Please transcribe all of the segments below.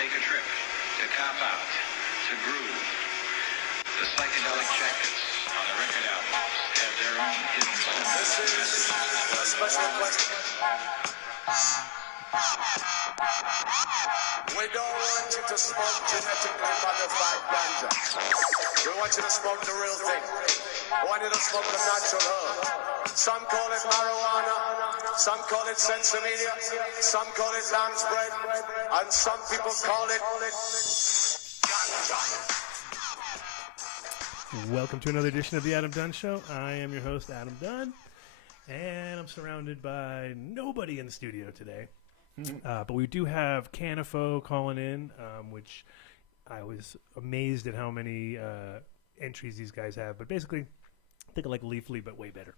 take a trip, to cop out, to groove. The psychedelic jackets on the record albums have their own hidden messages. A special question. We don't want you to smoke genetically modified ganja. We want you to smoke the real thing. We want you to smoke the natural herb. Some call it marijuana, some call it sensimilla, some call it lamb's bread, and some people call it ganja. Welcome to another edition of the Adam Dunn Show. I am your host, Adam Dunn, and I'm surrounded by nobody in the studio today. But we do have Cannafo calling in, which I was amazed at how many entries these guys have. But basically, think of like Leafly, but way better.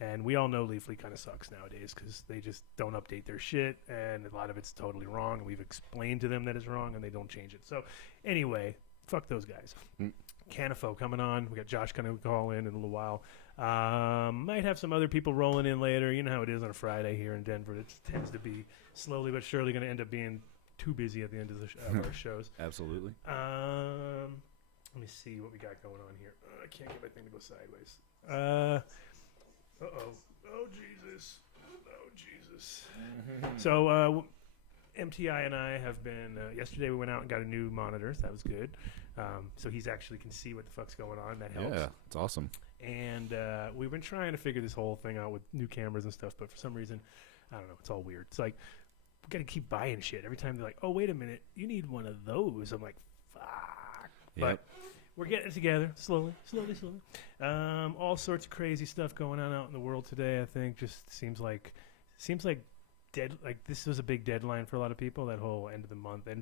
And we all know Leafly kind of sucks nowadays because they just don't update their shit, and a lot of it's totally wrong. And we've explained to them that it's wrong, and they don't change it. So anyway, fuck those guys. Cannafo coming on. We got Josh going to call in a little while. Might have some other people rolling in later. You know how it is on a Friday here in Denver. It tends to be slowly but surely going to end up being too busy at the end of our shows. Absolutely. Let me see what we got going on here. I can't get my thing to go sideways. Uh-oh. Oh, Jesus. Oh, Jesus. So, MTI and I have been, yesterday we went out and got a new monitor. So that was good. So he's actually can see what the fuck's going on. That helps. Yeah, it's awesome. And we've been trying to figure this whole thing out with new cameras and stuff, but for some reason, I don't know, it's all weird. It's like, we got to keep buying shit. Every time they're like, oh, wait a minute, you need one of those. I'm like, fuck. Yep. But we're getting it together, slowly. All sorts of crazy stuff going on out in the world today, I think. Just seems like this was a big deadline for a lot of people, that whole end of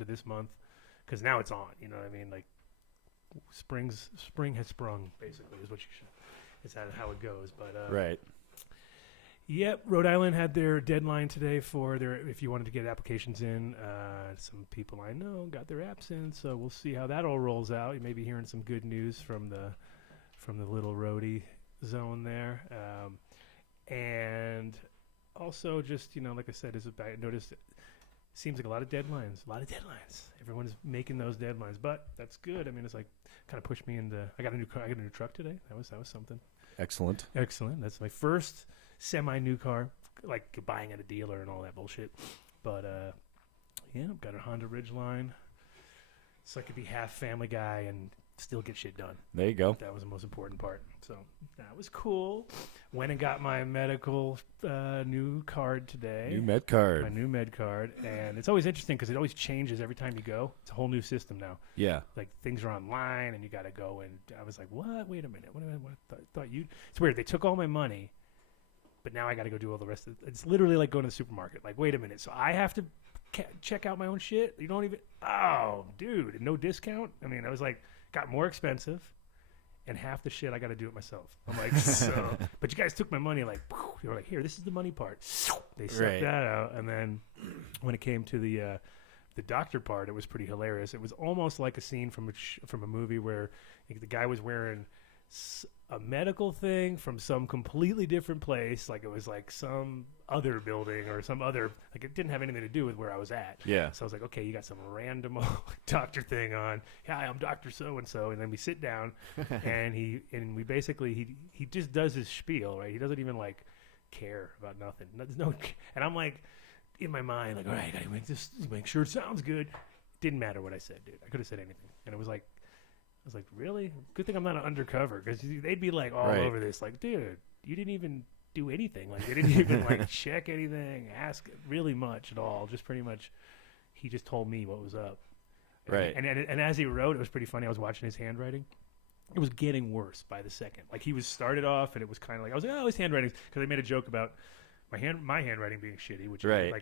this month, because now it's on, you know what I mean? Like, spring has sprung, basically, is what you should. Is that how it goes? But right. Yep, Rhode Island had their deadline today for if you wanted to get applications in. Some people I know got their apps in, so we'll see how that all rolls out. You may be hearing some good news from the little roadie zone there, and also just like I said, I noticed. Seems like a lot of deadlines. Everyone's making those deadlines, but that's good. I mean, it's like kind of pushed me into. I got a new car. I got a new truck today. That was something. Excellent. That's my first semi-new car, like buying at a dealer and all that bullshit. But yeah, I've got a Honda Ridgeline, so I could be half Family Guy and still get shit done. There you go. That was the most important part. So that was cool. Went and got my medical new card today. New med card. My new med card. And it's always interesting because it always changes every time you go. It's a whole new system now. Yeah. Like things are online and you got to go. And I was like, what? Wait a minute. What thought you? It's weird. They took all my money, but now I got to go do all the rest of it. It's literally like going to the supermarket. Like, wait a minute. So I have to check out my own shit? You don't even. Oh, dude. No discount? I mean, I was like, got more expensive. And half the shit I got to do it myself. I'm like, so. But you guys took my money, like, they were like, here, this is the money part. They sucked that out, and then when it came to the doctor part, it was pretty hilarious. It was almost like a scene from a movie where the guy was wearing a medical thing from some completely different place, like it was like some other building or some other, like it didn't have anything to do with where I was at. Yeah. So I was like, okay, you got some random doctor thing on. Hi, I'm Dr. So-and-so. And then we sit down and we basically, he just does his spiel, right? He doesn't even like care about nothing. There's no, and I'm like, in my mind, like, all right, I gotta make sure it sounds good. Didn't matter what I said, dude. I could have said anything. And it was like, I was like, really? Good thing I'm not an undercover, because they'd be like all over this. Like, dude, you didn't even do anything. Like, they didn't even like check anything, ask really much at all. Just pretty much, he just told me what was up. Right. And as he wrote, it was pretty funny. I was watching his handwriting. It was getting worse by the second. Like, he was started off, and it was kind of like, I was like, oh, his handwriting, because they made a joke about my handwriting being shitty, which is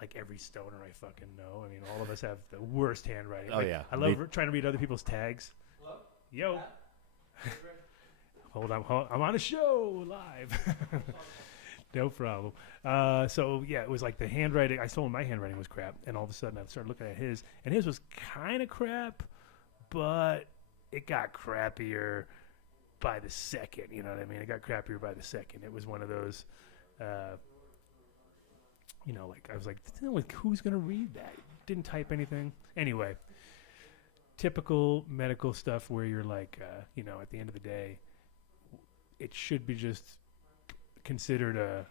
like every stoner I fucking know. I mean, all of us have the worst handwriting. Oh, like, yeah. I love trying to read other people's tags. Hello? Yo. Hold on. I'm on a show live. No problem. So, yeah, it was like the handwriting. I told him my handwriting was crap, and all of a sudden I started looking at his, and his was kind of crap, but it got crappier by the second. You know what I mean? It got crappier by the second. It was one of those... like I was like, who's going to read that? didn't type anything. Anyway, typical medical stuff where you're like, at the end of the day, it should be just considered a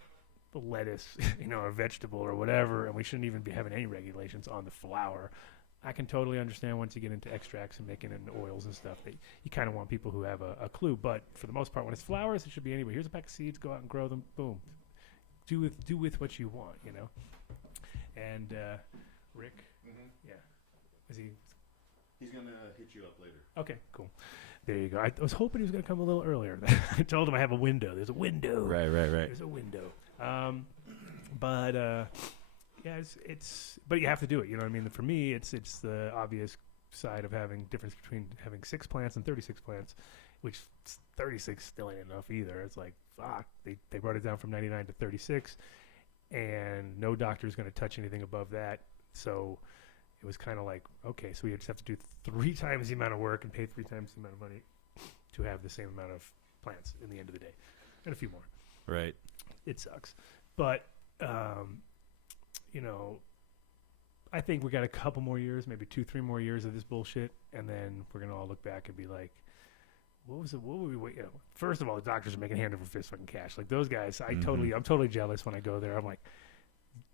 lettuce, a vegetable or whatever, and we shouldn't even be having any regulations on the flour. I can totally understand once you get into extracts and making it into oils and stuff that you kind of want people who have a clue. But for the most part, when it's flours, it should be anyway. Here's a pack of seeds. Go out and grow them. Boom. Do with what you want, And Rick, yeah, is he? He's gonna hit you up later. Okay, cool. There you go. I was hoping he was gonna come a little earlier. I told him I have a window. There's a window. Right. There's a window. Yeah, but you have to do it. You know what I mean? For me, it's the obvious side of having difference between having 6 plants and 36 plants, which 36 still ain't enough either. It's like, fuck, they brought it down from 99 to 36, and no doctor's going to touch anything above that. So it was kind of like, okay, so we just have to do 3 times the amount of work and pay 3 times the amount of money to have the same amount of plants in the end of the day, and a few more. Right. It sucks. But, I think we got a couple more years, maybe 2-3 more years of this bullshit, and then we're going to all look back and be like, what were we waiting? First of all, the doctors are making hand over fist fucking cash. Like those guys, I'm totally jealous when I go there. I'm like,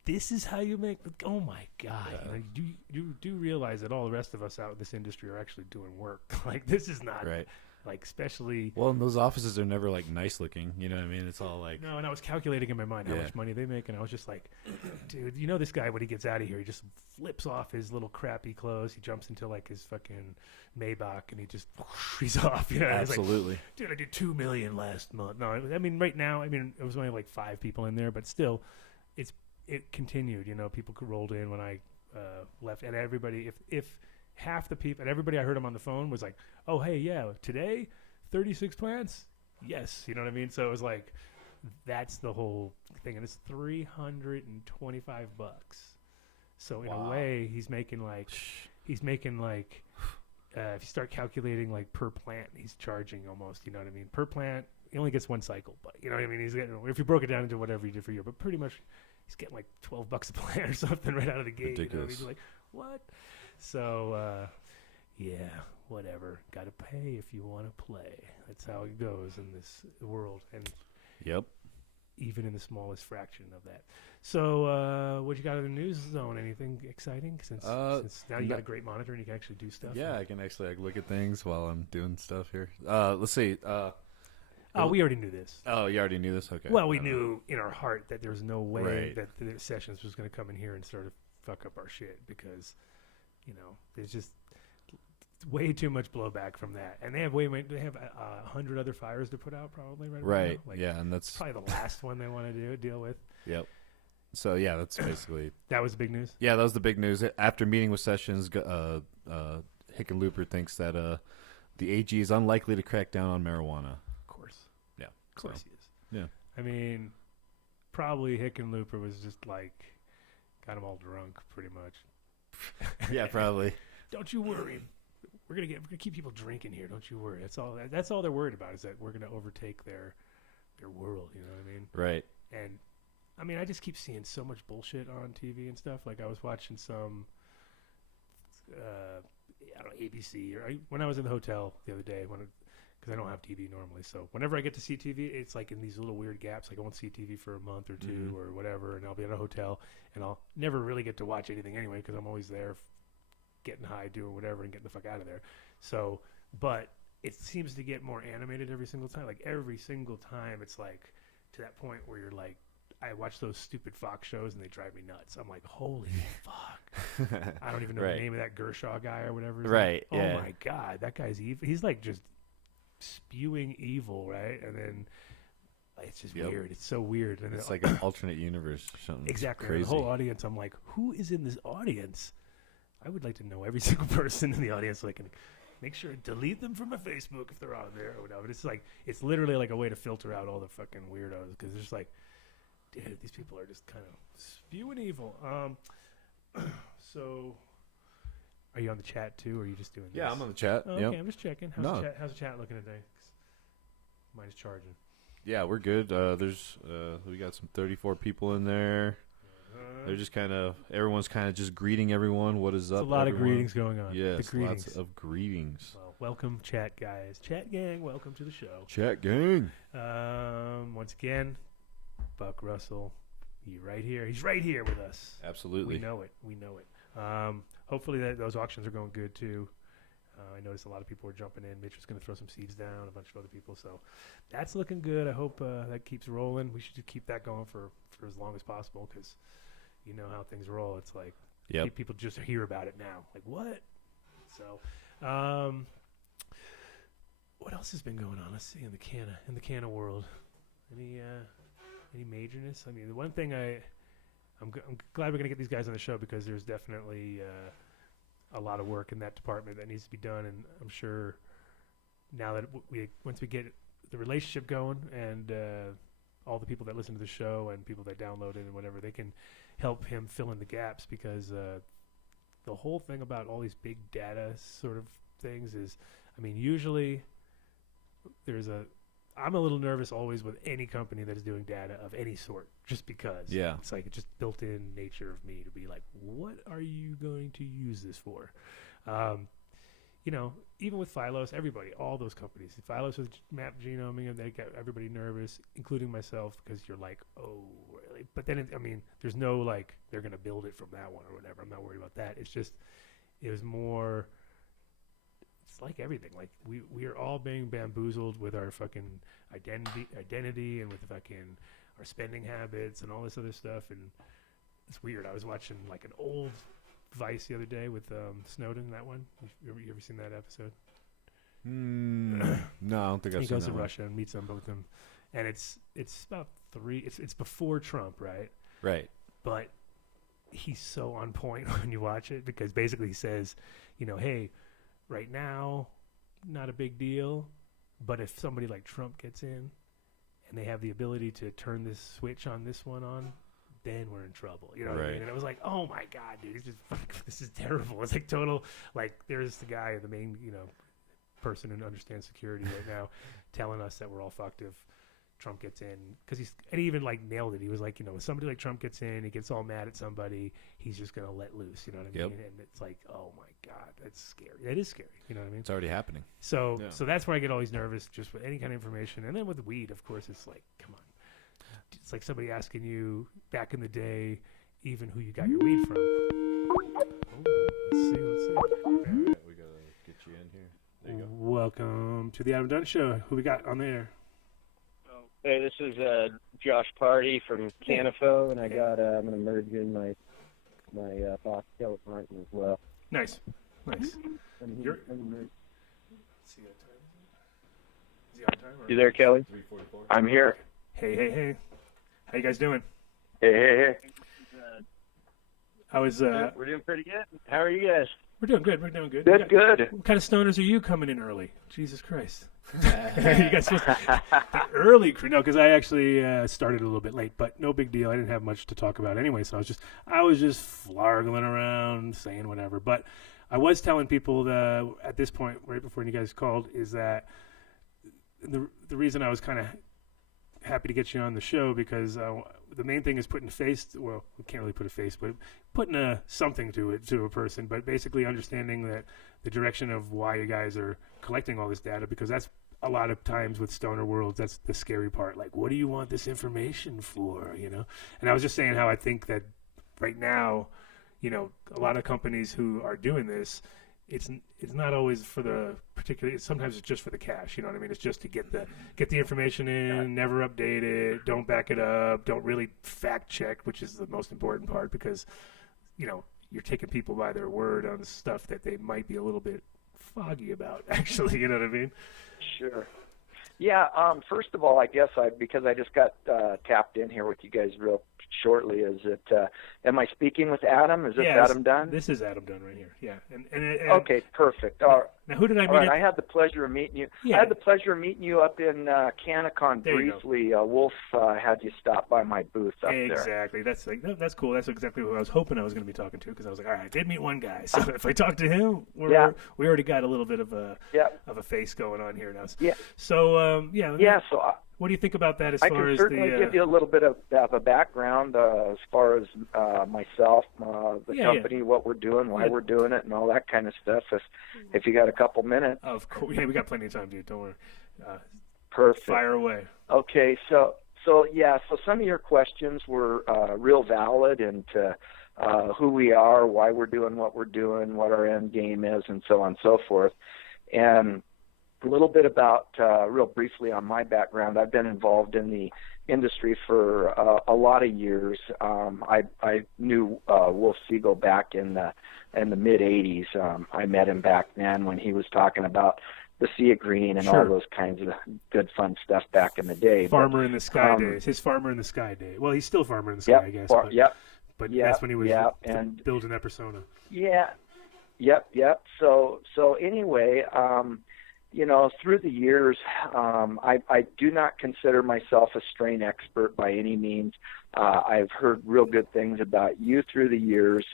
this is how you make, oh my God. Yeah. Like, you do realize that all the rest of us out in this industry are actually doing work. Like this is not right. Like especially. Well, and those offices are never like nice looking. You know what I mean? It's all like. No, and I was calculating in my mind how much money they make, and I was just like, dude, this guy when he gets out of here, he just flips off his little crappy clothes. He jumps into like his fucking Maybach, and he just he's off. Absolutely. Like, dude, I did $2 million last month. No, I mean right now, it was only like 5 people in there, but still, it continued. People rolled in when I left, and everybody, if half the people and everybody I heard him on the phone was like, oh hey, yeah, today 36 plants, yes, you know what I mean. So it was like, that's the whole thing, and it's $325. So in a way, he's making like if you start calculating like per plant, he's charging almost, you know what I mean, per plant. He only gets 1 cycle, but you know what I mean. He's getting, if you broke it down into whatever you did for a year, but pretty much he's getting like $12 a plant or something right out of the gate. Ridiculous. He's like, what? So yeah, whatever. Got to pay if you want to play. That's how it goes in this world, and yep, even in the smallest fraction of that. So what you got in the news zone? Anything exciting? Since now you got a great monitor and you can actually do stuff. Yeah, I can actually look at things while I'm doing stuff here. Let's see. We already knew this. Oh, you already knew this? Okay. Well, we knew in our heart that there was no way Right. that the Sessions was going to come in here and sort of fuck up our shit because, there's just way too much blowback from that. And they have 100 other fires to put out probably right now. Like, yeah, and that's probably the last one they want to deal with. Yep. So, yeah, that's basically... That was the big news? Yeah, that was the big news. After meeting with Sessions, Hickenlooper thinks that the AG is unlikely to crack down on marijuana. Of course. Yeah. Of course he is. Yeah. I mean, probably Hickenlooper was just like, got him all drunk pretty much. Yeah, probably. Don't you worry. We're gonna keep people drinking here. Don't you worry. That's all they're worried about is that we're gonna overtake their world. You know what I mean? Right. And I mean, I just keep seeing so much bullshit on TV and stuff. Like I was watching some, ABC. When I was in the hotel the other day, because I don't have TV normally. So whenever I get to see TV, it's like in these little weird gaps. Like I won't see TV for a month or two or whatever, and I'll be at a hotel, and I'll never really get to watch anything anyway because I'm always there getting high, doing whatever, and getting the fuck out of there. So, but it seems to get more animated every single time. Like every single time, it's like to that point where you're like, I watch those stupid Fox shows and they drive me nuts. I'm like, holy fuck. I don't even know the name of that Gershaw guy or whatever. Right. Like, oh my God, that guy's evil. He's like just spewing evil, right? And then it's just weird. It's so weird. And it's like an alternate universe or something. Exactly. Crazy. The whole audience, I'm like, who is in this audience? I would like to know every single person in the audience so I can make sure to delete them from my Facebook if they're on there or whatever. It's literally like a way to filter out all the fucking weirdos because it's just like, dude, these people are just kind of spewing evil. So, are you on the chat too, or are you just doing this? Yeah, I'm on the chat. Oh, okay, I'm just checking. How's the chat looking today? Mine is charging. Yeah, we're good. We got some 34 people in there. They're just everyone's kind of just greeting everyone. What is up? There's a lot everyone? of greetings going on. Yes, the greetings. lots of greetings. Well, welcome, chat guys. Chat gang, welcome to the show. Chat gang. Once again, Buck Russell, he's right here with us. Absolutely. We know it. Hopefully those auctions are going good too. I noticed a lot of people were jumping in. Mitch was going to throw some seeds down, a bunch of other people. So that's looking good. I hope that keeps rolling. We should just keep that going for as long as possible because you know how things roll. It's like people just hear about it now. Like, what? So what else has been going on? Let's see in the canna world. Any majorness? I mean, the one thing I'm glad we're going to get these guys on the show because there's definitely a lot of work in that department that needs to be done, and I'm sure now that once we get the relationship going and all the people that listen to the show and people that download it and whatever, they can help him fill in the gaps because the whole thing about all these big data sort of things is, I mean, usually I'm a little nervous always with any company that is doing data of any sort, just because. Yeah. It's like just built-in nature of me to be like, what are you going to use this for? You know, even with Phylos, everybody, all those companies, Phylos with map genoming, they got everybody nervous, including myself, because you're like, oh, really? But then, there's no like they're going to build it from that one or whatever. I'm not worried about that. It's just, it was more. It's like everything. Like we are all being bamboozled with our fucking identity and with fucking our spending habits and all this other stuff. And it's weird. I was watching like an old Vice the other day with Snowden. That one. You ever seen that episode? No, I don't think I've seen that. He goes to Russia and meets them both them, and it's about It's before Trump, right? Right. But he's so on point when you watch it because basically he says, you know, hey. Right now, not a big deal, but if somebody like Trump gets in and they have the ability to turn this switch on this one on, then we're in trouble. You know what I mean? And it was like, oh my God, dude, this is terrible. It's like total, like there's the guy, the main, person who understands security right now telling us that we're all fucked if Trump gets in, and he even like nailed it. He was like, if somebody like Trump gets in, he gets all mad at somebody, he's just gonna let loose. You know what I mean? And it's like, oh my God, that's scary. That is scary. You know what I mean? It's already happening. So that's where I get always nervous, just with any kind of information. And then with weed, of course, it's like, come on, it's like somebody asking you back in the day, even who you got your weed from. Let's see. All right, we gotta get you in here. There you go. Welcome to the Adam Dunn Show. Who we got on there? Hey, this is Josh Party from Cannafo, and I'm gonna merge in my boss Kelly Martin as well. Nice. You there, Kelly? I'm here. Hey. How you guys doing? Hey. We're doing pretty good. How are you guys? We're doing good. Good. What kind of stoners are you coming in early? Jesus Christ. You guys the early crew. No, because I actually started a little bit late, but no big deal. I didn't have much to talk about anyway, so I was just flargling around, saying whatever. But I was telling people that at this point, right before you guys called, is that the reason I was kind of happy to get you on the show because the main thing is putting a face. Well, we can't really put a face, but putting something to a person. But basically understanding that the direction of why you guys are collecting all this data, because that's a lot of times with stoner worlds, that's the scary part. Like, what do you want this information for? And I was just saying how I think that right now, a lot of companies who are doing this, it's not always for the particular. Sometimes it's just for the cash. You know what I mean? It's just to get the information in, never update it, don't back it up, don't really fact check, which is the most important part because, you're taking people by their word on stuff that they might be a little bit foggy about. Actually, you know what I mean? Sure. Yeah. First of all, I guess because I just got tapped in here with you guys real shortly. Is it? Am I speaking with Adam? Is this Adam Dunn? This is Adam Dunn right here. Yeah. And okay, perfect. All right. Now, who did I meet? All right, I had the pleasure of meeting you. Yeah. I had the pleasure of meeting you up in Cannacon briefly. Wolf had you stop by my booth up there. Exactly. That's cool. That's exactly who I was hoping I was going to be talking to because I was like, all right, I did meet one guy. So if I talk to him, we already got a little bit of a face going on here now. Yeah. So So What do you think about that as I far can as certainly the? give you a little bit of a background as far as myself, the company, what we're doing, why we're doing it, and all that kind of stuff. If you got a couple minutes. Of course, yeah, we got plenty of time, dude. Don't worry. Perfect. Fire away. Okay, so some of your questions were real valid into who we are, why we're doing what we're doing, what our end game is, and so on and so forth. And a little bit about, real briefly on my background, I've been involved in the industry for a lot of years. I knew Wolf Siegel back in the mid 80s. I met him back then when he was talking about the Sea of Green and all those kinds of good fun stuff back in the day. Farmer in the Sky days. His Farmer in the Sky day. Well, he's still Farmer in the Sky, I guess. But that's when he was building that persona. So anyway, through the years, I do not consider myself a strain expert by any means. I've heard real good things about you through the years,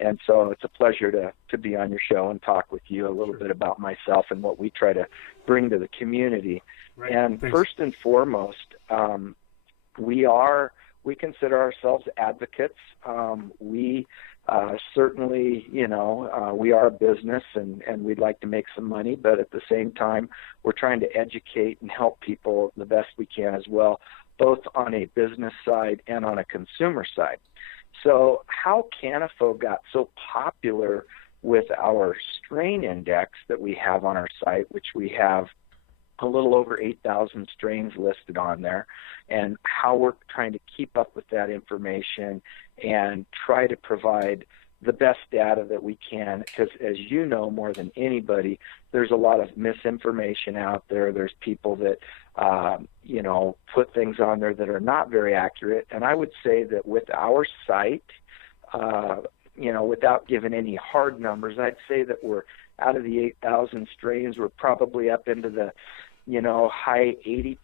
and so it's a pleasure to be on your show and talk with you a little bit about myself and what we try to bring to the community. Right. And Thanks. first and foremost, we consider ourselves advocates. We certainly, we are a business and we'd like to make some money, but at the same time, we're trying to educate and help people the best we can as well, both on a business side and on a consumer side. So how Cannafo got so popular with our strain index that we have on our site, which we have a little over 8,000 strains listed on there, and how we're trying to keep up with that information and try to provide the best data that we can, because as you know more than anybody, there's a lot of misinformation out there. There's people that, put things on there that are not very accurate. And I would say that with our site, without giving any hard numbers, I'd say that we're out of the 8,000 strains, we're probably up into the, high 80%,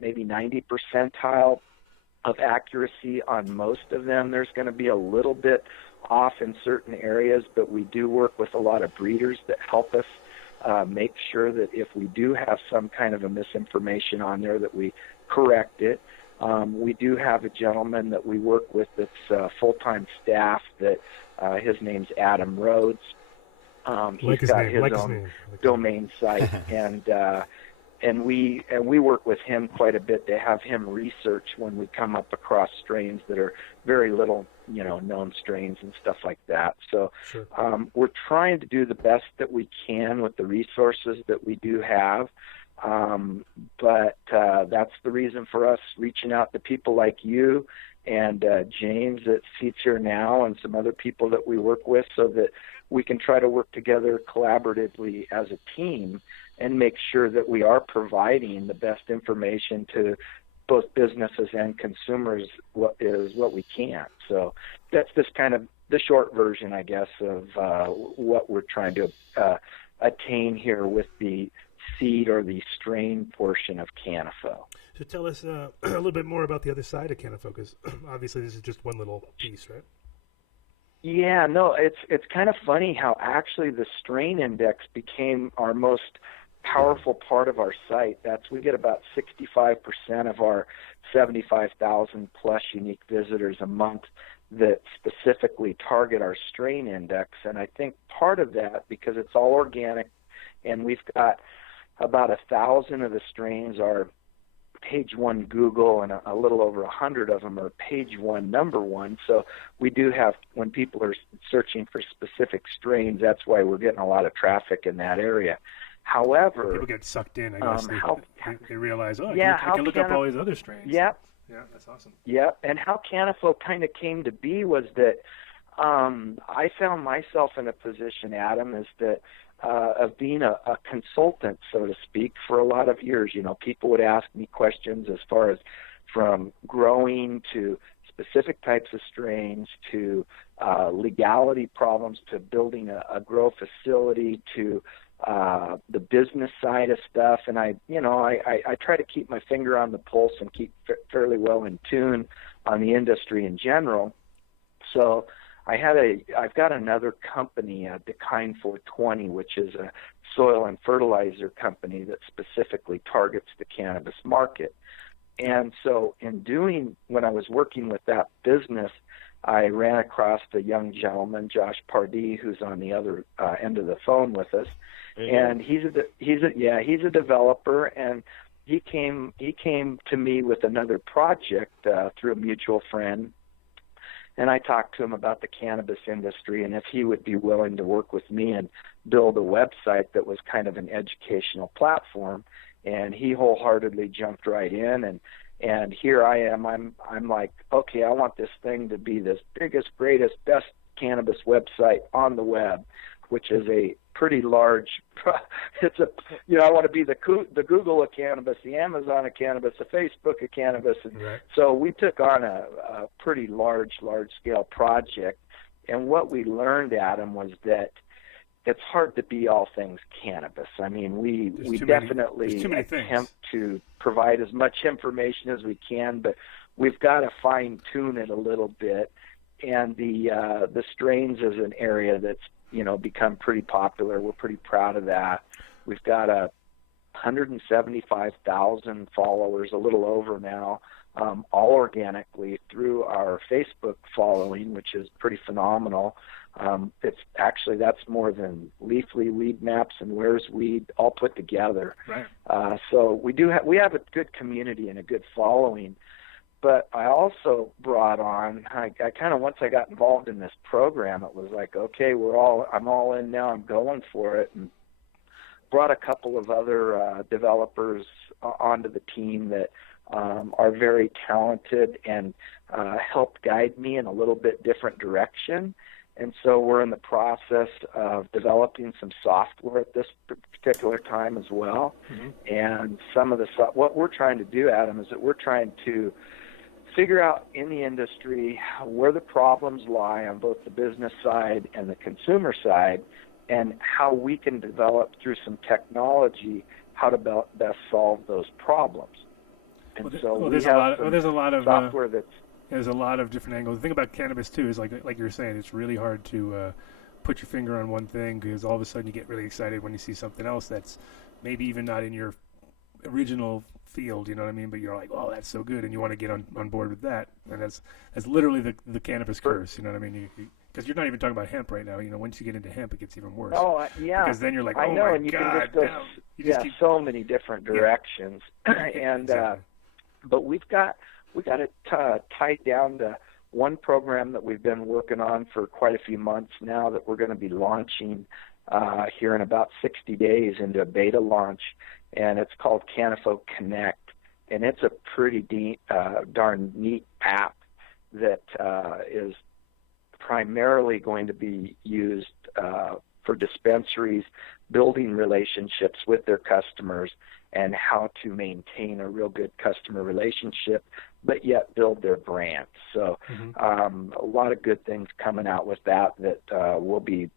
maybe 90 percentile of accuracy on most of them. There's going to be a little bit off in certain areas, but we do work with a lot of breeders that help us make sure that if we do have some kind of a misinformation on there, that we correct it. We do have a gentleman that we work with that's full-time staff that his name's Adam Rhodes. He's got his own domain site, and we work with him quite a bit to have him research when we come up across strains that are very little, known strains and stuff like that. So we're trying to do the best that we can with the resources that we do have. But that's the reason for us reaching out to people like you and James that seats here now and some other people that we work with, so that we can try to work together collaboratively as a team and make sure that we are providing the best information to both businesses and consumers what we can. So that's just kind of the short version, I guess, of what we're trying to attain here with the seed or the strain portion of Cannafo. So tell us a little bit more about the other side of Cannafo, because obviously this is just one little piece, right? Yeah, no, it's kind of funny how actually the strain index became our most powerful part of our site. We get about 65% of our 75,000 plus unique visitors a month that specifically target our strain index. And I think part of that, because it's all organic, and we've got about 1,000 of the strains are page one Google, and a little over 100 of them are page one, number one. So we do have, when people are searching for specific strains, that's why we're getting a lot of traffic in that area. However, people get sucked in, I guess. They realize, I can look up all these other strains. Yep. Yeah, that's awesome. Yep. And how Cannafo kind of came to be was that I found myself in a position, Adam, is that of being a consultant, so to speak, for a lot of years. People would ask me questions as far as from growing to specific types of strains to legality problems to building a grow facility to the business side of stuff. And I try to keep my finger on the pulse and keep fairly well in tune on the industry in general. So I've got another company, Decine 420, which is a soil and fertilizer company that specifically targets the cannabis market. And so when I was working with that business, I ran across a young gentleman, Josh Pardee, who's on the other end of the phone with us. And he's a developer, and he came to me with another project through a mutual friend. And I talked to him about the cannabis industry and if he would be willing to work with me and build a website that was kind of an educational platform. And he wholeheartedly jumped right in, and here I am. I'm like, okay, I want this thing to be this biggest, greatest, best cannabis website on the web, which is a pretty large. I want to be the Google of cannabis, the Amazon of cannabis, the Facebook of cannabis, and Right. so we took on a pretty large scale project. And what we learned, Adam, was that it's hard to be all things cannabis. I mean, we definitely attempt to provide as much information as we can, but we've got to fine tune it a little bit. And the strains is an area that's become pretty popular. We're pretty proud of that. We've got 175,000 followers, a little over now, all organically through our Facebook following, which is pretty phenomenal. That's more than Leafly, Weed Maps, and Where's Weed all put together. Right. So we have a good community and a good following. But I also brought on, I kind of, once I got involved in this program, it was like, okay, I'm all in now, I'm going for it, and brought a couple of other developers onto the team that are very talented and helped guide me in a little bit different direction. And so we're in the process of developing some software at this particular time as well. Mm-hmm. And what we're trying to do, Adam, is that we're trying to figure out in the industry where the problems lie on both the business side and the consumer side, and how we can develop through some technology how to best solve those problems. And there's a lot of software that's. There's a lot of different angles. The thing about cannabis too is like you're saying, it's really hard to put your finger on one thing, because all of a sudden you get really excited when you see something else that's maybe even not in your original field. You know what I mean? But you're like, oh, that's so good, and you want to get on board with that. And that's literally the cannabis curse. You know what I mean? Because you're not even talking about hemp right now. Once you get into hemp, it gets even worse. Oh, yeah. Because then you're like, I oh know, my and you God. can just go so many different directions. And exactly. But we got it tied down to one program that we've been working on for quite a few months now that we're going to be launching here in about 60 days into a beta launch, and it's called Cannafo Connect, and it's a pretty darn neat app that is primarily going to be used for dispensaries building relationships with their customers and how to maintain a real good customer relationship, but yet build their brand. So a lot of good things coming out with that we'll be,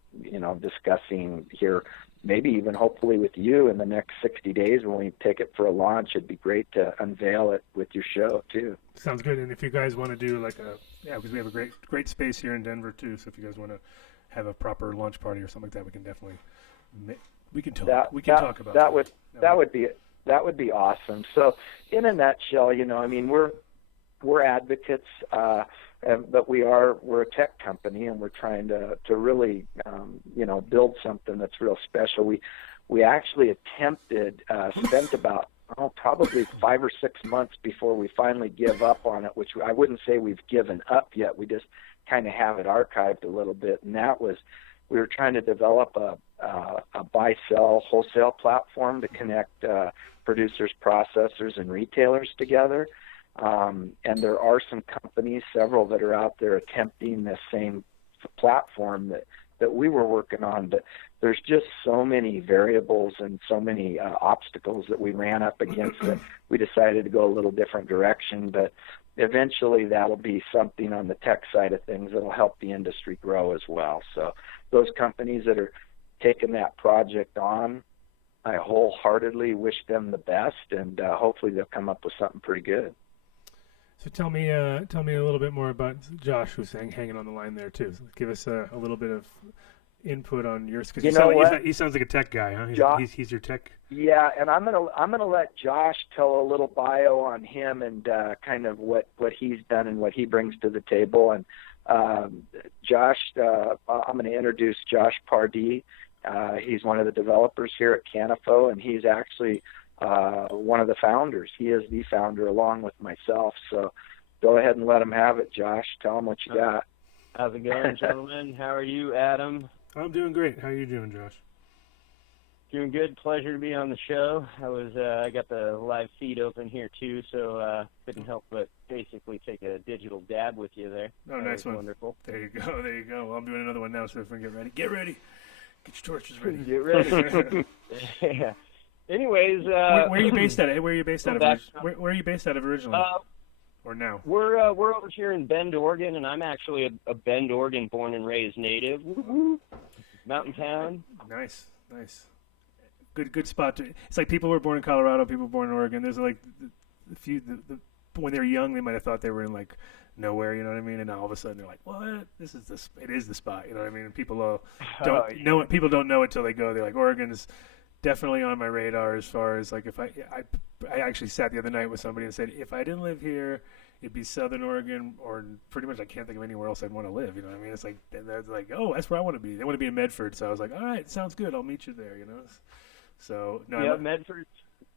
discussing here, maybe even hopefully with you in the next 60 days when we take it for a launch. It'd be great to unveil it with your show too. Sounds good. And if you guys want to do because we have a great space here in Denver too. So if you guys want to have a proper launch party or something like that, we can definitely talk. We can talk about that. That would be awesome. So in a nutshell, we're advocates, but we're a tech company, and we're trying to really build something that's real special. We actually attempted, spent about probably 5 or 6 months before we finally give up on it, which I wouldn't say we've given up yet. We just kind of have it archived a little bit, and that was we were trying to develop a buy-sell wholesale platform to connect producers, processors, and retailers together. And there are some companies, several that are out there attempting the same platform that we were working on, but there's just so many variables and so many obstacles that we ran up against that we decided to go a little different direction. But eventually that'll be something on the tech side of things that'll help the industry grow as well. So those companies that are taking that project on, I wholeheartedly wish them the best, and hopefully they'll come up with something pretty good. So tell me a little bit more about Josh, who's hanging on the line there too. So give us a little bit of input on yours, because he sounds like a tech guy, huh? He's your tech. Yeah, and I'm gonna let Josh tell a little bio on him and kind of what he's done and what he brings to the table. And Josh, I'm going to introduce Josh Pardee. He's one of the developers here at Cannafo, and he's actually one of the founders. He is the founder along with myself. So go ahead and let him have it, Josh. Tell him what you got. How's it going, gentlemen? How are you, Adam? I'm doing great. How are you doing, Josh? Doing good. Pleasure to be on the show. I got the live feed open here too, so couldn't help but basically take a digital dab with you there. Oh, nice one. Wonderful. There you go. Well, I'm doing another one now, so if we get ready. Get ready. Get your torches ready. Get ready. Yeah. Anyways, where are you based out of? Where are you based out of? Where are you based out of originally? Or now? We're over here in Bend, Oregon, and I'm actually a Bend, Oregon born and raised native. Mountain town. Nice. Good spot. It's like people were born in Colorado, people were born in Oregon. There's like a few. When they were young, they might have thought they were in like nowhere. You know what I mean? And now all of a sudden they're like, "What? It is the spot." You know what I mean? And people don't know it. People don't know it till they go. They're like, Oregon's definitely on my radar as far as like if I actually sat the other night with somebody and said, if I didn't live here, it'd be Southern Oregon, or pretty much I can't think of anywhere else I'd want to live. You know what I mean? It's like they're like, oh, that's where I want to be. They want to be in Medford, so I was like, all right, sounds good. I'll meet you there. You know. So no. Yeah,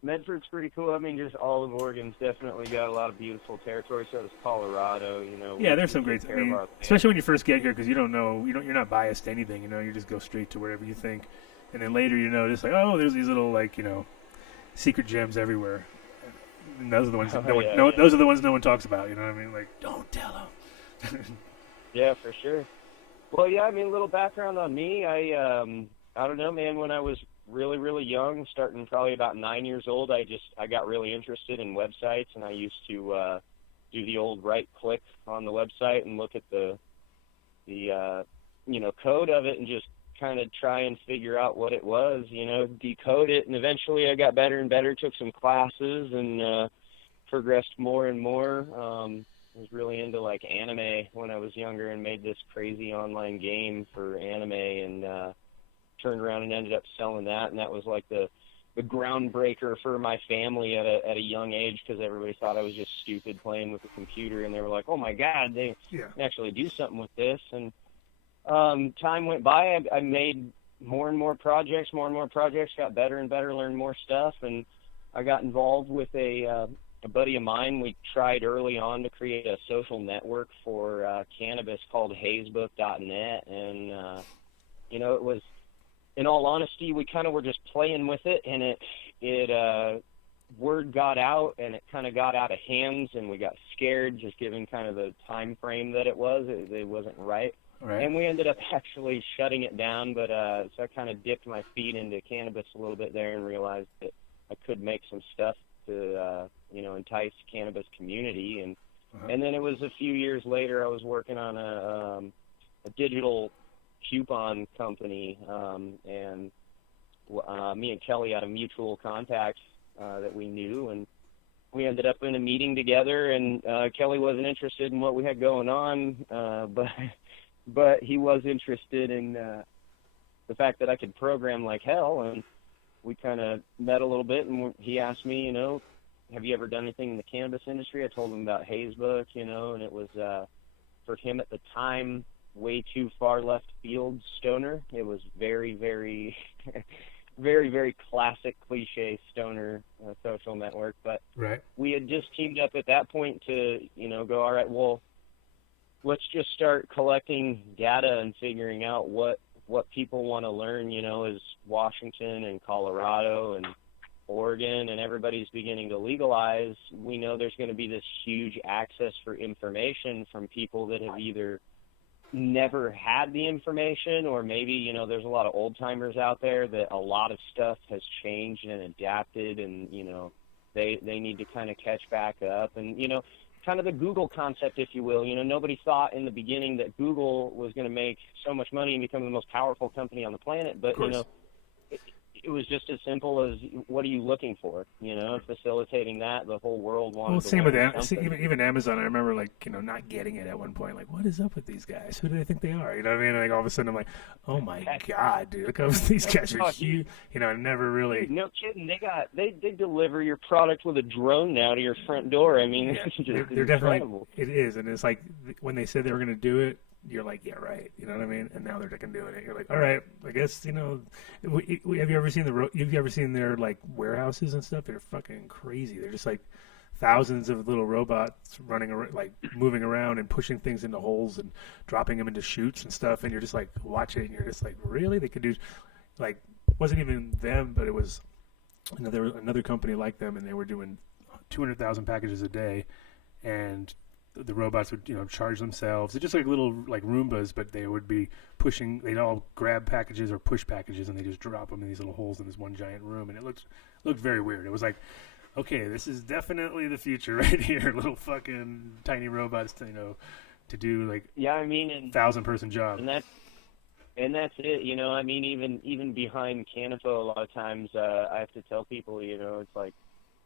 Medford's pretty cool. I mean, just all of Oregon's definitely got a lot of beautiful territory. So does Colorado. You know. Yeah, there's some great. I mean, especially when you first get here, because you don't know, you're not biased to anything. You know, you just go straight to wherever you think. And then later, you know, just like, oh, there's these little, like, you know, secret gems everywhere. And those are the ones those are the ones no one talks about. You know what I mean? Like, don't tell them. Yeah, for sure. Well, yeah, I mean, a little background on me. I don't know, man. When I was really, really young, starting probably about 9 years old, I got really interested in websites, and I used to do the old right click on the website and look at the code of it and just kind of try and figure out what it was, you know, decode it. And eventually I got better and better, took some classes and progressed more and more. I was really into like anime when I was younger and made this crazy online game for anime and turned around and ended up selling that. And that was like the groundbreaker for my family at a young age, because everybody thought I was just stupid playing with the computer, and they were like, oh my God, they can actually do something with this. And time went by. I made more and more projects, got better and better, learned more stuff, and I got involved with a buddy of mine. We tried early on to create a social network for cannabis called hazebook.net, and it was, in all honesty, we kind of were just playing with it, and it word got out, and it kind of got out of hands, and we got scared just given kind of the time frame that it wasn't right. Right. And we ended up actually shutting it down, but so I kind of dipped my feet into cannabis a little bit there and realized that I could make some stuff to, entice cannabis community. And then it was a few years later, I was working on a digital coupon company, and me and Kelly had a mutual contact that we knew, and we ended up in a meeting together, and Kelly wasn't interested in what we had going on, but he was interested in the fact that I could program like hell, and we kind of met a little bit, and he asked me, have you ever done anything in the cannabis industry? I told him about Hazebook, and it was, for him at the time, way too far left field stoner. It was very, very, very, very classic cliche stoner social network, but we had just teamed up at that point to, go, all right, well, let's just start collecting data and figuring out what people want to learn, as Washington and Colorado and Oregon and everybody's beginning to legalize. We know there's going to be this huge access for information from people that have either never had the information, or maybe, there's a lot of old timers out there that a lot of stuff has changed and adapted, and, they need to kind of catch back up. And, kind of the Google concept, if you will. Nobody thought in the beginning that Google was going to make so much money and become the most powerful company on the planet. But, it was just as simple as, what are you looking for? You know, facilitating that. The whole world wanted. Well, to same with learn something. even Amazon. I remember, like, you know, not getting it at one point. Like, what is up with these guys? Who do they think they are? You know what I mean? Like, all of a sudden, I'm like, oh my god, dude! Look how these guys are huge. You know, I never really. No kidding. They deliver your product with a drone now to your front door. I mean, Yeah, it's just they're definitely. incredible. It is, and it's like when they said they were going to do it. You're like, yeah, right. You know what I mean? And now they're doing it. You're like, all right, I guess, you know. Have you ever seen their like warehouses and stuff? They're fucking crazy. They're just like thousands of little robots running around, like moving around and pushing things into holes and dropping them into chutes and stuff. And you're just like, watch it, and you're just like, really? They could do, like, it wasn't even them, but it was another company like them, and they were doing 200,000 packages a day, and the robots would, you know, charge themselves. They're just like little like Roombas, but they would be pushing. They'd all grab packages or push packages, and they just drop them in these little holes in this one giant room. And it looked very weird. It was like, okay, this is definitely the future right here. Little fucking tiny robots, to, you know, to do like 1,000-person job. And that's it. You know, I mean, even behind Cannafo, a lot of times I have to tell people, you know, it's like,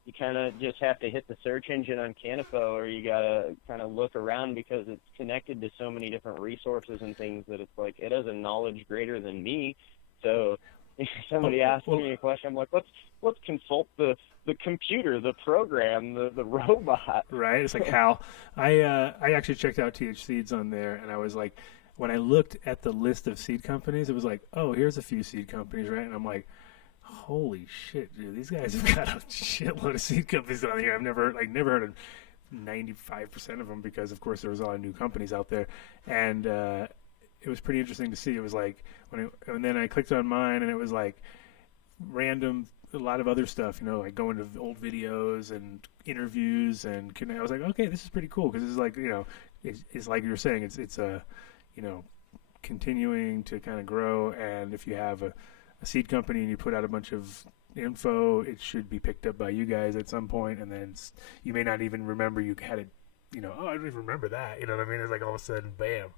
you kind of just have to hit the search engine on Cannafo, or you got to kind of look around, because it's connected to so many different resources and things that it's like, it has a knowledge greater than me. So if somebody asks me a question, I'm like, let's consult the computer, the program, the robot. Right. It's like, Hal, I actually checked out TH Seeds on there, and I was like, when I looked at the list of seed companies, it was like, oh, here's a few seed companies, right? And I'm like, holy shit, dude! These guys have got a shitload of seed companies on here. I've never heard of 95% of them, because, of course, there was a lot of new companies out there, and it was pretty interesting to see. It was like and then I clicked on mine, and it was like random, a lot of other stuff, you know, like going to old videos and interviews, and I was like, okay, this is pretty cool, because it's like, you know, it's like you were saying, it's a, you know, continuing to kind of grow, and if you have a seed company and you put out a bunch of info, it should be picked up by you guys at some point, and then you may not even remember you had it, you know, oh, I don't even remember that, you know what I mean? It's like all of a sudden, bam,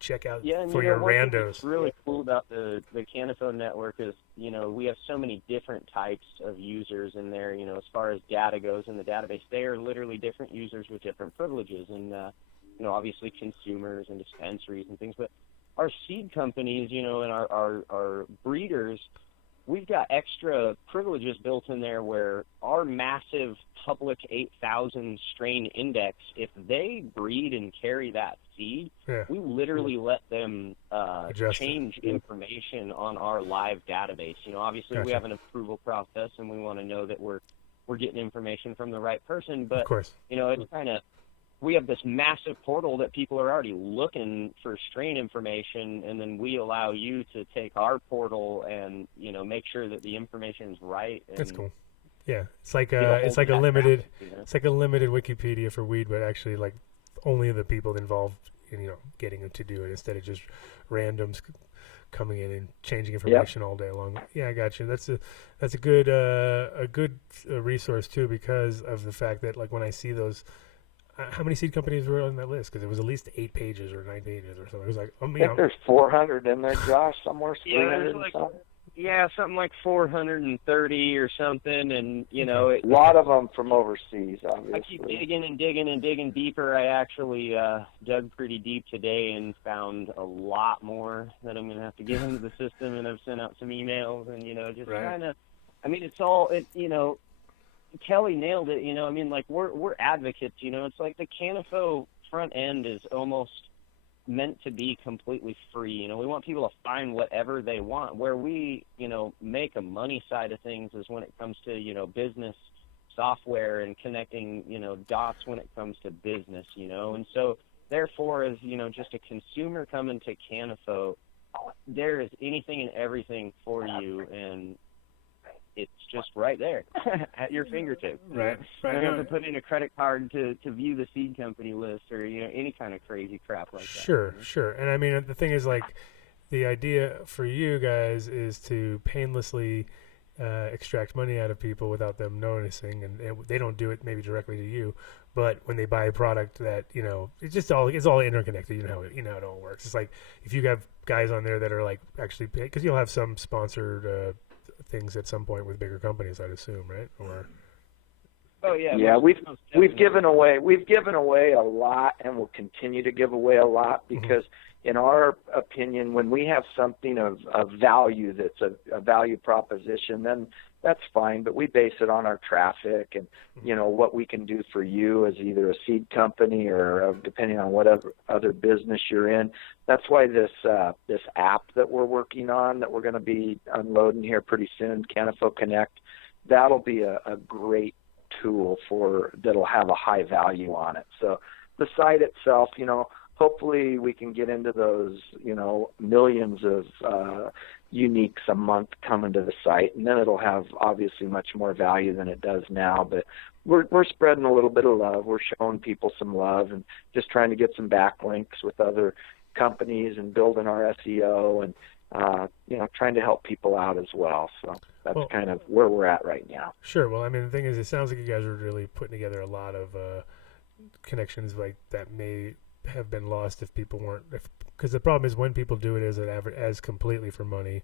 check out for your randos. What's really cool about the Cannafo network is, you know, we have so many different types of users in there, you know, as far as data goes in the database. They are literally different users with different privileges, and, you know, obviously consumers and dispensaries and things, but our seed companies, you know, and our breeders, we've got extra privileges built in there, where our massive public 8,000 strain index, if they breed and carry that seed, we literally let them change information on our live database. You know, obviously we have an approval process, and we want to know that we're getting information from the right person, but, of course, you know, it's kind of, we have this massive portal that people are already looking for strain information, and then we allow you to take our portal and, you know, make sure that the information is right. And, that's cool. Yeah, it's like a limited Wikipedia for weed, but actually like only the people involved in, you know, getting them to do it, instead of just randoms coming in and changing information all day long. Yeah, I got you. That's a good resource too, because of the fact that, like, when I see those. How many seed companies were on that list? Because it was at least 8 pages or 9 pages or something. It was like, I think there's 400 in there, Josh, somewhere. 300 like, something. Yeah, something like 430 or something, and, you know, a lot of them from overseas, obviously. I keep digging deeper. I actually dug pretty deep today and found a lot more that I'm going to have to get into the system, and I've sent out some emails, and, you know, just kind of, I mean, it's all, you know, Kelly nailed it, you know. I mean, like, we're advocates, you know. It's like the Cannafo front end is almost meant to be completely free. You know, we want people to find whatever they want. Where we, you know, make a money side of things is when it comes to, you know, business software and connecting, you know, dots when it comes to business, you know. And so, therefore, as, you know, just a consumer coming to Cannafo, there is anything and everything for you, and it's just right there at your fingertips. Right. You don't have to put in a credit card to view the seed company list, or, you know, any kind of crazy crap like that. Sure. And I mean, the thing is, like, the idea for you guys is to painlessly extract money out of people without them noticing, and they don't do it maybe directly to you, but when they buy a product that, you know, it's all interconnected. You know how it all works. It's like if you have guys on there that are like actually, because you'll have some sponsored things at some point with bigger companies, I'd assume, right? Or Oh yeah. Yeah, most we've definitely. given away a lot, and will continue to give away a lot because, in our opinion, when we have something of value that's a value proposition, then that's fine. But we base it on our traffic and what we can do for you as either a seed company or depending on whatever other business you're in. That's why this app that we're working on, that we're going to be unloading here pretty soon, Cannafo Connect, that'll be a great tool that'll have a high value on it. So the site itself, hopefully we can get into those, millions of uniques a month coming to the site, and then it'll have obviously much more value than it does now. But we're spreading a little bit of love. We're showing people some love and just trying to get some backlinks with other companies and building our SEO and trying to help people out as well. So that's kind of where we're at right now. Sure. Well, I mean, the thing is, it sounds like you guys are really putting together a lot of connections like that may have been lost if people weren't. Because the problem is when people do it as completely for money,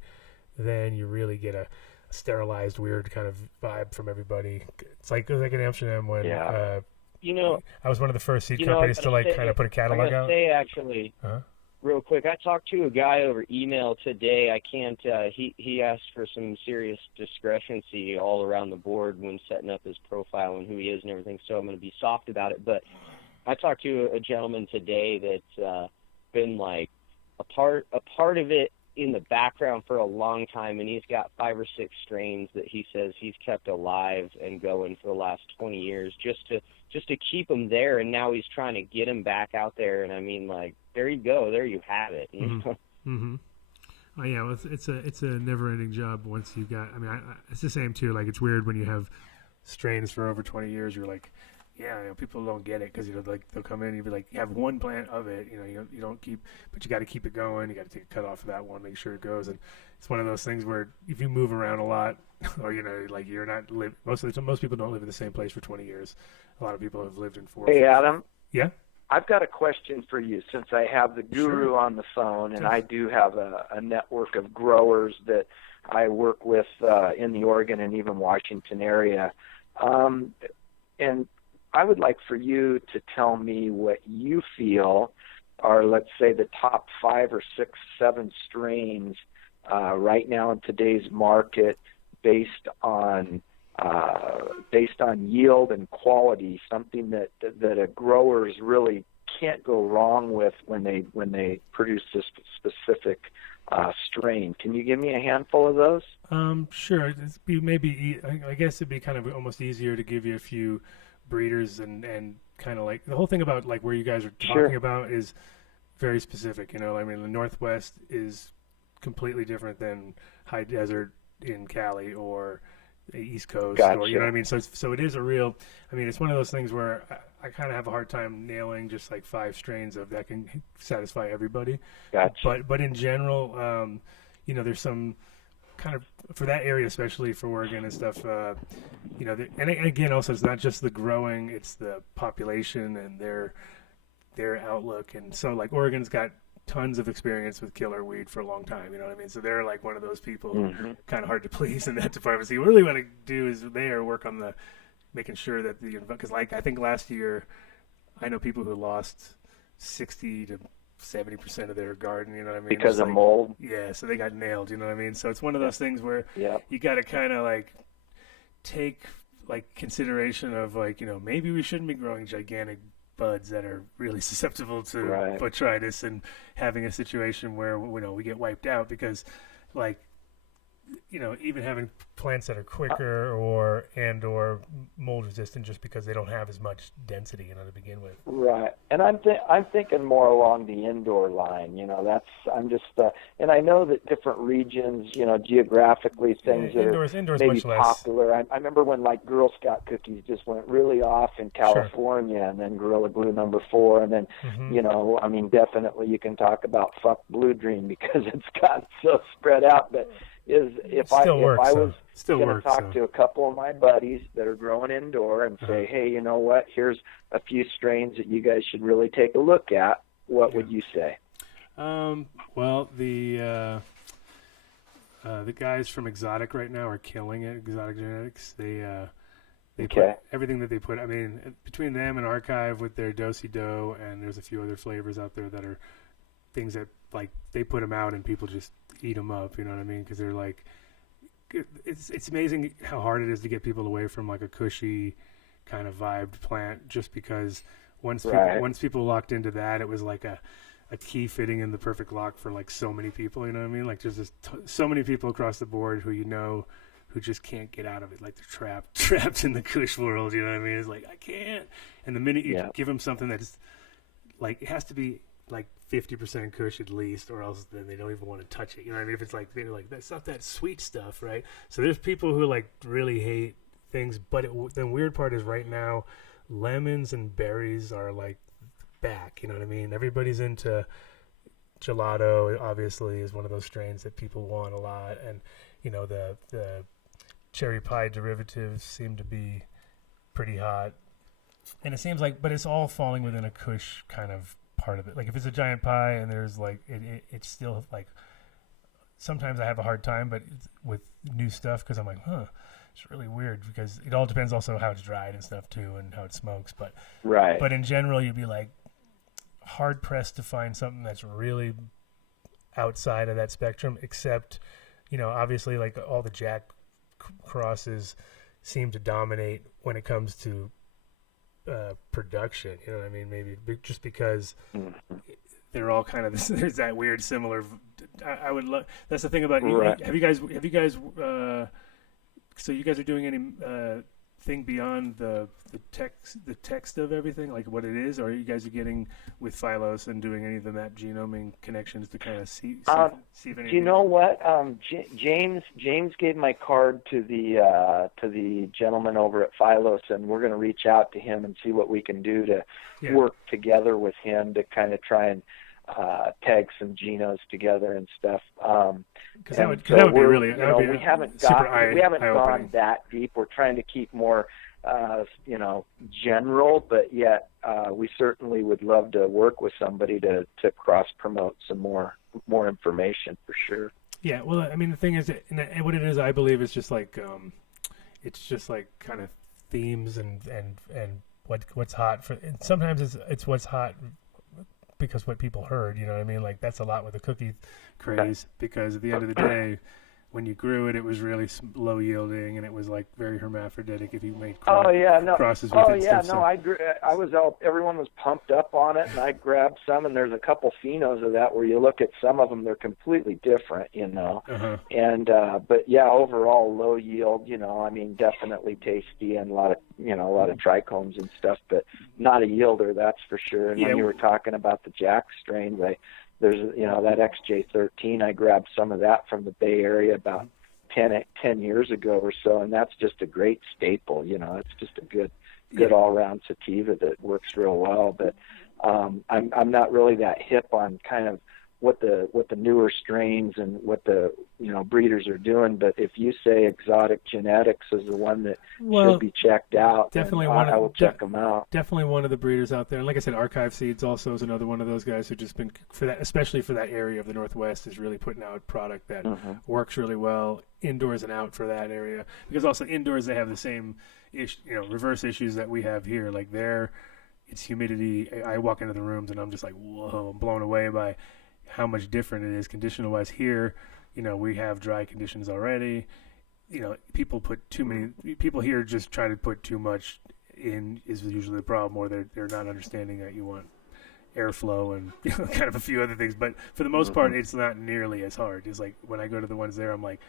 then you really get a sterilized, weird kind of vibe from everybody. It's like in Amsterdam when I was one of the first seed companies to kind of put a catalog out. Actually. Real quick, I talked to a guy over email today. I can't. He asked for some serious discrepancy all around the board when setting up his profile and who he is and everything. So I'm going to be soft about it. But I talked to a gentleman today that's been like a part of it in the background for a long time, and he's got 5 or 6 strains that he says he's kept alive and going for the last 20 years just to keep them there. And now he's trying to get them back out there. And I mean, like, there you go. There you have it. Oh yeah, well, it's a never-ending job once you got. I mean, it's the same too. Like, it's weird when you have strains for over 20 years. You're like, people don't get it because like they'll come in and you'll be like, you have one plant of it. You don't keep, but you got to keep it going. You got to take a cut off of that one, make sure it goes. And it's one of those things where if you move around a lot, or like you're not most people don't live in the same place for 20 years. A lot of people have lived in 4. Hey, Adam. Yeah. I've got a question for you since I have the guru on the phone, and I do have a network of growers that I work with in the Oregon and even Washington area. And I would like for you to tell me what you feel are, let's say, the top 5 or 6, 7 strains right now in today's market based on yield and quality, something that a growers really can't go wrong with when they produce this specific strain. Can you give me a handful of those? Sure. I guess it'd be kind of almost easier to give you a few breeders and kind of like the whole thing about like where you guys are talking about is very specific. I mean, the Northwest is completely different than high desert in Cali or the East Coast, or you know what I mean. So it is a real. I mean, it's one of those things where I kind of have a hard time nailing just like 5 strains of that can satisfy everybody. Gotcha. But in general, there's some kind of for that area, especially for Oregon and stuff. And again, also it's not just the growing; it's the population and their outlook. And so, like Oregon's got tons of experience with killer weed for a long time, you know what I mean? So they're like one of those people kind of hard to please in that department. So you really want to do is work on the making sure that because like I think last year I know people who lost 60 to 70% of their garden, you know what I mean? Because of mold. Yeah, so they got nailed, you know what I mean? So it's one of those things where you got to kind of like take like consideration of like, maybe we shouldn't be growing gigantic buds that are really susceptible to botrytis and having a situation where we get wiped out because like even having plants that are quicker or mold resistant just because they don't have as much density to begin with. Right. And I'm thinking more along the indoor line. And I know that different regions, geographically things that are maybe popular. I remember when like Girl Scout cookies just went really off in California, and then Gorilla Glue number 4, and then definitely you can talk about Fuck Blue Dream because it's gotten so spread out, but if I was going to talk to a couple of my buddies that are growing indoor and say, hey, you know what, here's a few strains that you guys should really take a look at, what would you say? Well, the The guys from Exotic right now are killing it. Exotic Genetics. They Okay. put everything that they put. I mean, between them and Archive with their Do-si-do, and there's a few other flavors out there that are things that like they put them out and people just eat them up. You know what I mean? Because they're like, it's amazing how hard it is to get people away from like a cushy kind of vibed plant. Just because once people locked into that, it was like a key fitting in the perfect lock for like so many people. You know what I mean? Like there's just so many people across the board who who just can't get out of it. Like they're trapped in the Kush world. You know what I mean? It's like, I can't. And the minute you give them something that's like, it has to be like 50% Kush at least, or else then they don't even want to touch it. You know what I mean? If it's like, they're like, that's not that sweet stuff, right? So there's people who like really hate things, but the weird part is right now, lemons and berries are like back. You know what I mean? Everybody's into gelato, obviously, is one of those strains that people want a lot. And, you know, the cherry pie derivatives seem to be pretty hot. And it seems like, but it's all falling within a Kush kind of part of it. Like if it's a giant pie and there's like, it's still like, sometimes I have a hard time, but with new stuff, because I'm like, it's really weird, because it all depends also how it's dried and stuff too, and how it smokes. But but in general, you'd be like hard pressed to find something that's really outside of that spectrum, except, you know, obviously like all the Jack crosses seem to dominate when it comes to production. You know what I mean? Maybe just because they're all kind of there's that weird similar. I would love. That's the thing about. Have you guys? So you guys are doing any thing beyond the text of everything, like what it is, or you guys are getting with Phylos and doing any of the map genoming connections to kind of see if anything. Do you know what? James gave my card to the gentleman over at Phylos, and we're going to reach out to him and see what we can do to work together with him to kind of try and tag some genos together and stuff. Because that would be really. We haven't gone that deep. We're trying to keep more, general, but yet we certainly would love to work with somebody to cross promote some more information for sure. Yeah, well, I mean, the thing is, and what it is, I believe, is just like it's just like kind of themes and what's hot for. And sometimes it's what's hot because what people heard, you know what I mean? Like that's a lot with the cookie craze, because at the end of the day, when you grew it, it was really low yielding, and it was like very hermaphroditic if you made crosses with it. I was out, everyone was pumped up on it, and I grabbed some, and there's a couple phenos of that where you look at some of them, they're completely different, you know. And but yeah, overall low yield, you know, I mean definitely tasty and a lot of trichomes and stuff, but not a yielder, that's for sure. And when you were talking about the Jack strains, there's, that XJ13, I grabbed some of that from the Bay Area about 10 years ago or so, and that's just a great staple. You know, it's just a good all-around sativa that works real well. But I'm not really that hip on kind of what the newer strains and what the breeders are doing. But if you say Exotic Genetics is the one that should be checked out, definitely I will check them out. Definitely one of the breeders out there. And like I said, Archive Seeds also is another one of those guys who just been for that, especially for that area of the Northwest, is really putting out product that works really well indoors and out for that area. Because also indoors they have the same reverse issues that we have here. Like it's humidity. I walk into the rooms and I'm just like, whoa, I'm blown away by how much different it is conditional wise. Here, we have dry conditions already. People here just try to put too much in is usually the problem, or they're not understanding that you want airflow and kind of a few other things. But for the most part, it's not nearly as hard. It's like when I go to the ones there, I'm like,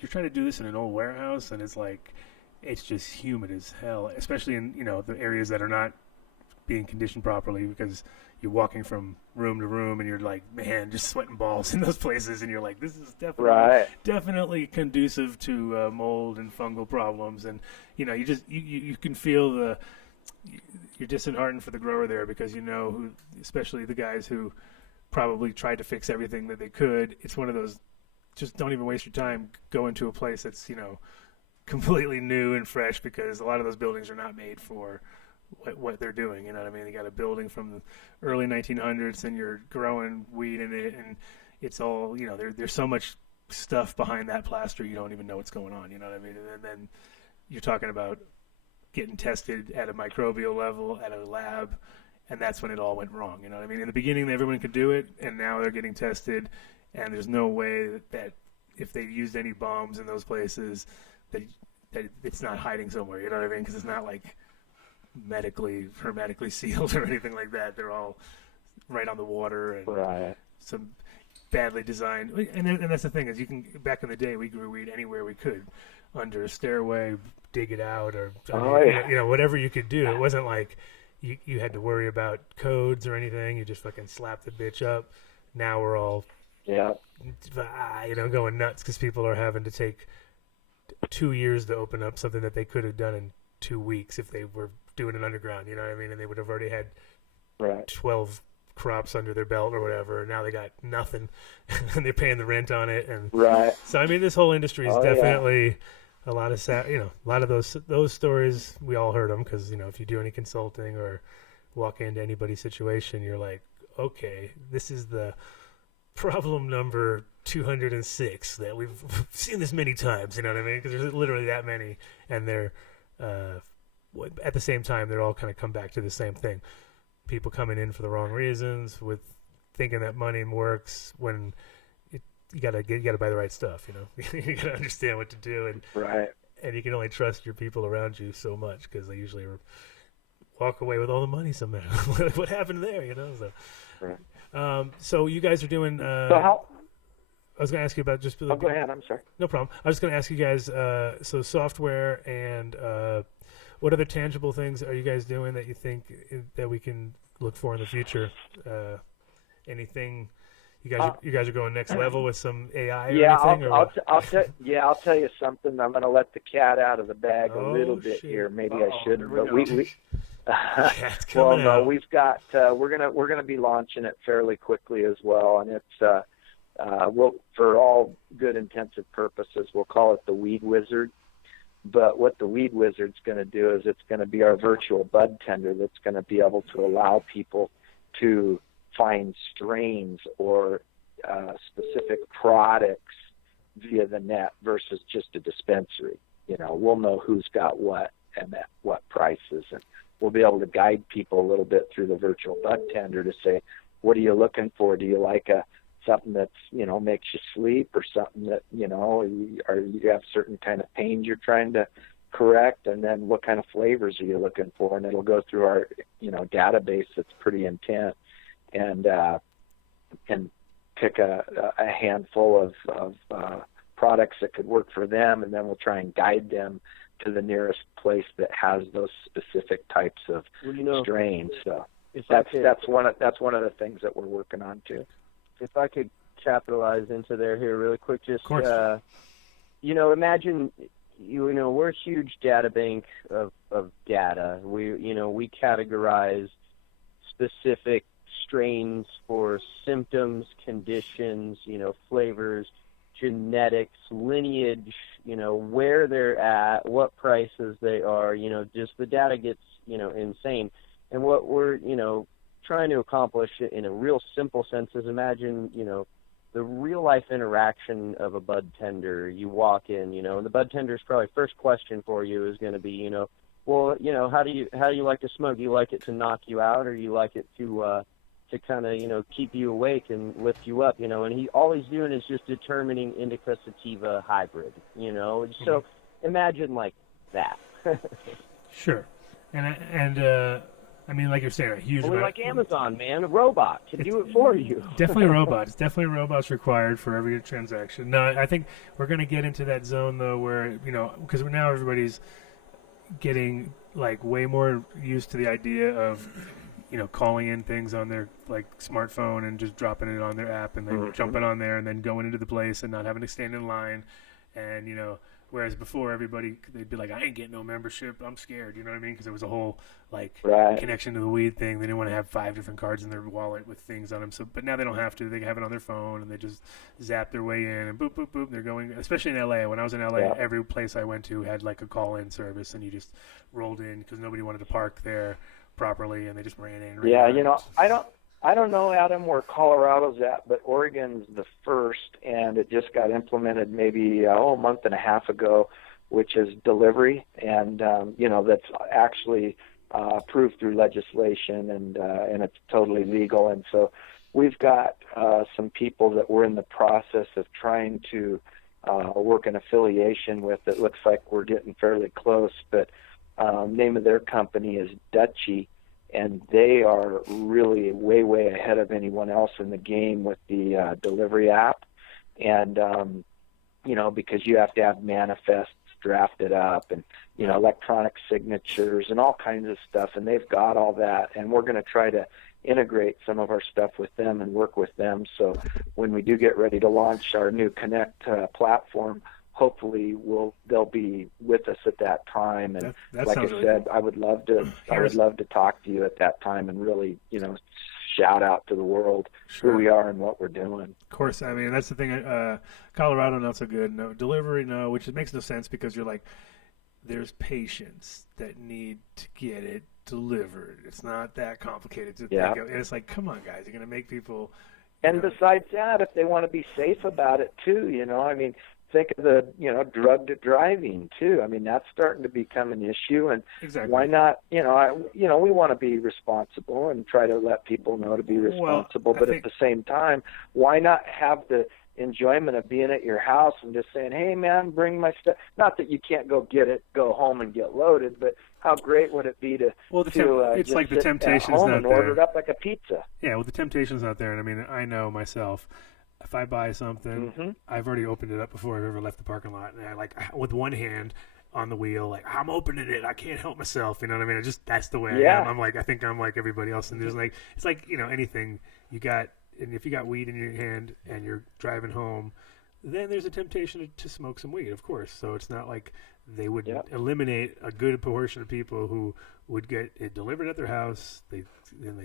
you're trying to do this in an old warehouse, and it's like, it's just humid as hell, especially in, the areas that are not being conditioned properly, because you're walking from room to room and you're like, man, just sweating balls in those places, and you're like, this is definitely conducive to mold and fungal problems, and you can feel you're disheartened for the grower there, because who, especially the guys who probably tried to fix everything that they could. It's one of those, just don't even waste your time. Go into a place that's completely new and fresh, because a lot of those buildings are not made for what they're doing. You know what I mean? They got a building from the early 1900s, and you're growing weed in it, and it's all there's so much stuff behind that plaster, you don't even know what's going on. You know what I mean? And then you're talking about getting tested at a microbial level at a lab, and that's when it all went wrong. You know what I mean? In the beginning, everyone could do it, and now they're getting tested, and there's no way that if they used any bombs in those places, that it's not hiding somewhere. You know what I mean? Because it's not like hermetically sealed or anything like that. They're all right on the water and some badly designed. And that's the thing is, you can, back in the day, we grew weed anywhere we could, under a stairway, dig it out, or you know, whatever you could do. It wasn't like you had to worry about codes or anything. You just fucking slap the bitch up. Now we're all going nuts because people are having to take 2 years to open up something that they could have done in 2 weeks if they were doing it underground. You know what I mean? And they would have already had 12 crops under their belt or whatever. Now they got nothing, and they're paying the rent on it. And so I mean, this whole industry is definitely a lot of a lot of those stories. We all heard them because if you do any consulting or walk into anybody's situation, you're like, okay, this is the problem number 206 that we've seen this many times. You know what I mean? Because there's literally that many, and they're at the same time they're all kind of come back to the same thing. People coming in for the wrong reasons, with thinking that money works when you gotta buy the right stuff. You gotta understand what to do, and you can only trust your people around you so much because they usually walk away with all the money somehow. What happened there? So you guys are doing. I was going to ask you about just. Go ahead. I'm sorry. No problem. I was going to ask you guys. So software and what other tangible things are you guys doing that you think that we can look for in the future? Anything? You guys are going next level with some AI or anything? I'll tell you something. I'm going to let the cat out of the bag a little bit here. Maybe I shouldn't, but we well, no, we've got we're gonna be launching it fairly quickly as well, and it's for all good intensive purposes, we'll call it the Weed Wizard. But what the Weed Wizard's going to do is it's going to be our virtual bud tender that's going to be able to allow people to find strains or specific products via the net versus just a dispensary. We'll know who's got what and at what prices, and we'll be able to guide people a little bit through the virtual bud tender to say, what are you looking for? Do you like something that's, makes you sleep, or something that, or you have certain kind of pains you're trying to correct? And then what kind of flavors are you looking for? And it'll go through our, database that's pretty intense, and pick a handful of products that could work for them. And then we'll try and guide them to the nearest place that has those specific types of strains. So that's one of the things that we're working on too. If I could capitalize into there here really quick, just imagine we're a huge data bank of data. We categorize specific strains for symptoms, conditions, flavors, genetics, lineage, where they're at, what prices they are, just the data gets, insane. And what we're, trying to accomplish in a real simple sense is imagine, the real life interaction of a bud tender. You walk in, and the bud tender's probably first question for you is going to be, well, how do you like to smoke? Do you like it to knock you out, or do you like it to kind of, keep you awake and lift you up, and all he's doing is just determining indica sativa hybrid, so imagine like that. Sure. And I mean, like you're saying, a huge amount. Like Amazon, man, a robot to do it for you. Definitely robots. Definitely robots required for every transaction. No, I think we're going to get into that zone, though, where, because now everybody's getting, like, way more used to the idea of, calling in things on their, like, smartphone and just dropping it on their app and then jumping on there and then going into the place and not having to stand in line. And, whereas before they'd be like, I ain't getting no membership. I'm scared. You know what I mean? Because there was a whole connection to the weed thing. They didn't want to have 5 different cards in their wallet with things on them. So, but now they don't have to. They have it on their phone and they just zap their way in and boop, boop, boop. They're going, especially in LA. When I was in LA, every place I went to had like a call-in service, and you just rolled in because nobody wanted to park there properly, and they just ran in. I I don't know, Adam, where Colorado's at, but Oregon's the first, and it just got implemented maybe a month and a half ago, which is delivery, and that's actually approved through legislation, and it's totally legal. And so we've got some people that we're in the process of trying to work an affiliation with. It looks like we're getting fairly close, but name of their company is Dutchie, and they are really way, way ahead of anyone else in the game with the delivery app. And, because you have to have manifests drafted up and, electronic signatures and all kinds of stuff, and they've got all that. And we're going to try to integrate some of our stuff with them and work with them. So when we do get ready to launch our new Connect platform, hopefully they'll be with us at that time. And that like I really said, cool. I would love to talk to you at that time and really, shout out to the world who we are and what we're doing. Of course, I mean, that's the thing. Colorado, not so good. No delivery, no, which makes no sense because you're like, there's patients that need to get it delivered. It's not that complicated to think of. And it's like, come on, guys, you're going to make people. And besides that, if they want to be safe about it too, think of the, drugged driving too. I mean, that's starting to become an issue, and exactly. Why not? We want to be responsible and try to let people know to be responsible. But at the same time, why not have the enjoyment of being at your house and just saying, "Hey, man, bring my stuff." Not that you can't go home and get loaded, but how great would it be to? It's like the temptation's not and there. Order it up like a pizza. Yeah, well, the temptation's not there, and I mean, I know myself. If I buy something, I've already opened it up before I've ever left the parking lot, and I with one hand on the wheel, like, I'm opening it. I can't help myself. You know what I mean? That's the way I am. I think I'm like everybody else. And there's it's like anything you got, and if you got weed in your hand and you're driving home, then there's a temptation to smoke some weed, of course. So it's not like they would eliminate a good portion of people who would get it delivered at their house. They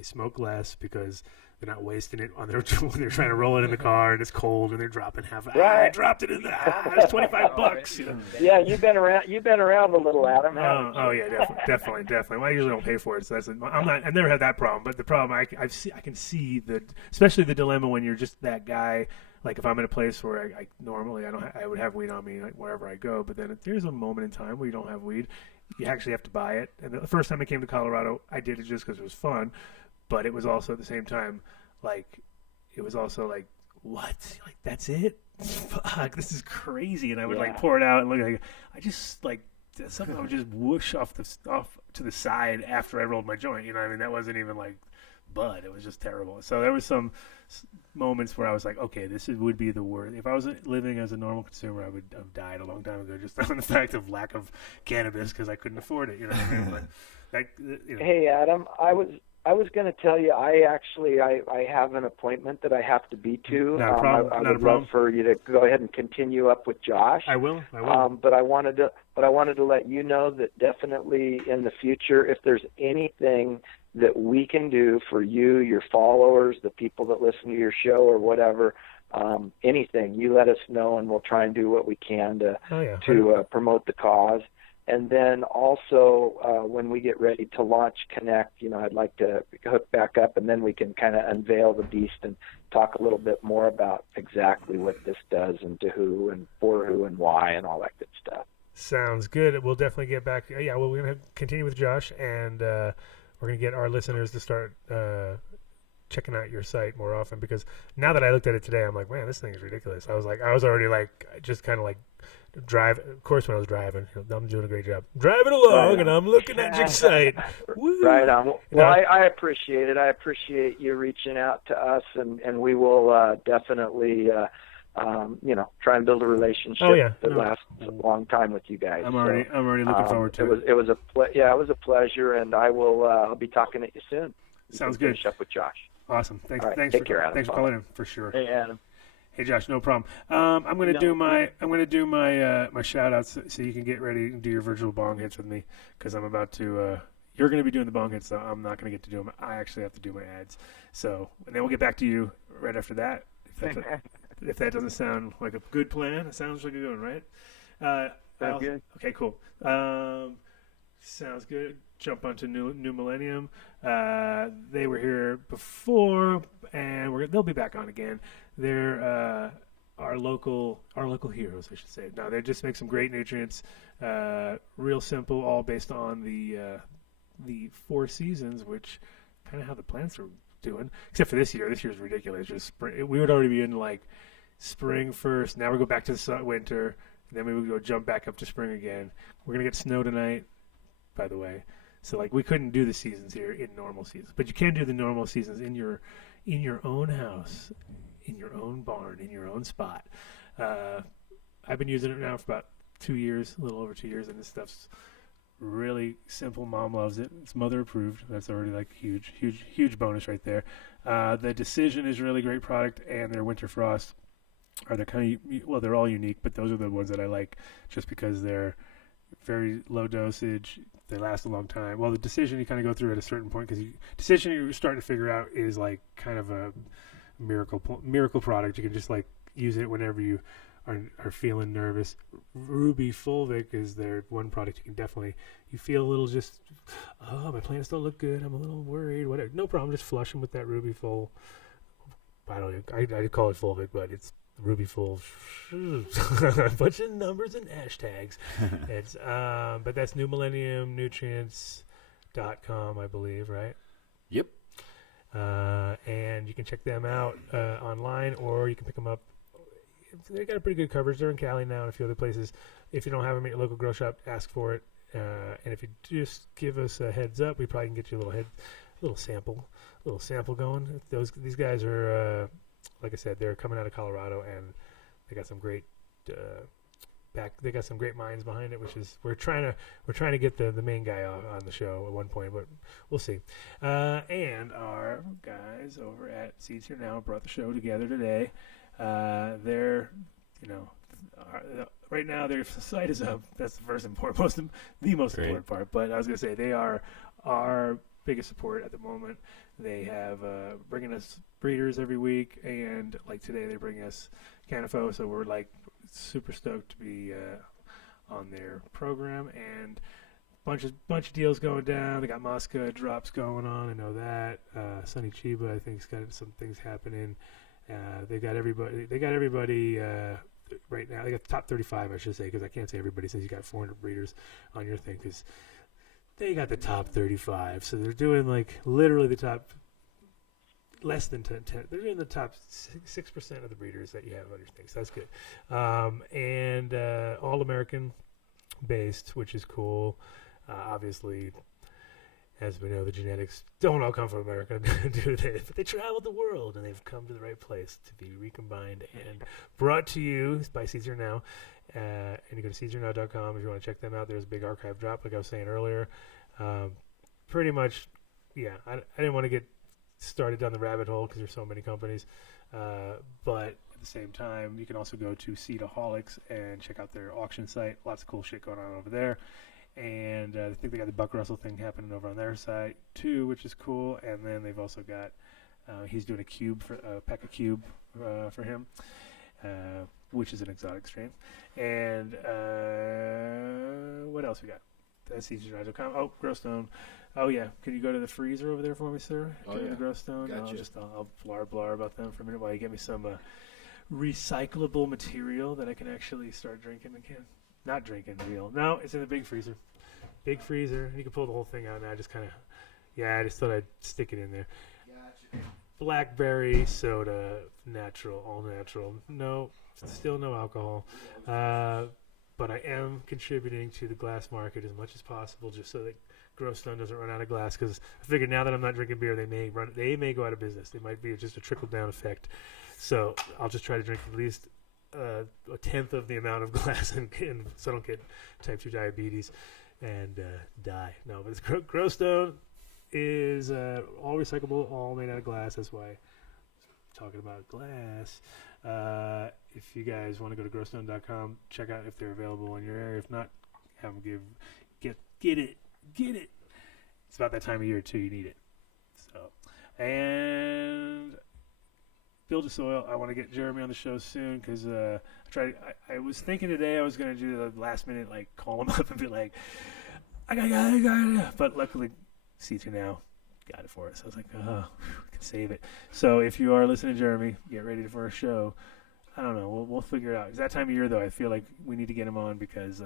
smoke less because they're not wasting it on their when they're trying to roll it in the car and it's cold and they're dropping half. I dropped it in the. It's $25. Yeah, you've been around a little, Adam. Oh yeah, definitely. Well, I usually don't pay for it, so I've never had that problem. But the problem I can see especially the dilemma when you're just that guy. Like if I'm in a place where I normally I would have weed on me like wherever I go, but then if there's a moment in time where you don't have weed, you actually have to buy it. And the first time I came to Colorado, I did it just because it was fun. But it was also at the same time, what? Like, that's it? Fuck, this is crazy. And I would pour it out and look like I just something I would just whoosh off to the side after I rolled my joint. You know what I mean? That wasn't even like bud. It was just terrible. So there was some moments where I was like, okay, would be the worst. If I was living as a normal consumer, I would have died a long time ago just on the fact of lack of cannabis because I couldn't afford it. You know what I mean? But Hey, Adam, I was going to tell you, I have an appointment that I have to be to. Not a problem. I would love for you to go ahead and continue up with Josh. I will. But I wanted to let you know that definitely in the future, if there's anything that we can do for you, your followers, the people that listen to your show or whatever, anything, you let us know and we'll try and do what we can to promote the cause. And then also when we get ready to launch Connect, I'd like to hook back up and then we can kind of unveil the beast and talk a little bit more about exactly what this does and to who and for who and why and all that good stuff. Sounds good. We'll definitely get back. Yeah, well, we're going to continue with Josh and we're going to get our listeners to start checking out your site more often because now that I looked at it today, I'm like, man, this thing is ridiculous. I was already just kind of drive. Of course, when I was driving, I'm doing a great job driving along, and I'm looking at your site. Woo. Right on. Well, I appreciate it. I appreciate you reaching out to us, and we will definitely, try and build a relationship that lasts a long time with you guys. I'm already looking forward to it. It was a pleasure, and I'll be talking to you soon. Sounds good. Finish up with Josh. Awesome. Thanks. Right, thanks take for care, Adam. Thanks for calling in for sure. Hey, Adam. Hey, Josh. No problem. I'm gonna do my my shout outs so you can get ready and do your virtual bong hits with me because I'm about to. You're going to be doing the bong hits, so I'm not going to get to do them. I actually have to do my ads. So, and then we'll get back to you right after that. If that doesn't sound like a good plan, it sounds like a good one, right? Sounds good. Okay, cool. Sounds good. Jump onto New Millennium. They were here before, and they'll be back on again. They're our local heroes, I should say. No, they just make some great nutrients. Real simple, all based on the 4 seasons, which kind of how the plants are doing. Except for this year. This year's ridiculous. Just spring. We would already be in like spring first. Now we go back to the winter. And then we would go jump back up to spring again. We're gonna get snow tonight, by the way. So like we couldn't do the seasons here in normal seasons, but you can do the normal seasons in your own house, in your own barn, in your own spot. I've been using it now for about 2 years, a little over 2 years, and this stuff's really simple. Mom loves it. It's mother approved. That's already like huge bonus right there. The Decision is a really great product, and their Winter Frost are they're all unique, but those are the ones that I like just because they're very low dosage. They last a long time. Well, the Decision you kind of go through at a certain point because Decision you're starting to figure out is like kind of a miracle product. You can just like use it whenever you are feeling nervous. Ruby Fulvic is their one product you can definitely, you feel a little just, my plants don't look good, I'm a little worried, whatever. No problem, just flush them with that Ruby Full. I call it Fulvic, but it's Ruby Full. A bunch of numbers and hashtags. It's but that's New Millennium Nutrients.com, I believe, right? Yep. And you can check them out online, or you can pick them up. They got a pretty good coverage. They're in Cali now and a few other places. If you don't have them at your local grow shop, ask for it. And if you just give us a heads up, we probably can get you a little sample going. These guys are, like I said, they're coming out of Colorado, and they got some great they got some great minds behind it, which is we're trying to get the main guy on the show at one point, but we'll see. And our guys over at Seeds Here Now brought the show together today. They're, right now their site is up. That's the most important part. But I was going to say they are our biggest support at the moment. They have bringing us breeders every week, and like today they bring us Cannafo. So we're like super stoked to be on their program, and bunch of deals going down. They got Mosca drops going on. I know that. Sonny Chiba, I think, has got some things happening. They got everybody right now. They got the top 35, I should say, because I can't say everybody since you got 400 breeders on your thing, because they got the top 35. So they're doing like literally the top less than 10. They're doing the top 6% of the breeders that you have on your thing. So that's good. And all American based, which is cool. Obviously, as we know, the genetics don't all come from America, do they? But they traveled the world, and they've come to the right place to be recombined and brought to you by Seeds Here Now. And you go to seedsherenow.com if you want to check them out. There's a big archive drop, like I was saying earlier. Pretty much, yeah, I didn't want to get started down the rabbit hole because there's so many companies. But at the same time, you can also go to Seedaholics and check out their auction site. Lots of cool shit going on over there. And I think they got the Buck Russell thing happening over on their site too, which is cool. And then they've also got he's doing a pack of cube for him, which is an exotic strain. And what else we got? That's easyjob.com. Oh, Growstone. Oh yeah, can you go to the freezer over there for me, sir? Oh, yeah. The Growstone. Gotcha. I'll blar about them for a minute while you get me some recyclable material that I can actually start drinking again. Not drinking real. No, it's in the big freezer. Big freezer. You can pull the whole thing out now. I just thought I'd stick it in there. Gotcha. Blackberry soda, natural, all natural. No, still no alcohol. But I am contributing to the glass market as much as possible, just so that Growstone doesn't run out of glass. Because I figured now that I'm not drinking beer, they may go out of business. They might be just a trickle down effect. So I'll just try to drink at least a tenth of the amount of glass, and so I don't get type 2 diabetes and die. No, but it's Growstone is all recyclable, all made out of glass. That's why I'm talking about glass. If you guys want to go to growstone.com, check out if they're available in your area. If not, have them get it. It's about that time of year too. You need it. So, and Build a Soil. I want to get Jeremy on the show soon because I was thinking today I was going to do the last minute, like call him up and be like, I got it. But luckily, C2 now got it for us. I was like, oh, we can save it. So if you are listening, Jeremy, get ready for our show. I don't know. We'll figure it out. It's that time of year, though. I feel like we need to get him on because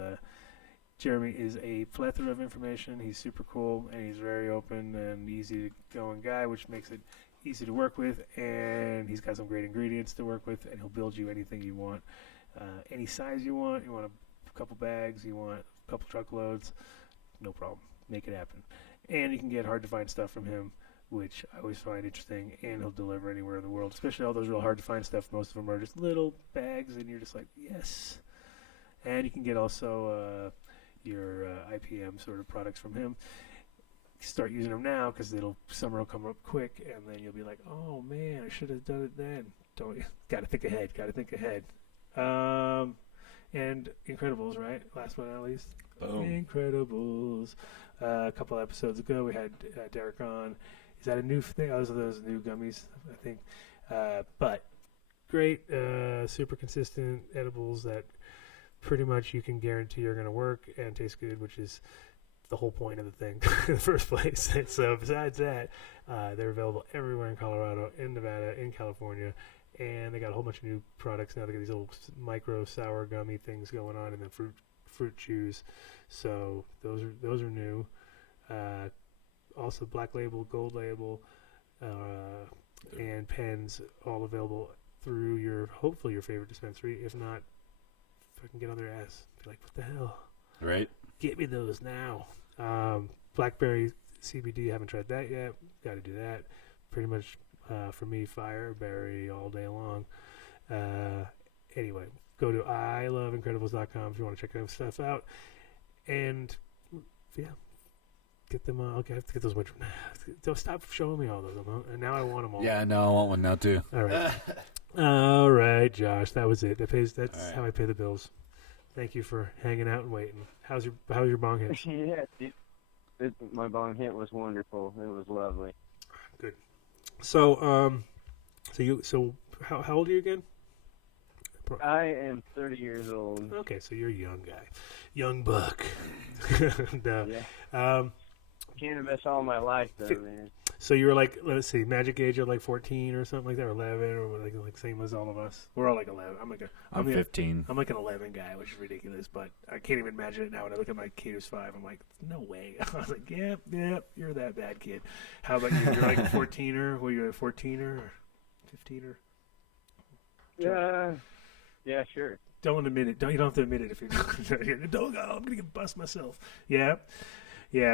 Jeremy is a plethora of information. He's super cool, and he's very open and easy to going guy, which makes it easy to work with. And he's got some great ingredients to work with, and he'll build you anything you want, any size you want. You want a couple bags, you want a couple truckloads, no problem. Make it happen. And you can get hard-to-find stuff from him, which I always find interesting, and he'll deliver anywhere in the world, especially all those real hard-to-find stuff. Most of them are just little bags, and you're just like, yes. And you can get also your IPM sort of products from him. Start using them now because summer will come up quick, and then you'll be like, oh, man, I should have done it then. Got to think ahead. And Incredibles, right? Last but not least. Boom. Incredibles. A couple episodes ago, we had Derek on. Is that a new thing? Those are those new gummies, I think. But great, super consistent edibles that pretty much you can guarantee are going to work and taste good, which is the whole point of the thing in the first place. And so besides that, they're available everywhere in Colorado, in Nevada, in California. And they got a whole bunch of new products now. They got these little micro sour gummy things going on, and then fruit chews. So those are new. Also black label, gold label, and pens, all available through hopefully your favorite dispensary. If not, fucking get on their ass. Be like, what the hell? Right. Get me those now. Blackberry CBD, haven't tried that yet. Got to do that. Pretty much for me, fireberry all day long. Anyway, go to iloveincredibles.com if you want to check that stuff out. And yeah, get them. I'll have to get those. Don't stop showing me all those. And now I want them all. Yeah, no, I want one now too. All right. All right, Josh. That was it. That's right. how I pay the bills. Thank you for hanging out and waiting. How's your bong hit? Yeah, dude. My bong hit was wonderful. It was lovely. Good. So, how old are you again? I am 30 years old. Okay, so you're a young guy, young buck. Yeah. Cannabis all my life, though, man. So you were like, let's see, magic age of like 14 or something like that, or 11, or like same as all of us. We're all like 11. I'm 15. I'm like an 11 guy, which is ridiculous, but I can't even imagine it now. When I look at my kid who's 5, I'm like, no way. I was like, yep, you're that bad kid. How about you? You're like a 14er? Were you a 14er or 15er? Yeah, sure. Don't admit it. You don't have to admit it if you don't go. I'm gonna get bust myself. Yeah.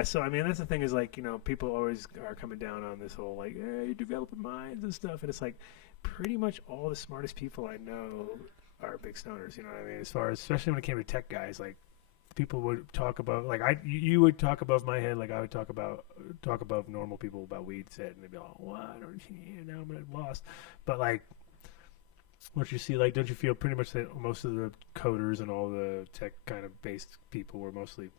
So I mean, that's the thing is like, people always are coming down on this whole like, hey, you're developing minds and stuff, and it's like pretty much all the smartest people I know are big stoners. You know what I mean? As far as, especially when it came to tech guys, like people would talk about like you would talk above my head, like I would talk above normal people about weed set, and they'd be like, what? Now I'm lost. But like, what you see, like, don't you feel pretty much that most of the coders and all the tech kind of based people were mostly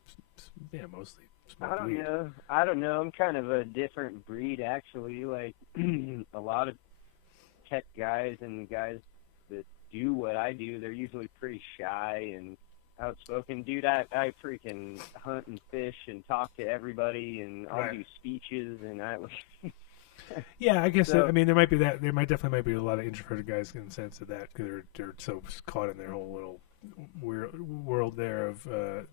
smoked weed? I don't know. I'm kind of a different breed, actually. Like, a lot of tech guys and guys that do what I do, they're usually pretty shy and outspoken. Dude, I freaking hunt and fish and talk to everybody, and I'll do speeches, and Yeah, I guess. So, I mean, there might definitely be a lot of introverted guys in the sense of that, because they're so caught in their whole little world there of,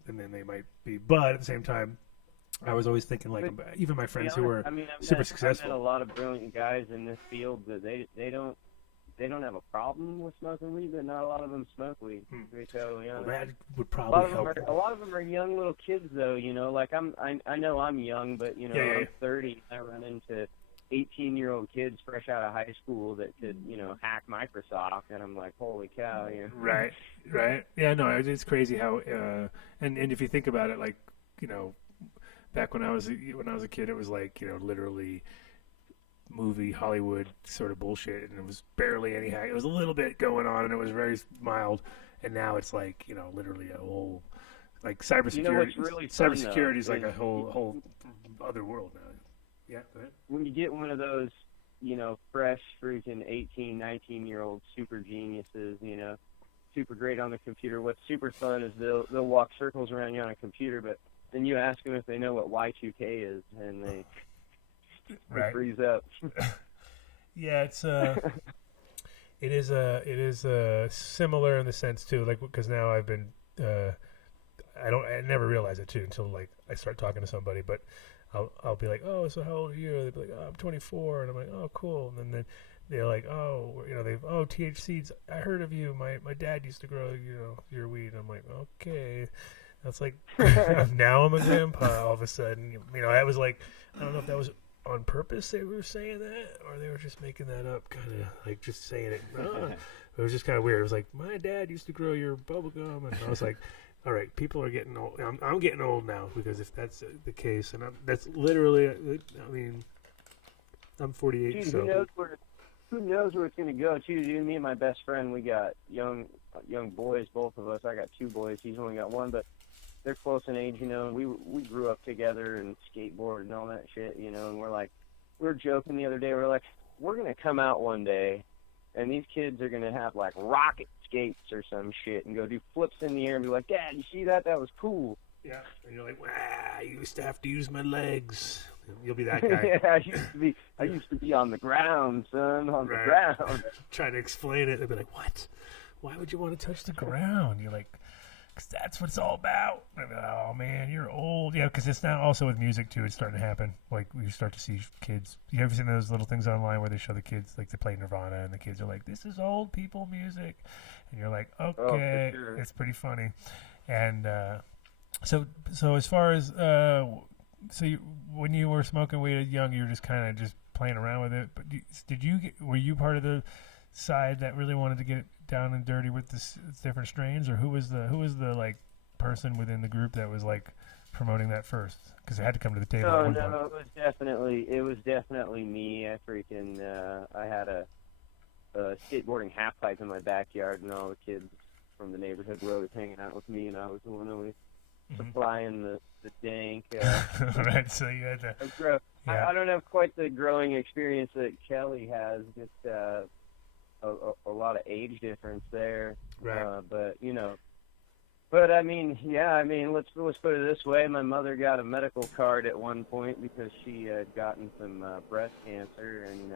and then they might be. But at the same time, I was always thinking like, even my friends who were super successful. I've met a lot of brilliant guys in this field that they don't have a problem with smoking weed, but not a lot of them smoke weed. To be totally honest. Well, that would probably help. A lot of them are young little kids, though. Like I know I'm young, but I'm 30. I run into 18-year-old kids fresh out of high school that could, hack Microsoft, and I'm like, holy cow, Right. Yeah, no, it's crazy how, and if you think about it, like, back when I was a kid, it was like, literally movie Hollywood sort of bullshit, and it was barely any hack. It was a little bit going on, and it was very mild, and now it's like, literally a whole, like, cybersecurity. Cybersecurity is like a whole other world now. Yeah, go ahead. When you get one of those, fresh freaking 18, 19-year-old super geniuses, super great on the computer. What's super fun is they'll walk circles around you on a computer, but then you ask them if they know what Y2K is, and they Right. freeze up. Yeah, it's it is similar in the sense too, like because now I've been I never realize it too until like I start talking to somebody, but I'll be like, oh, so how old are you? They'll be like, oh, I'm 24, and I'm like, oh, cool, and then they're like, oh, THCs. I heard of you. My dad used to grow, your weed. I'm like, okay, that's like now I'm a grandpa all of a sudden. That was like, I don't know if that was on purpose they were saying that, or they were just making that up, kind of like just saying it. It was just kind of weird. It was like, my dad used to grow your bubble gum, and I was like, all right, people are getting old. I'm getting old now, because if that's the case, and that's literally, I mean, I'm 48. Dude, so who knows where it's gonna go? Too, dude. Me and my best friend, we got young boys, both of us. I got 2 boys. He's only got 1, but they're close in age, and we grew up together and skateboard and all that shit, and we were joking the other day. We're like, we're gonna come out one day, and these kids are gonna have like rocket skates or some shit and go do flips in the air and be like, Dad, you see that? That was cool. Yeah, and you're like, wow, I used to have to use my legs. You'll be that guy. Yeah, I used to be on the ground, son, on the ground. Trying to explain it, they'd be like, what? Why would you want to touch the ground? You're like, because that's what it's all about. Like, oh man, you're old. Yeah, because it's now also with music too. It's starting to happen. Like we start to see kids. You ever seen those little things online where they show the kids, like they play Nirvana, and the kids are like, "This is old people music," and you're like, "Okay, sure. It's pretty funny." And so as far as when you were smoking weed young, you were just kind of just playing around with it. But were you part of the side that really wanted to get it down and dirty with this different strains, or who was the like person within the group that was like promoting that first? Because it had to come to the table. No, it was definitely me. I had a skateboarding half pipe in my backyard, and all the kids from the neighborhood were always hanging out with me, and I was the one always supplying the dank. Right, so you had to. I don't have quite the growing experience that Kelly has. Just a lot of age difference there. Right. But I mean, let's put it this way. My mother got a medical card at one point because she had gotten some breast cancer, and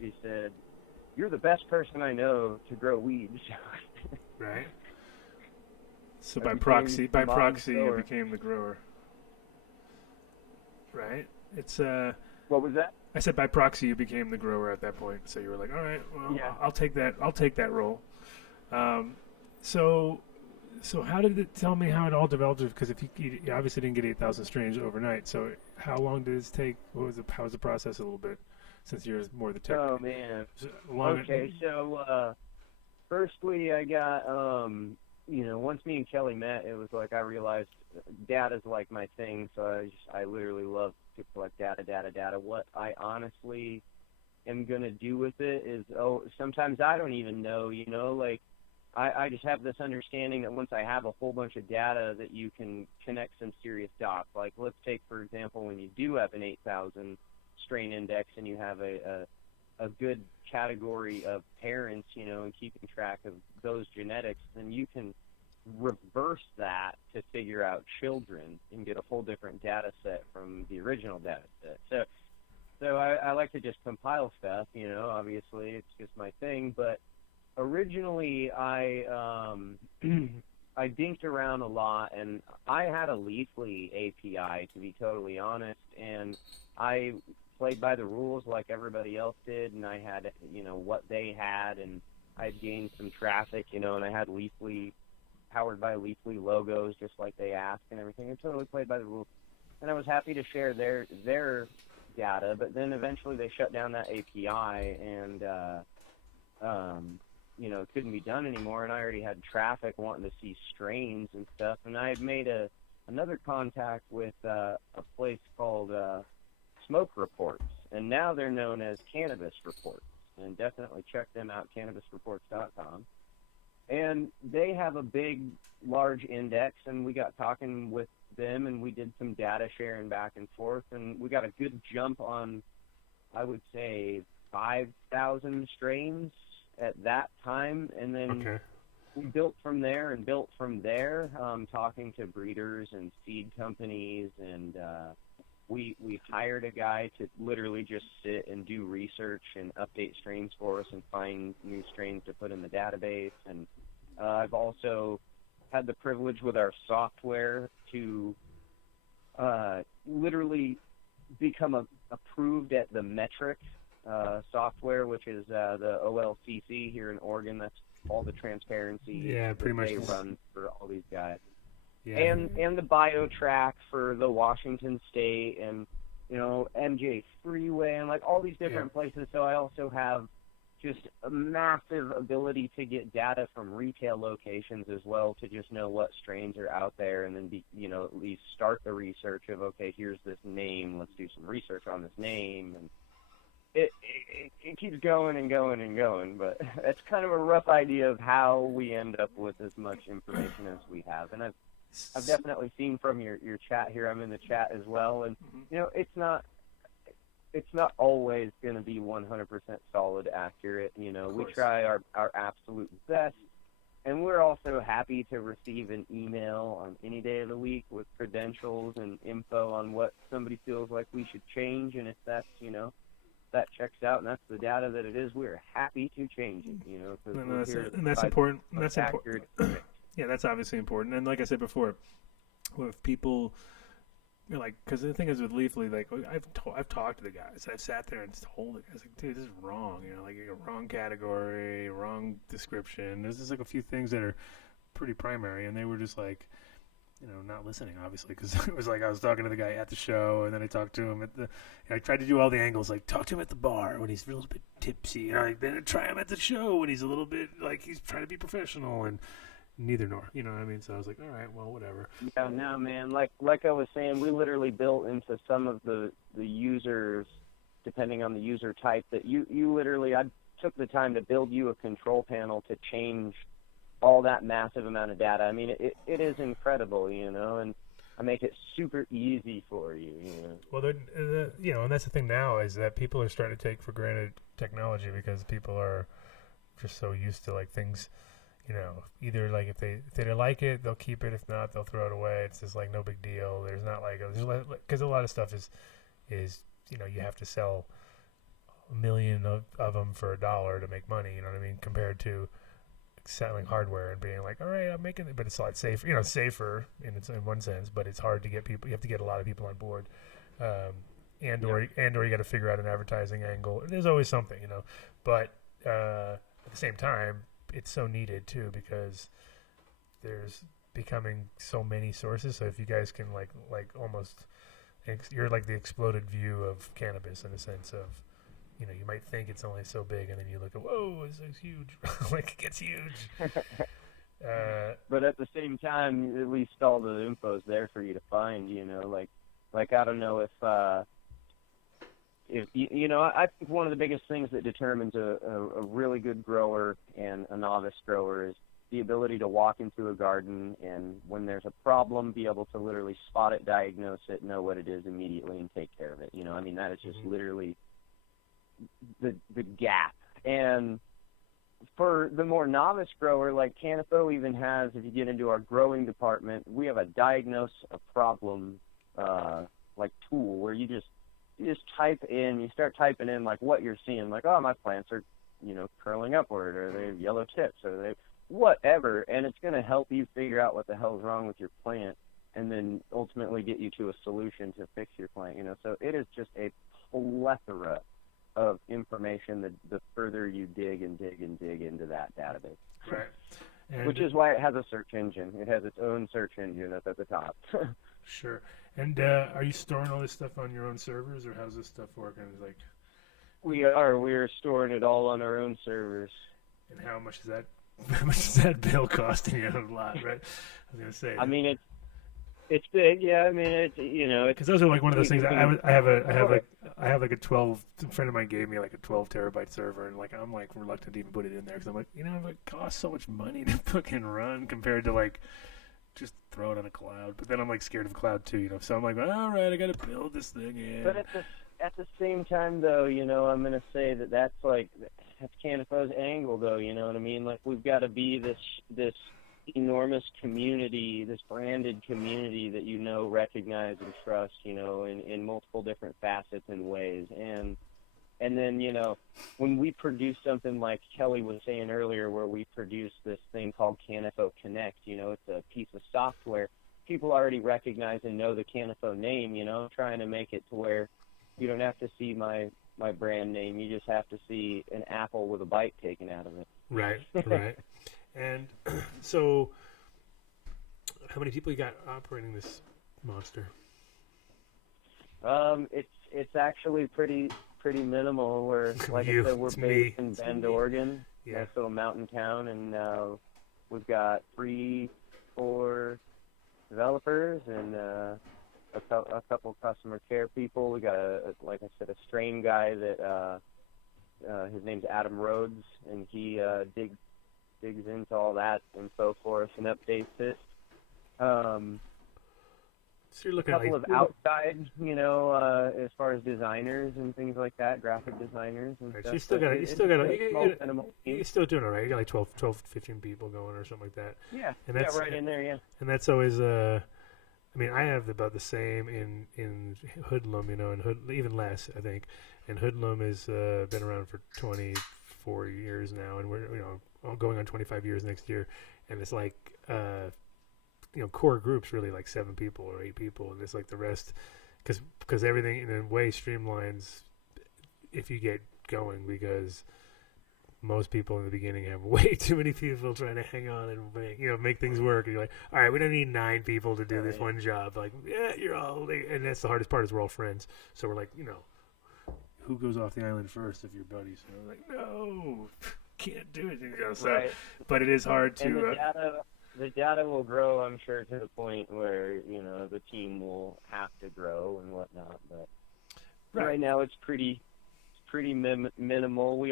she said, "You're the best person I know to grow weeds." Right. So by proxy, you became the grower. Right. It's What was that? I said by proxy you became the grower at that point. So you were like, all right, well, yeah. I'll take that role. So how did it? Tell me how it all developed? Because if you obviously didn't get 8,000 strains overnight, so how long did this take? How was the process a little bit? Since you're more the tech. Oh man. Okay, so firstly, I got once me and Kelly met, it was like I realized data's like my thing. So I literally love to collect data. What I honestly am gonna do with it is sometimes I don't even know. Like I just have this understanding that once I have a whole bunch of data, that you can connect some serious dots. Like let's take for example when you do have an 8,000 strain index and you have a good category of parents, and keeping track of those genetics, then you can reverse that to figure out children and get a whole different data set from the original data set. So I like to just compile stuff, obviously it's just my thing, but originally I dinked around a lot, and I had a Leafly API, to be totally honest, and I played by the rules like everybody else did, and I had, what they had, and I'd gained some traffic, and I had Leafly, powered by Leafly logos, just like they asked and everything. I totally played by the rules, and I was happy to share their data, but then eventually they shut down that API, and, it couldn't be done anymore, and I already had traffic wanting to see strains and stuff, and I had made another contact with a place called Smoke Reports, and now they're known as Cannabis Reports, and definitely check them out, cannabisreports.com. And they have a big, large index, and we got talking with them, and we did some data sharing back and forth, and we got a good jump on, I would say, 5,000 strains at that time, and then built from there and built from there, talking to breeders and seed companies, and we hired a guy to literally just sit and do research and update strains for us and find new strains to put in the database. And I've also had the privilege with our software to literally become approved at the metric software, which is the OLCC here in Oregon. That's all the transparency pretty much they run for all these guys. Yeah. And the BioTrack for the Washington State, and MJ Freeway, and like all these different places. So I also have just a massive ability to get data from retail locations as well, to just know what strains are out there, and then at least start the research of, okay, here's this name, let's do some research on this name. And it keeps going and going and going, but it's kind of a rough idea of how we end up with as much information as we have. And I've definitely seen from your chat here, I'm in the chat as well, and it's not always going to be 100% solid accurate. We try our absolute best, and we're also happy to receive an email on any day of the week with credentials and info on what somebody feels like we should change, and if that's that checks out and that's the data that it is, we're happy to change it. And that's important. That's important. Yeah, that's obviously important. And like I said before, with people, because the thing is with Leafly, like I've talked to the guys. I've sat there and told the guys, like, dude, this is wrong. Like you got wrong category, wrong description. There's just like a few things that are pretty primary, and they were just like, not listening, obviously, because it was like I was talking to the guy at the show, and then I talked to him I tried to do all the angles, like talk to him at the bar when he's a little bit tipsy, then try him at the show when he's a little bit like he's trying to be professional, and neither nor, you know what I mean? So I was like, all right, well, whatever. Yeah, no, man. Like I was saying, we literally built into some of the users, depending on the user type, that you literally, I took the time to build you a control panel to change all that massive amount of data. I mean, it is incredible, and I make it super easy for you, Well, and that's the thing now is that people are starting to take for granted technology because people are just so used to like things, either like if they like it, they'll keep it. If not, they'll throw it away. It's just like no big deal. There's not like because a lot of stuff is you have to sell 1 million of them for $1 to make money. You know what I mean? Compared to selling hardware and being like, all right, I'm making it, but it's a lot safer. Safer in one sense, but it's hard to get people. You have to get a lot of people on board, or you got to figure out an advertising angle. There's always something, But at the same time, it's so needed too because there's becoming so many sources. So if you guys can like almost, you're like the exploded view of cannabis in a sense of. You might think it's only so big, and then you look at, whoa, it's huge. Like, it gets huge. But at the same time, at least all the info's there for you to find, Like I don't know if I think one of the biggest things that determines a really good grower and a novice grower is the ability to walk into a garden and when there's a problem, be able to literally spot it, diagnose it, know what it is immediately, and take care of it. That is just literally the gap. And for the more novice grower, like Cannafo even has, if you get into our growing department, we have a diagnose a problem like tool where you just you start typing in like what you're seeing, like, oh, my plants are curling upward, or they have yellow tips, or they whatever, and it's going to help you figure out what the hell's wrong with your plant, and then ultimately get you to a solution to fix your plant. So it is just a plethora of information the further you dig and dig and dig into that database. Right. And which is why it has a search engine. It has its own search engine that's at the top. Sure. And are you storing all this stuff on your own servers, or how's this stuff working? Like, we are storing it all on our own servers. And how much is that? How much is that bill costing you? A lot, right? I was gonna say. I mean, it's big, yeah. I mean, it's because those are like one of those things. I have like a 12. A friend of mine gave me like a 12 terabyte server, and like I'm like reluctant to even put it in there because I'm like, it costs so much money to fucking run compared to like just throw it on a cloud. But then I'm like scared of cloud too, So I'm like, all right, I got to build this thing in. But at the same time, though, I'm gonna say that's like Cannafo's angle, though. You know what I mean? Like, we've got to be this enormous community, this branded community that recognize and trust, in multiple different facets and ways. And then, when we produce something like Kelly was saying earlier, where we produce this thing called Cannafo Connect, it's a piece of software. People already recognize and know the Cannafo name, trying to make it to where you don't have to see my brand name. You just have to see an apple with a bite taken out of it. Right, right. And so, how many people you got operating this monster? It's actually pretty minimal. We're, like I said, we're based in Bend, Oregon. Yeah. So a mountain town, and we've got 3-4 developers and a couple customer care people. We got like I said, a strain guy that his name's Adam Rhodes, and he digs into all that info for us and updates it. So you're looking a couple at of outside, as far as designers and things like that, graphic designers and right, stuff. so you're still doing all right. You got like 12, 15 people going or something like that. Yeah, and that's right in there, yeah. And that's always, I have about the same in Hoodlum, and even less, I think. And Hoodlum has been around for 24 years now, and we're, going on 25 years next year. And it's like, core groups really like 7 people or 8 people, and it's like the rest, because everything in a way streamlines if you get going, because most people in the beginning have way too many people trying to hang on and make things work. And you're like, all right, we don't need 9 people to do this one job. Like, yeah, you're all, and that's the hardest part, is we're all friends. So we're like, who goes off the island first if you're buddies? So we're like, no, can't do it. So, right. But it is hard to. And the data will grow, I'm sure, to the point where the team will have to grow and whatnot. But right now, it's pretty minimal.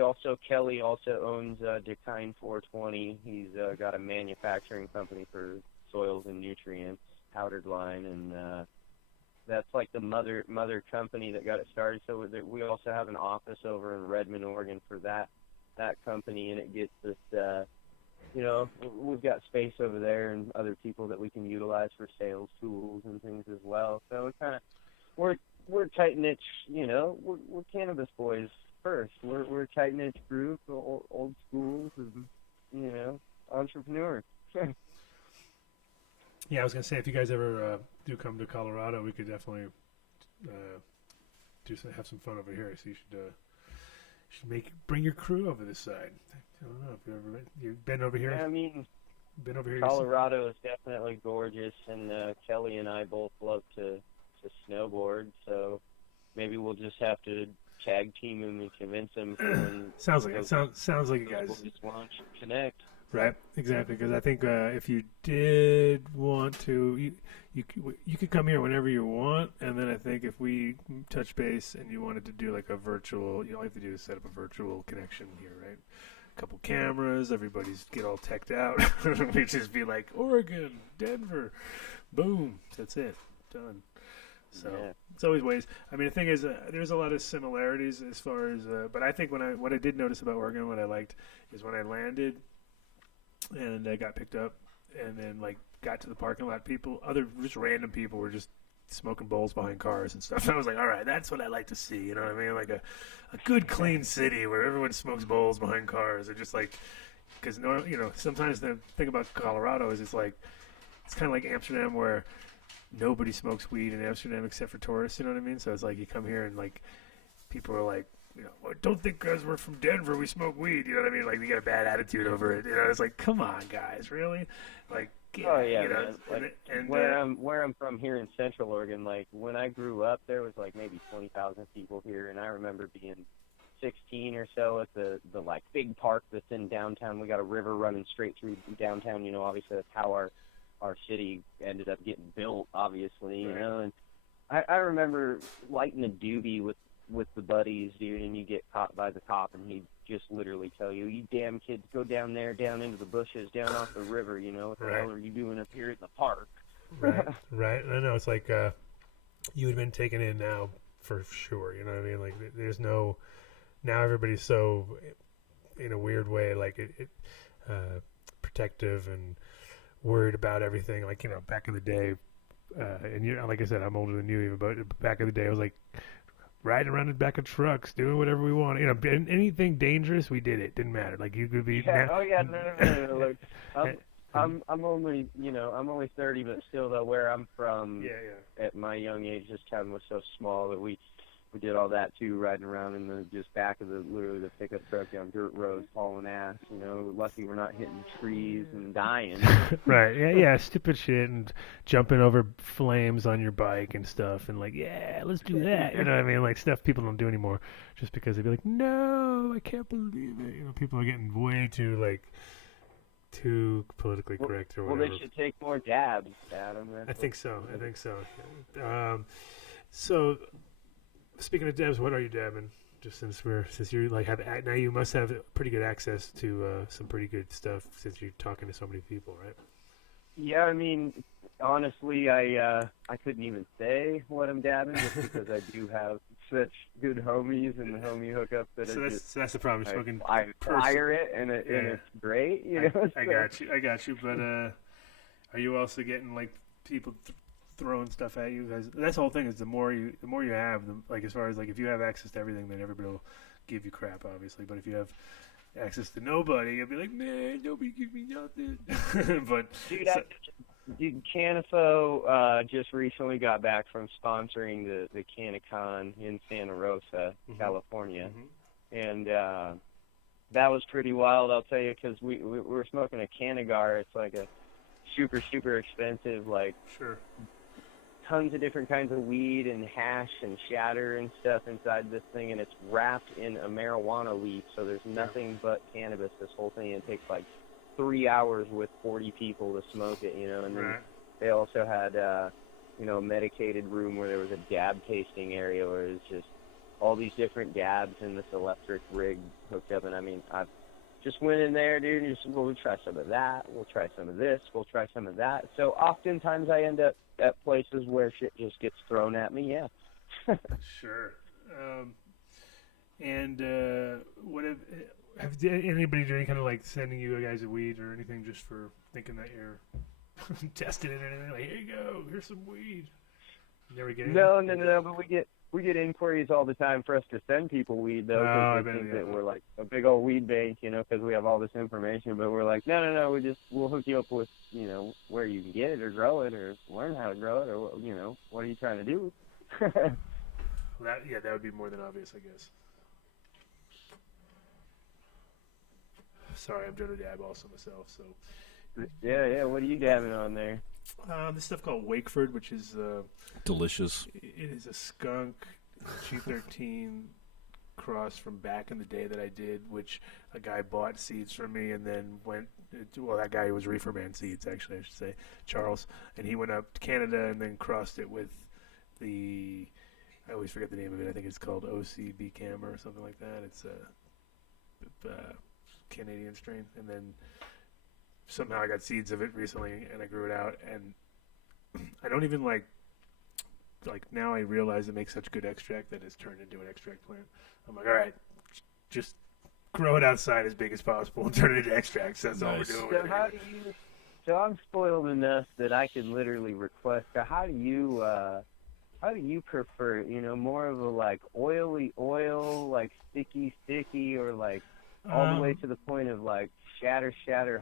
Kelly also owns Decline 420. He's got a manufacturing company for soils and nutrients, powdered line, and that's like the mother company that got it started. So we also have an office over in Redmond, Oregon for that company, and it gets this. We've got space over there and other people that we can utilize for sales tools and things as well. So we're tight knit. We're cannabis boys first. We're a tight knit group, old schools, and entrepreneurs. Yeah, I was gonna say, if you guys ever do come to Colorado, we could definitely have some fun over here. So you should bring your crew over this side. I don't know if you've been over here. Yeah, been over here. Colorado is definitely gorgeous, and Kelly and I both love to snowboard. So maybe we'll just have to tag team him and convince him. Sounds like you guys just launch Connect. Right, exactly. Because I think if you did want to, you could come here whenever you want. And then I think if we touch base and you wanted to do like a virtual, all you have to do is set up a virtual connection here, right? A couple cameras, everybody's get all teched out. We just be like, Oregon, Denver, boom, that's it, done. So It's always ways. The thing is, there's a lot of similarities as far as, but I think what I did notice about Oregon, what I liked, is when I landed and I got picked up, and then got to the parking lot, just random people were just smoking bowls behind cars and stuff. And I was like, all right, that's what I like to see. You know what I mean? Like a good, clean city where everyone smokes bowls behind cars. Or just because sometimes the thing about Colorado is it's kind of like Amsterdam, where nobody smokes weed in Amsterdam except for tourists. You know what I mean? So it's like you come here and people are like, don't think because we're from Denver we smoke weed. You know what I mean? We get a bad attitude over it. It's like, come on, guys, really? Man. And where I'm from here in Central Oregon, when I grew up, there was maybe 20,000 people here, and I remember being 16 or so at the big park that's in downtown. We got a river running straight through downtown. Obviously that's how our city ended up getting built. Obviously, right. And I remember lighting a doobie with the buddies, dude, and you get caught by the cop, and he'd just literally tell you, you damn kids, go down there, down into the bushes, down off the river, what the hell are you doing up here in the park? Right. I know, it's like you had been taken in now for sure, you know what I mean? There's no, now everybody's so in a weird way, like it protective and worried about everything. Like, back in the day, and like I said, I'm older than you even, but back in the day, I was like riding around in the back of trucks, doing whatever we want. Anything dangerous, we did it. Didn't matter. Like, you could be. Yeah. Oh yeah. No. Look, I'm only I'm only 30, but still though, where I'm from, at my young age, this town was so small that we did all that too, riding around in the just back of literally the pickup truck down dirt roads, hauling ass. Lucky we're not hitting trees and dying. Right. Yeah. Stupid shit and jumping over flames on your bike and stuff, and like, yeah, let's do that. You know what I mean? Like, stuff people don't do anymore, just because they'd be like, no, I can't believe it. People are getting way too politically correct or whatever. Well, they should take more dabs, Adam. I think so. So, speaking of dabs, what are you dabbing? Just since you now you must have pretty good access to some pretty good stuff since you're talking to so many people, right? Yeah, I mean, honestly, I couldn't even say what I'm dabbing just because I do have such good homies and the homie hookup that so that's the problem. You're smoking. I fire it and it's great. I got you. But are you also getting like people throwing stuff at you? Guys, that's the whole thing. Is the more you have, like as far as like if you have access to everything, then everybody will give you crap, obviously. But if you have access to nobody, you'll be like, man, nobody give me nothing. But dude, Cannafo just recently got back from sponsoring the CannaCon in Santa Rosa, California, and that was pretty wild, I'll tell you, because we were smoking a Cannagar. It's like a super expensive, like tons of different kinds of weed and hash and shatter and stuff inside this thing, and it's wrapped in a marijuana leaf, so there's nothing but cannabis, this whole thing. It takes like 3 hours with 40 people to smoke it, and then they also had a medicated room where there was a dab tasting area where it was just all these different dabs in this electric rig hooked up. And I mean, I just went in there, dude, and just, we'll try some of that, we'll try some of this, we'll try some of that. So oftentimes I end up at places where shit just gets thrown at me. Sure. What have anybody doing any kind of like sending you guys a weed or anything just for thinking that you're testing it and anything? Like, here you go, here's some weed. Never get No, but we get inquiries all the time for us to send people weed, though, because they think that we're like a big old weed bank, because we have all this information. But we're like, no, we'll hook you up with, where you can get it or grow it or learn how to grow it or, what are you trying to do? That would be more than obvious, I guess. Sorry, I'm doing a dab also myself. So. Yeah. What are you dabbing on there? This stuff called Wakeford, which is delicious. It is a skunk G13 cross from back in the day that I did, which a guy bought seeds from me and then that guy was Reefer Man Seeds, actually, I should say, Charles, and he went up to Canada and then crossed it with I always forget the name of it. I think it's called OCB Cam or something like that. It's a Canadian strain, and then somehow I got seeds of it recently and I grew it out, and I don't even like now I realize it makes such good extract that it's turned into an extract plant. I'm like, all right, just grow it outside as big as possible and turn it into extracts. That's all we're doing. So I'm spoiled enough that I can literally request. How do you prefer? More of a like oily oil, like sticky, or like all the way to the point of like shatter,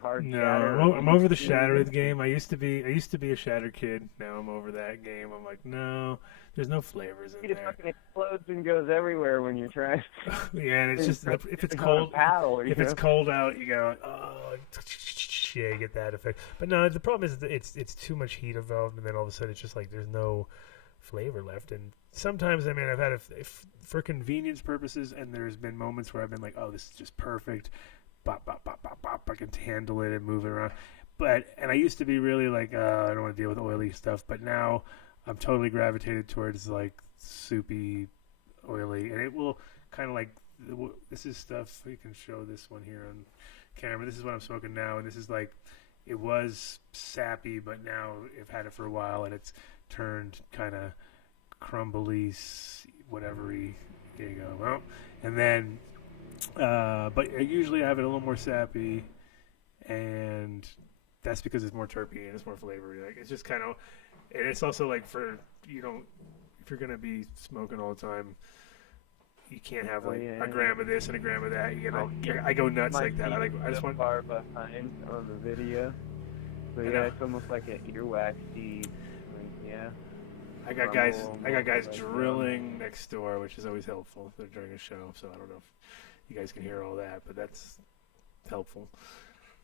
hard shatter. No, I'm over the shatter game. I used to be a shatter kid. Now I'm over that game. I'm like, no, there's no flavors in there. It fucking explodes and goes everywhere when you're trying. Yeah, and it's just if it's cold. It's cold out, you go, oh, yeah, you get that effect. But no, the problem is that it's too much heat involved, and then all of a sudden it's just like there's no flavor left. And sometimes, I mean, I've had for convenience purposes, and there's been moments where I've been like, oh, this is just perfect. Bop, bop, bop, bop, bop. I can handle it and move it around. And I used to be really like, I don't want to deal with oily stuff. But now I'm totally gravitated towards like soupy, oily. And it will kind of like, this is stuff, you can show this one here on camera. This is what I'm smoking now. And this is like, it was sappy, but now I've had it for a while and it's turned kind of crumbly, whatever-y. There you go. Well, and then But usually I have it a little more sappy, and that's because it's more terpene and it's more flavory. Like, it's just kind of, and it's also like for, you know, if you're gonna be smoking all the time, you can't have like a gram of this and a gram of that. You know, I go nuts like that. I just want far behind on the video. So yeah, it's almost like an earwaxy. Yeah. I got guys drilling next door, which is always helpful during a show. So I don't know if you guys can hear all that, but that's helpful.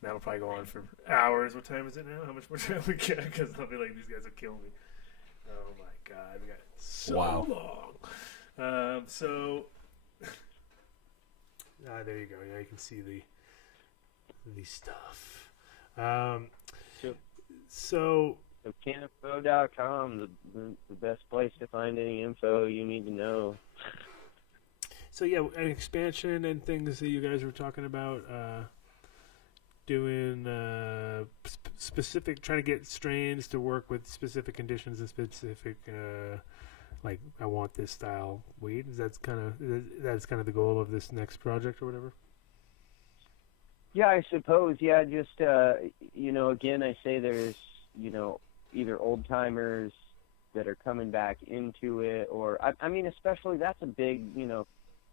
That'll probably go on for hours. What time is it now? How much more time we got? Because I'll be like, these guys will kill me. Oh my god, we got so long. There you go. Yeah, you can see the stuff. So Cannafo.com, the best place to find any info you need to know. So yeah, an expansion and things that you guys were talking about, doing specific, trying to get strains to work with specific conditions and specific, like I want this style weed. That's kind of the goal of this next project or whatever. Yeah, I suppose. Yeah, just you know, again, I say there's, you know, either old timers that are coming back into it, or I mean, especially that's a big, you know,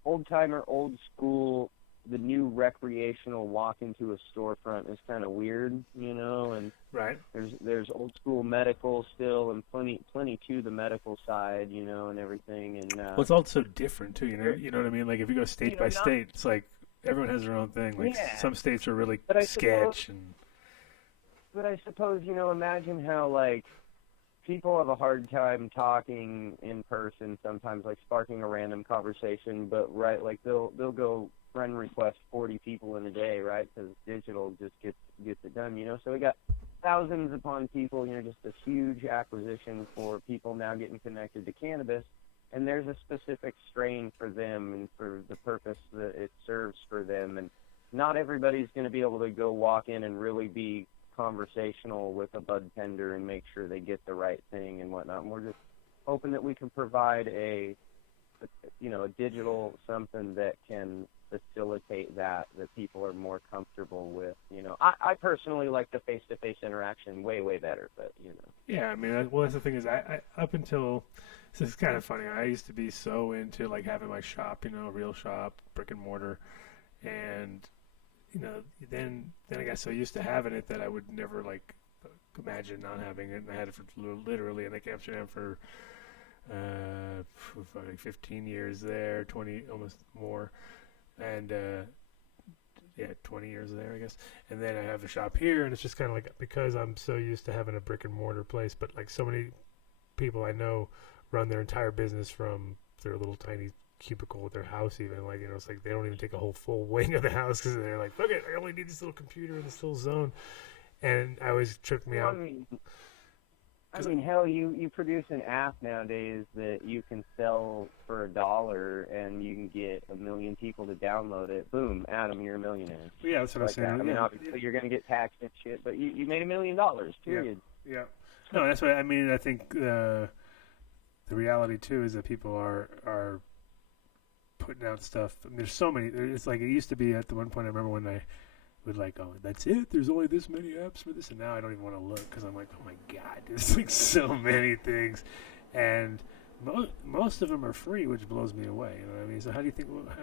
old timer, old school. The new recreational walk into a storefront is kind of weird, you know, and right. There's old school medical still, and plenty to the medical side, you know, and everything. And well, it's also different too, you know what I mean? Like if you go state by state, it's like everyone has their own thing. Like some states are really sketch But I suppose, you know, imagine how, like, people have a hard time talking in person sometimes, like sparking a random conversation, but, right, like, they'll go friend request 40 people in a day, right, because digital just gets it done, you know? So we got thousands upon people, you know, just a huge acquisition for people now getting connected to cannabis, and there's a specific strain for them and for the purpose that it serves for them, and not everybody's going to be able to go walk in and really be conversational with a bud tender and make sure they get the right thing and whatnot. And we're just hoping that we can provide a digital something that can facilitate that people are more comfortable with. You know, I personally like the face-to-face interaction way better, but you know. Yeah, I mean, well, that's the thing is, I up until, this is kind of funny, I used to be so into like having my shop, you know, real shop, brick and mortar, and you know, then I got so used to having it that I would never like imagine not having it. And I had it for literally in like Amsterdam for like 15 years there, 20 almost more, and 20 years there, I guess. And then I have a shop here, and it's just kind of like, because I'm so used to having a brick and mortar place, but like so many people I know run their entire business from their little tiny cubicle at their house, even, like, you know, it's like they don't even take a whole full wing of the house because they're like, okay, I only need this little computer in this little zone. And I always tripped me out. I mean, hell, you produce an app nowadays that you can sell for $1 and you can get 1 million people to download it. Boom, Adam, you're a millionaire. Yeah, that's what I'm saying. I mean, obviously you're going to get taxed and shit, but you made $1 million, period. Yeah. No, that's what I mean. I think the reality too is that people are putting out stuff. I mean, there's so many. It's like it used to be at the one point. I remember when I would like, oh, that's it. There's only this many apps for this, and now I don't even want to look because I'm like, oh my god, there's like so many things, and most of them are free, which blows me away. You know what I mean? So how do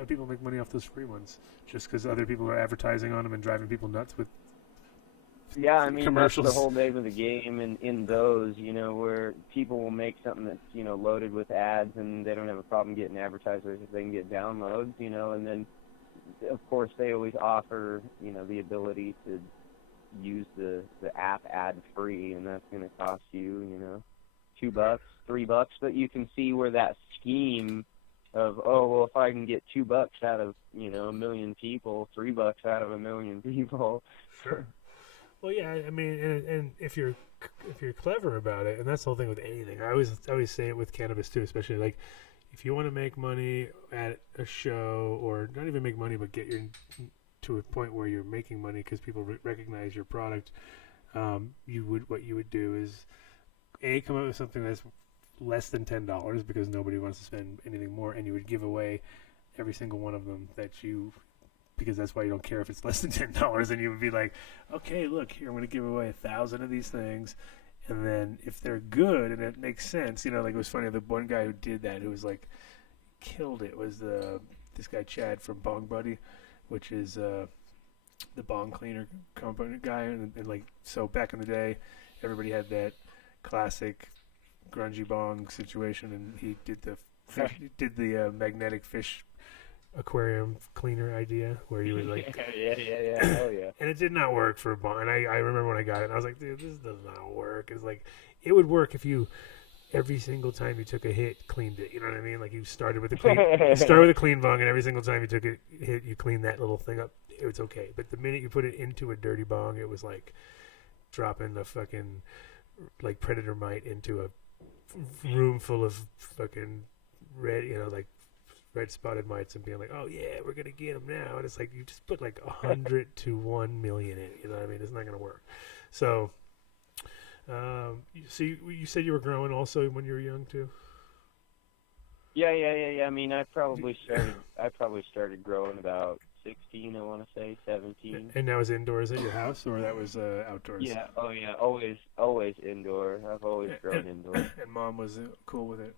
people make money off those free ones? Just because other people are advertising on them and driving people nuts with Yeah, I mean, commercials. That's the whole name of the game, and in those, you know, where people will make something that's, you know, loaded with ads, and they don't have a problem getting advertisers if they can get downloads, you know, and then, of course, they always offer, you know, the ability to use the app ad-free, and that's going to cost you, you know, $2, $3, but you can see where that scheme of, oh, well, if I can get $2 out of, you know, 1 million people, $3 out of 1 million people. Sure. Well, yeah, I mean, and if you're clever about it, and that's the whole thing with anything. I always say it with cannabis too, especially like if you want to make money at a show, or not even make money, but get to a point where you're making money because people recognize your product. What you would do is come up with something that's less than $10 because nobody wants to spend anything more, and you would give away every single one of them that you because that's why you don't care if it's less than $10, and you would be like, okay, look here, I'm going to give away 1,000 of these things, and then if they're good and it makes sense, you know, like it was funny, the one guy who did that, who was like killed it, was this guy Chad from Bong Buddy, which is the bong cleaner company guy, and like, so back in the day, everybody had that classic grungy bong situation, and he did the magnetic fish aquarium cleaner idea where you would like oh yeah. and it did not work for a bong, and I remember when I got it and I was like, dude, this does not work. It's like, it would work if you every single time you took a hit cleaned it, you know what I mean? Like you started with a clean bong, and every single time you took a hit you cleaned that little thing up, it was okay. But the minute you put it into a dirty bong, it was like dropping a fucking like predator mite into a room full of fucking red, you know, like red spotted mites, and being like, oh yeah, we're gonna get them now, and it's like you just put like 100 to 1 million in it, you know what I mean? It's not gonna work. So so you said you were growing also when you were young too? Yeah. I mean, I probably started growing about 16, I want to say 17. And that was indoors at your house, or that was outdoors? Yeah. Oh yeah. Always indoor. I've always grown indoor. And Mom was cool with it?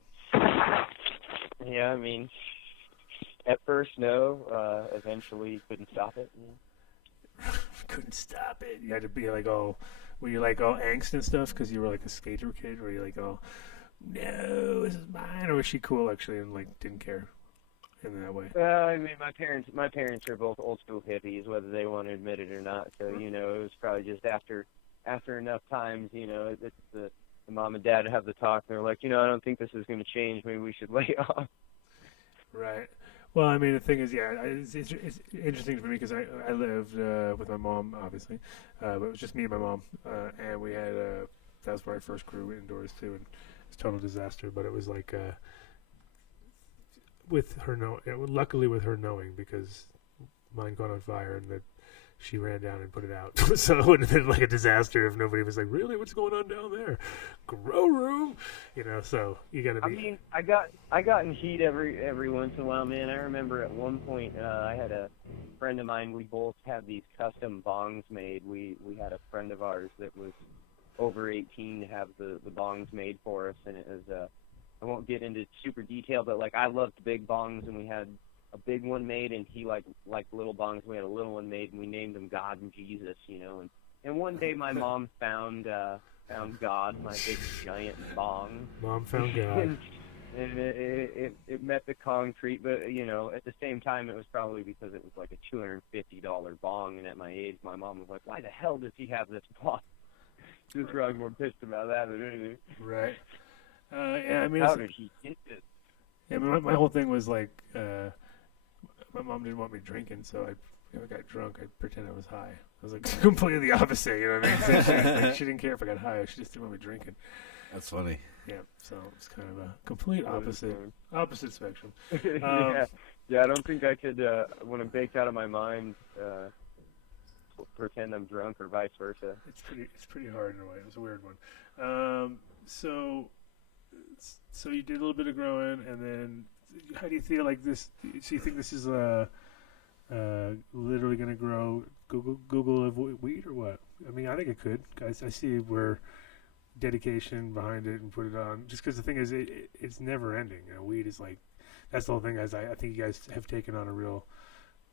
Yeah. I mean, at first no. Eventually couldn't stop it. Yeah. Couldn't stop it. You had to be like, oh, were you like all angst and stuff because you were like a skater kid? Were you like, oh, no, this is mine? Or was she cool actually and like didn't care in that way? I mean, my parents are both old school hippies, whether they want to admit it or not. So you know, it was probably just after enough times, you know, the mom and dad have the talk. And they're like, you know, I don't think this is going to change. Maybe we should lay off. Right. Well, I mean, the thing is, yeah, it's interesting for me because I lived with my mom, obviously, but it was just me and my mom, and we had that was where I first grew indoors too, and it was a total disaster. But it was like with her luckily with her knowing, because mine caught on fire and that she ran down and put it out. So it would have been like a disaster if nobody was like, really, what's going on down there? Grow room, you know. So you got to be. I mean, I got in heat every once in a while, man. I remember at one point I had a friend of mine. We both had these custom bongs made. We had a friend of ours that was over 18 to have the bongs made for us, and it was I won't get into super detail, but like I loved big bongs, and we had a big one made, and he like little bongs. We had a little one made, and we named them God and Jesus, you know. And one day my mom found God, my big giant bong. Mom found God. And it met the concrete, but you know, at the same time, it was probably because it was like a $250 bong, and at my age, my mom was like, "Why the hell does he have this bong?" She was probably more pissed about that than anything. Right. Yeah, I mean, how did he get this? Yeah, my whole thing was like, my mom didn't want me drinking, so I got drunk. I'd pretend I was high. I was like completely the opposite, you know what I mean? She didn't care if I got high. She just didn't want me drinking. That's funny. Yeah, so it's kind of a complete opposite spectrum. Yeah. I don't think I could, when I'm baked out of my mind, pretend I'm drunk or vice versa. It's pretty hard in a way. It was a weird one. So you did a little bit of growing, and then how do you feel like this? So you think this is literally going to grow Google of wheat or what? I mean, I think it could. Guys, I see where dedication behind it and put it on. Just because the thing is, it's never ending. You know, weed is like, that's the whole thing. Guys, I think you guys have taken on a real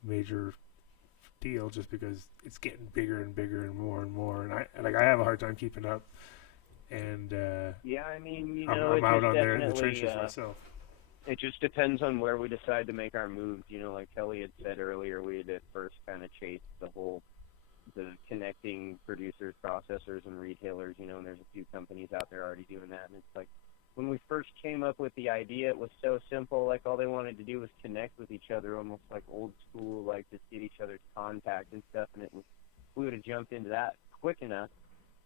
major deal just because it's getting bigger and bigger and more. And I have a hard time keeping up. And yeah, I mean, you know, I'm out on there in the trenches myself. It just depends on where we decide to make our moves. You know, like Kelly had said earlier, we had at first kind of chased the connecting producers, processors, and retailers. You know, and there's a few companies out there already doing that. And it's like, when we first came up with the idea, it was so simple. Like, all they wanted to do was connect with each other, almost like old school, like just get each other's contact and stuff. And we would have jumped into that quick enough,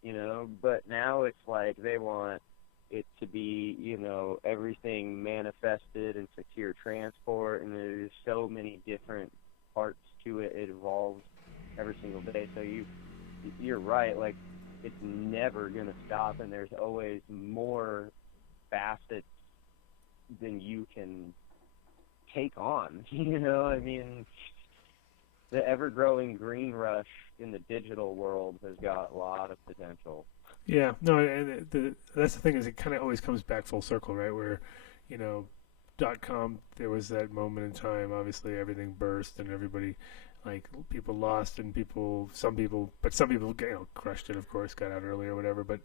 you know. But now it's like they want it to be, you know, everything manifested and secure transport, and there's so many different parts to it. It evolves every single day. So you're right. Like, it's never going to stop, and there's always more facets than you can take on. You know, I mean, the ever-growing green rush in the digital world has got a lot of potential. Yeah, no, and that's the thing is it kind of always comes back full circle, right? Where, .com, there was that moment in time, obviously everything burst and everybody, like, people lost and some people crushed it, of course, got out early or whatever, but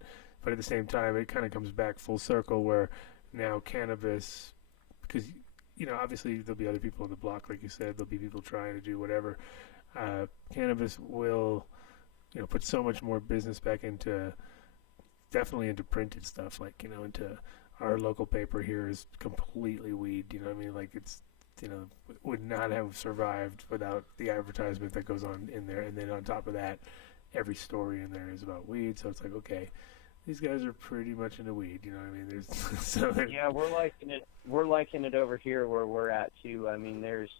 at the same time, it kind of comes back full circle where now cannabis, because, obviously there'll be other people on the block, like you said, there'll be people trying to do whatever. Cannabis will, put so much more business back definitely into printed stuff, like, into our local paper here is completely weed, like it's, would not have survived without the advertisement that goes on in there. And then on top of that, every story in there is about weed. So it's like, okay, these guys are pretty much into weed, There's yeah, we're liking it over here where we're at too. I mean, there's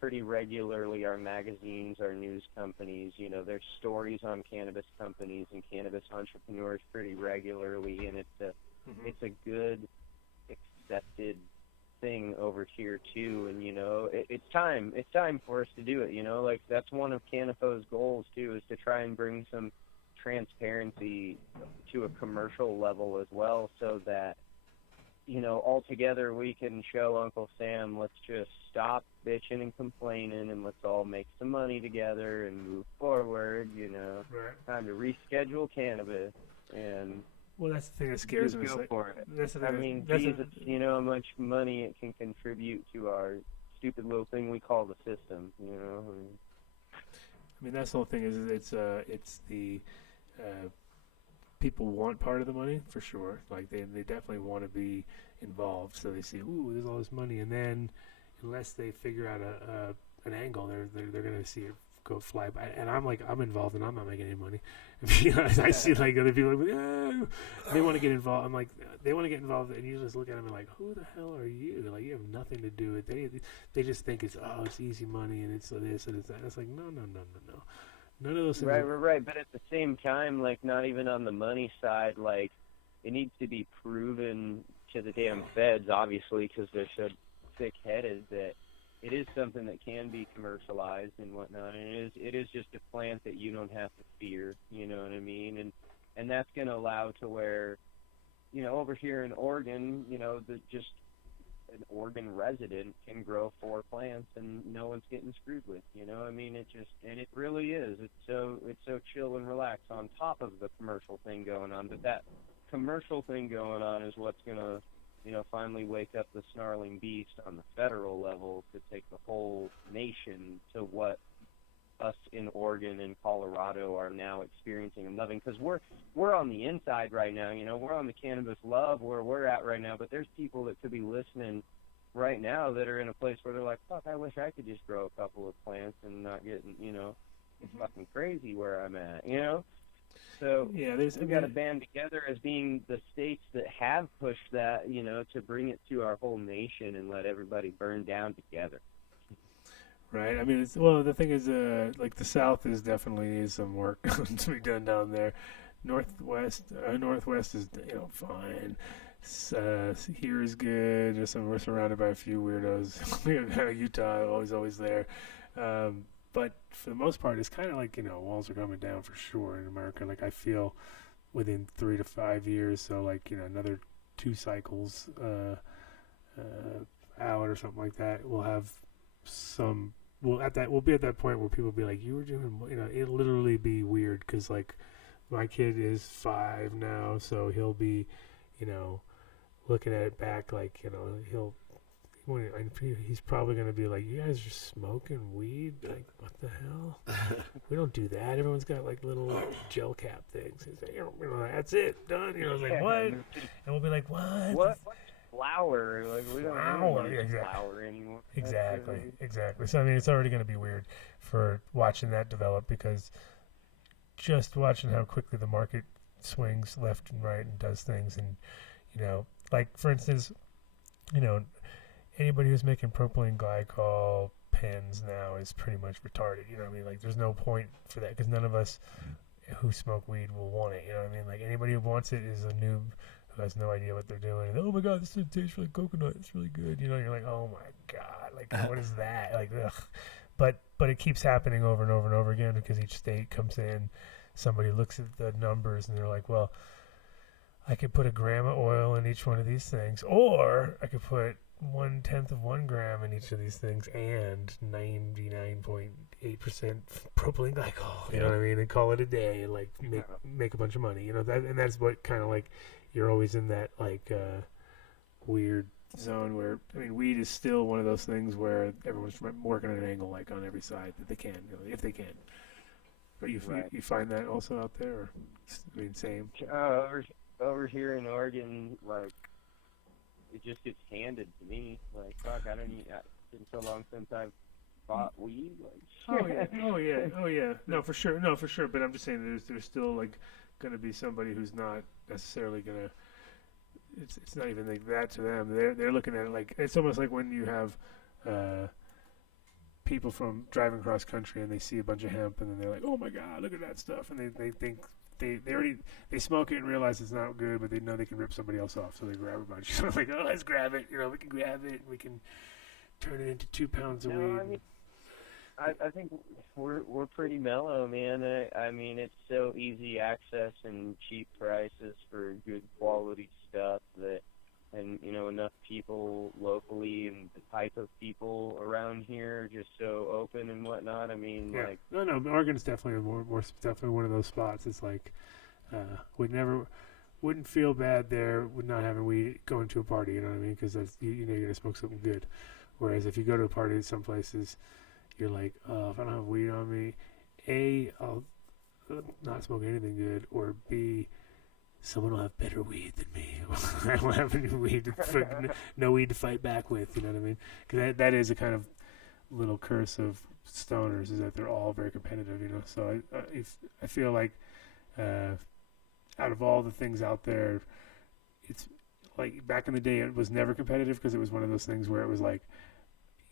pretty regularly our magazines, our news companies, there's stories on cannabis companies and cannabis entrepreneurs pretty regularly, and it's a good accepted thing over here too. And it's time for us to do it. Like that's one of Cannafo's goals too, is to try and bring some transparency to a commercial level as well, so that all together we can show Uncle Sam, let's just stop bitching and complaining and let's all make some money together and move forward. Right. Time to reschedule cannabis. And well, that's the thing that scares me. Go for it. That's the thing. I mean, Jesus, how much money it can contribute to our stupid little thing we call the system. I mean, that's the whole thing. Is it's the people want part of the money for sure. Like they definitely want to be involved. So they see, ooh, there's all this money, and then unless they figure out an angle, they're going to see it go fly by. And I'm involved, and I'm not making any money. I see like other people like, oh, they want to get involved. I'm like, they want to get involved, and you just look at them and like, who the hell are you? Like, you have nothing to do with it. They just think it's easy money and it's this and it's that. It's like no. None of those things. Right. But at the same time, like, not even on the money side, like, it needs to be proven to the damn feds, obviously, because they're so thick-headed, that it is something that can be commercialized and whatnot. And it is just a plant that you don't have to fear. You know what I mean? And that's going to allow to where, over here in Oregon, just an Oregon resident can grow 4 plants and no one's getting screwed with. I mean, it really is. It's so chill and relaxed on top of the commercial thing going on. But that commercial thing going on is what's gonna, finally wake up the snarling beast on the federal level to take the whole nation to what us in Oregon and Colorado are now experiencing and loving. Because we're on the inside right now. We're on the cannabis love where we're at right now. But there's people that could be listening right now that are in a place where they're like, fuck, I wish I could just grow a couple of plants and not get, it's fucking crazy where I'm at, So yeah, we've got to band together as being the states that have pushed that, to bring it to our whole nation and let everybody burn down together. Right. I mean, the thing is, like the South is definitely some work to be done down there. Northwest is, fine. Here is good. We're surrounded by a few weirdos. We have Utah, always there. But for the most part, it's kind of like, walls are coming down for sure in America. Like I feel within 3 to 5 years, so like, another 2 cycles out or something like that, we'll have some. We'll be at that point where people will be like, you were doing, it'll literally be weird because like my kid is 5 now, so he'll be, looking at it back like, he's probably going to be like, you guys are smoking weed? Like, what the hell? We don't do that. Everyone's got like little gel cap things. He's like, that's it, done. I was like, what? And we'll be like, what? What? Flower? Like, we don't flower anymore. Exactly. So, I mean, it's already going to be weird for watching that develop because just watching how quickly the market swings left and right and does things. And, like, for instance, anybody who's making propylene glycol pens now is pretty much retarded. You know what I mean? Like, there's no point for that because none of us who smoke weed will want it. You know what I mean? Like, anybody who wants it is a noob who has no idea what they're doing. And, oh my God, this tastes like coconut. It's really good. You're like, oh my God, like what is that? Like, ugh. but it keeps happening over and over and over again because each state comes in, somebody looks at the numbers and they're like, well, I could put a gram of oil in each one of these things, or I could put 1/10 of 1 gram in each of these things and 99.8% propylene glycol, you know what I mean, and call it a day and like make a bunch of money, you know, and that's what kind of like you're always in that like weird zone where, I mean, weed is still one of those things where everyone's working at an angle like on every side that they can, you know, if they can. But you find that also out there, or, I mean, same. Over here in Oregon, like, it just gets handed to me. Like, fuck, I don't even. It's been so long since I've bought weed. Like, oh yeah. No, for sure. But I'm just saying, there's still like going to be somebody who's not necessarily going to. It's not even like that to them. They're looking at it like it's almost like when you have people from driving across country and they see a bunch of hemp and then they're like, oh my god, look at that stuff, and they think. They smoke it and realize it's not good, but they know they can rip somebody else off, so they grab a bunch. So like, oh, let's grab it. You know, we can grab it. We can turn it into 2 pounds of weed. I mean, I think we're pretty mellow, man. I mean, it's so easy access and cheap prices for good quality stuff that, and you know, enough people locally and the type of people around here are just so open and whatnot. I mean, yeah. like, no, Oregon's definitely definitely one of those spots. It's like wouldn't feel bad there with not having weed going to a party. You know what I mean? Because that's you know you're gonna smoke something good. Whereas if you go to a party in some places, you're like, oh, if I don't have weed on me, A, I'll not smoke anything good, or B, someone will have better weed than me. I don't have any weed, no weed to fight back with. You know what I mean? Because that is a kind of little curse of stoners, is that they're all very competitive. You know, so I feel like out of all the things out there, it's like back in the day it was never competitive because it was one of those things where it was like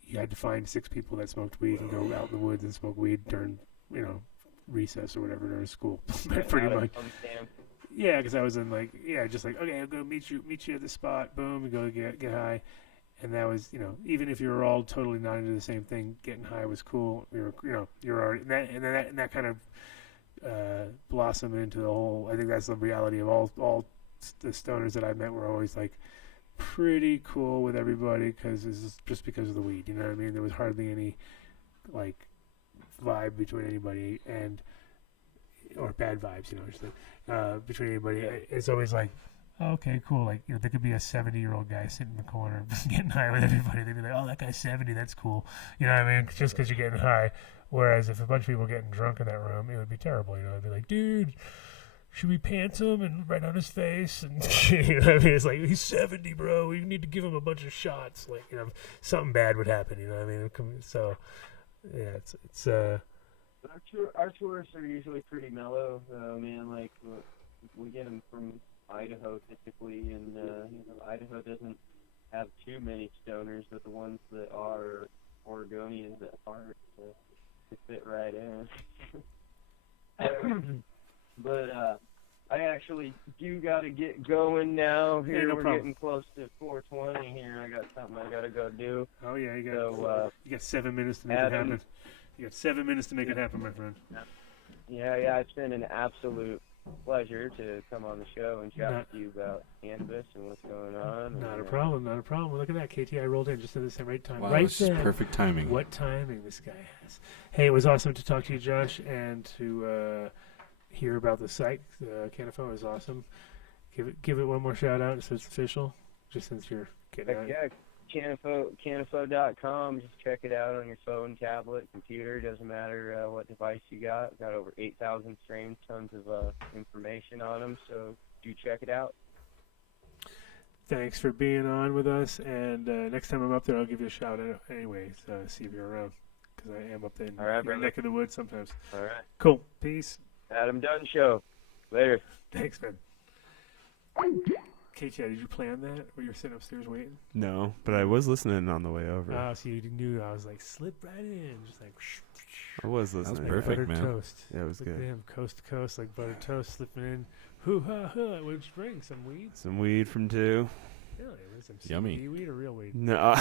you had to find 6 people that smoked weed and go out in the woods and smoke weed during, you know, recess or whatever during school. Pretty much. Yeah, because I was in like, just like, okay, I'll go meet you at the spot. Boom, and go get high. And that was, you know, even if you were all totally not into the same thing, getting high was cool. You're already, and that kind of blossomed into the whole. I think that's the reality of all the stoners that I met were always like pretty cool with everybody just because of the weed. You know what I mean? There was hardly any like vibe between anybody or bad vibes, you know, just between anybody. Yeah. It's always like, oh, okay, cool. Like, you know, there could be a 70-year-old guy sitting in the corner getting high with everybody. They'd be like, oh, that guy's 70, that's cool. You know what I mean? Just because you're getting high. Whereas if a bunch of people were getting drunk in that room, it would be terrible. You know, it'd be like, dude, should we pants him and write on his face? And you know what I mean? It's like, he's 70, bro. We need to give him a bunch of shots. Like, you know, something bad would happen. You know what I mean? So, yeah, it's Our tourists are usually pretty mellow, man. Like, we get them from Idaho typically, and you know, Idaho doesn't have too many stoners, but the ones that are Oregonians at heart to fit right in. But I actually do got to get going now. Here, no we're problem. getting close to 4:20 here. I got something I got to go do. Oh yeah, you got 7 minutes to make it happen. You got 7 minutes to make it happen, my friend. Yeah, it's been an absolute pleasure to come on the show and chat with you about cannabis and what's going on. Not a problem. Look at that, KT. I rolled in just at the right time. Wow, right this is perfect timing. What timing this guy has. Hey, it was awesome to talk to you, Josh, and to hear about the site. Cannafo is awesome. Give it one more shout out so it's official, just since you're getting out. Yeah, Cannafo.com. Just check it out on your phone, tablet, computer. Doesn't matter what device you got. Got over 8,000 strains, tons of information on them. So do check it out. Thanks for being on with us. And next time I'm up there, I'll give you a shout out anyways. See if you're around, because I am up there in your neck of the woods sometimes. All right. Cool. Peace. Adam Dunn Show. Later. Thanks, man. KT, did you plan that? Or you were sitting upstairs waiting? No, but I was listening on the way over. Oh, so you knew I was like, slip right in. Just like, I was listening. That was perfect, buttered man. Toast. Yeah, it was Look good. at him, coast to coast, like buttered toast, slipping in. Hoo ha ha. What'd you bring? Some weed? Some weed from 2. Yeah, is some Yummy. CBD weed or real weed? No.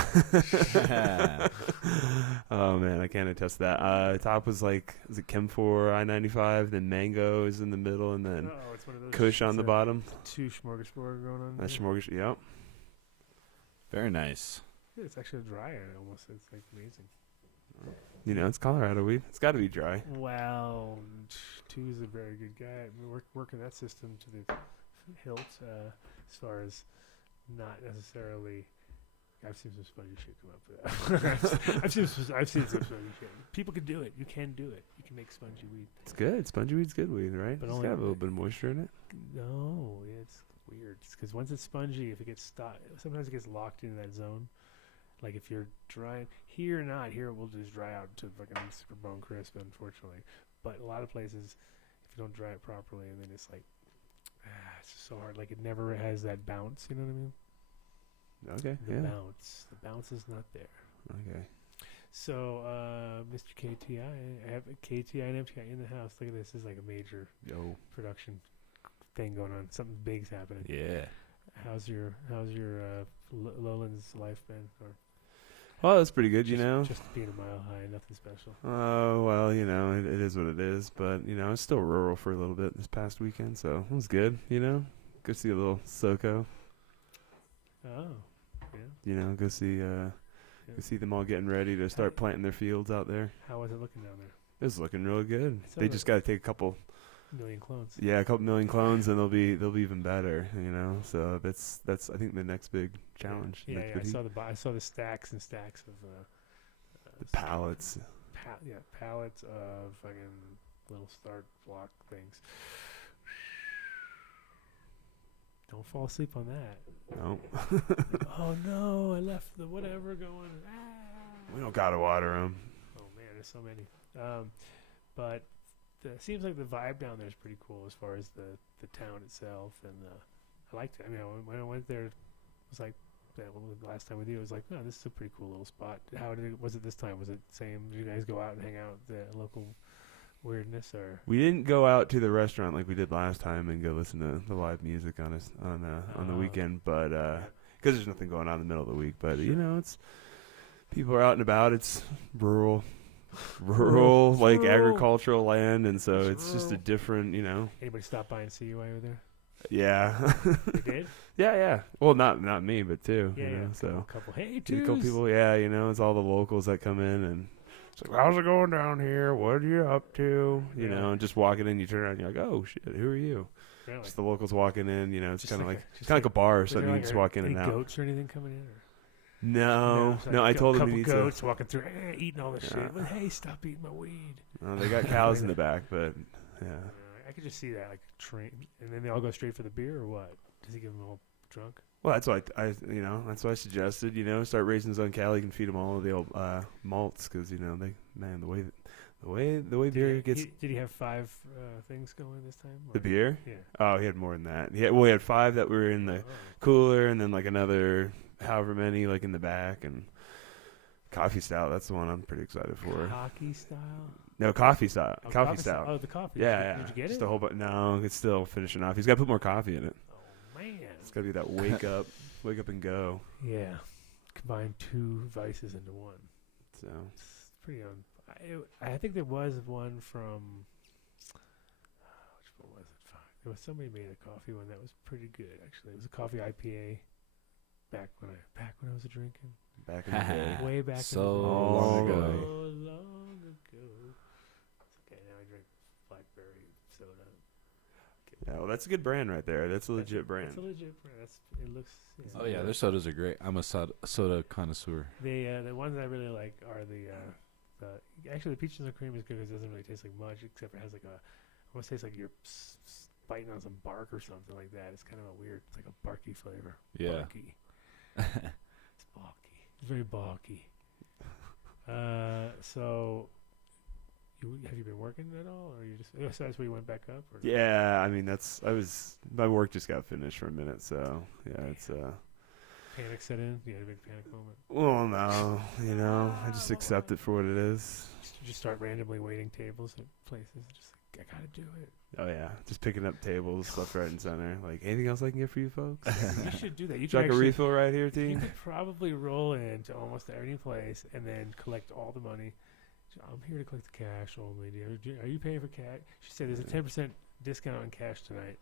Oh man, I can't attest to that. Top was like, is it Chem4 I-95? Then Mango is in the middle, and then Oh, it's one of those. Kush on it's the a bottom. Two smorgasbord going on. That's there. Smorgas. Yep. Very nice. Yeah, it's actually dry almost. It's like amazing. You know, it's Colorado weed. It's got to be dry. Well, two is a very good guy. I mean, working that system to the hilt as far as not necessarily. I've seen some spongy shit come up with that. I've seen some spongy shit. People can do it. You can do it. You can make spongy weed. It's good. Spongy weed's good weed, right? But It's only- got a little bit of moisture in it. No, yeah, it's weird. It's because once it's spongy, if it gets stuck, sometimes it gets locked in that zone. Like if you're drying here, not here, it will just dry out to fucking super bone crisp, unfortunately. But a lot of places, if you don't dry it properly, and then it's like, it's just so hard. Like it never has that bounce. You know what I mean? Okay. The Yeah. bounce is not there. Okay. So, Mr. KTI, I have a KTI and MTI in the house. Look at this. This is like a major Yo. production thing going on. Something big's happening. Yeah. How's your Lowlands life been? Or Well, that's pretty good, you just, know. just being a mile high, nothing special. Oh, well, you know, it is what it is. But, you know, it's still rural for a little bit this past weekend, so it was good, you know. Go see a little SoCo, Oh, yeah. you know, go see them all getting ready to start planting their fields out there. How was it looking down there? It was looking real good. So They the- just got to take a couple million clones, and they'll be even better, you know. So that's I think the next big challenge. Yeah, next yeah. big heat. I saw the stacks and stacks of The pallets. pallets of fucking little start block things. Don't fall asleep on that. No, Oh no, I left the whatever going. Ah. we don't gotta water them. Oh man, there's so many. But it seems like the vibe down there is pretty cool as far as the town itself, and I liked it. I mean, when I went there, it was like the last time with you. It was like, oh, this is a pretty cool little spot. Was it this time? Was it same? Did you guys go out and hang out with the local weirdness, or? We didn't go out to the restaurant like we did last time and go listen to the live music on the weekend, but because there's nothing going on in the middle of the week. But you know, it's people are out and about. It's rural like rural. agricultural land, and so It's it's just a rural. different, you know. Anybody stop by and see you while you were there? Yeah. They did. Yeah. Well, not me, but two. Yeah, you know, yeah. so Couple. Hey, yeah, a couple twos. people. Yeah, you know, it's all the locals that come in and. It's like, how's it going down here? What are you up to? You Yeah. know, and just walking in, you turn around, and you're like, oh shit, who are you? Really? Just the locals walking in, you know, it's Just kind of like like a- just kind of like a bar or Was there something. You like just a- walk in any and out. goats or anything coming in? Or? No, it's like no, I told them couple we need goats to. walking through, eating all this Yeah. shit. But hey, stop eating my weed. They got cows in the back, but yeah. I could just see that, like train, and then they all go straight for the beer, or what? Does he give them all drunk? Well, that's why that's why I suggested, you know, start raising his own cattle. You can feed them all of the old malts, because you know the way beer gets. Did he have 5 things going this time? The or- beer? Yeah. Oh, he had more than that. He had 5 that were in the Oh. cooler, and then like another however many like in the back, and coffee stout. That's the one I'm pretty excited for. Hockey style. No, coffee stout. Oh, coffee stout. Oh, the coffee. Yeah, Did you get just it? a whole bunch. No, it's still finishing off. He's got to put more coffee in it. Oh man. It's got to be that wake up and go. Yeah. Combine 2 vices into one. So It's pretty I think there was one from. Which one was it? Fuck. There was somebody made a coffee one that was pretty good actually. It was a coffee IPA. Back when I was drinking. back in the day. Way back So in the day. long So ago. long ago. It's okay, now I drink blackberry soda. Yeah, well, that's a good brand right there. That's a legit brand. It's a legit brand. It looks. Oh yeah, their sodas are great. I'm a soda connoisseur. The ones I really like are the actually the peaches and cream is good because it doesn't really taste like much except it has like I want to say it's like you're biting on some bark or something like that. It's kind of a weird. It's like a barky flavor. Yeah. Barky. It's balky. It's very balky. So, have you been working at all, or you just? So that's where you went back up, or? Yeah, I mean my work just got finished for a minute, so yeah, it's Panic set in. You had a big panic moment. well, no, you know, I just accept it for what it is. Just start randomly waiting tables at places. Just like I gotta do it. Oh yeah, just picking up tables left, right, and center. Like, anything else I can get for you folks? You should do that. You Would you could like a actually, refill right here, you team? could probably roll into almost any place and then collect all the money. So I'm here to collect the cash only. Are you paying for cash? She said there's a 10% discount on cash tonight.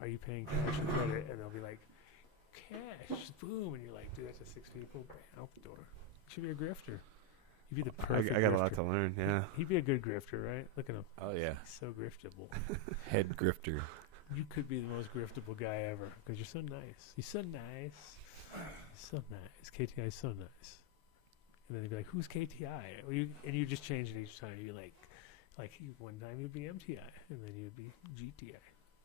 Are you paying cash or credit? And they'll be like, cash, boom, and you're like, dude, that's just 6 people, bam, out the door. You should be a grifter. You'd be the perfect. I got a grifter. lot to learn. Yeah. He'd be a good grifter, right? Look at him. Oh yeah, He's so griftable. head grifter. You could be the most griftable guy ever because you're so nice. You're so nice. So nice. KTI is so nice. And then they'd be like, "Who's KTI?" And you just change it each time. You like one time you'd be MTI, and then you'd be GTI.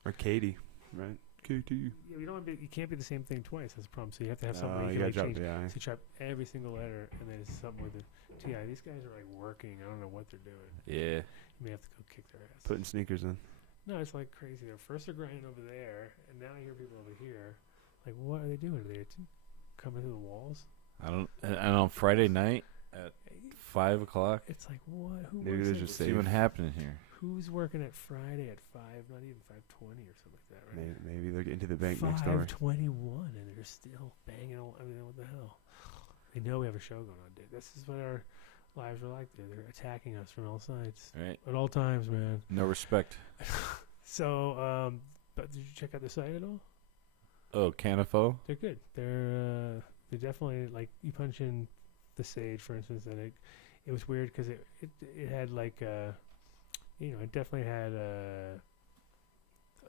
Or Katie, right? KT. You don't. You can't be the same thing twice. That's the problem. So you have to have something Oh, where you you gotta can like drop change. the I. So you chop every single letter, and then it's something with the TI. These guys are like working. I don't know what they're doing. Yeah. You may have to go kick their ass. Putting sneakers in. No, it's like crazy. They're grinding over there, and now I hear people over here. Like, what are they doing? Are they coming through the walls? I don't. And on Friday night at 5 o'clock, It's like, what? Who Maybe works they're at- just see what happening here. Who's working at Friday at 5? Not even 5:20 or something like that, right? Maybe they're getting to the bank next door. 5:21, and they're still banging. I mean, what the hell? They know we have a show going on, dude. This is what our lives are like. They're attacking us from all sides Right. at all times, man. No respect. So, but did you check out the site at all? Oh, Cannafo. They're good. They definitely, like, you punch in the Sage, for instance, and it was weird because it had like it definitely had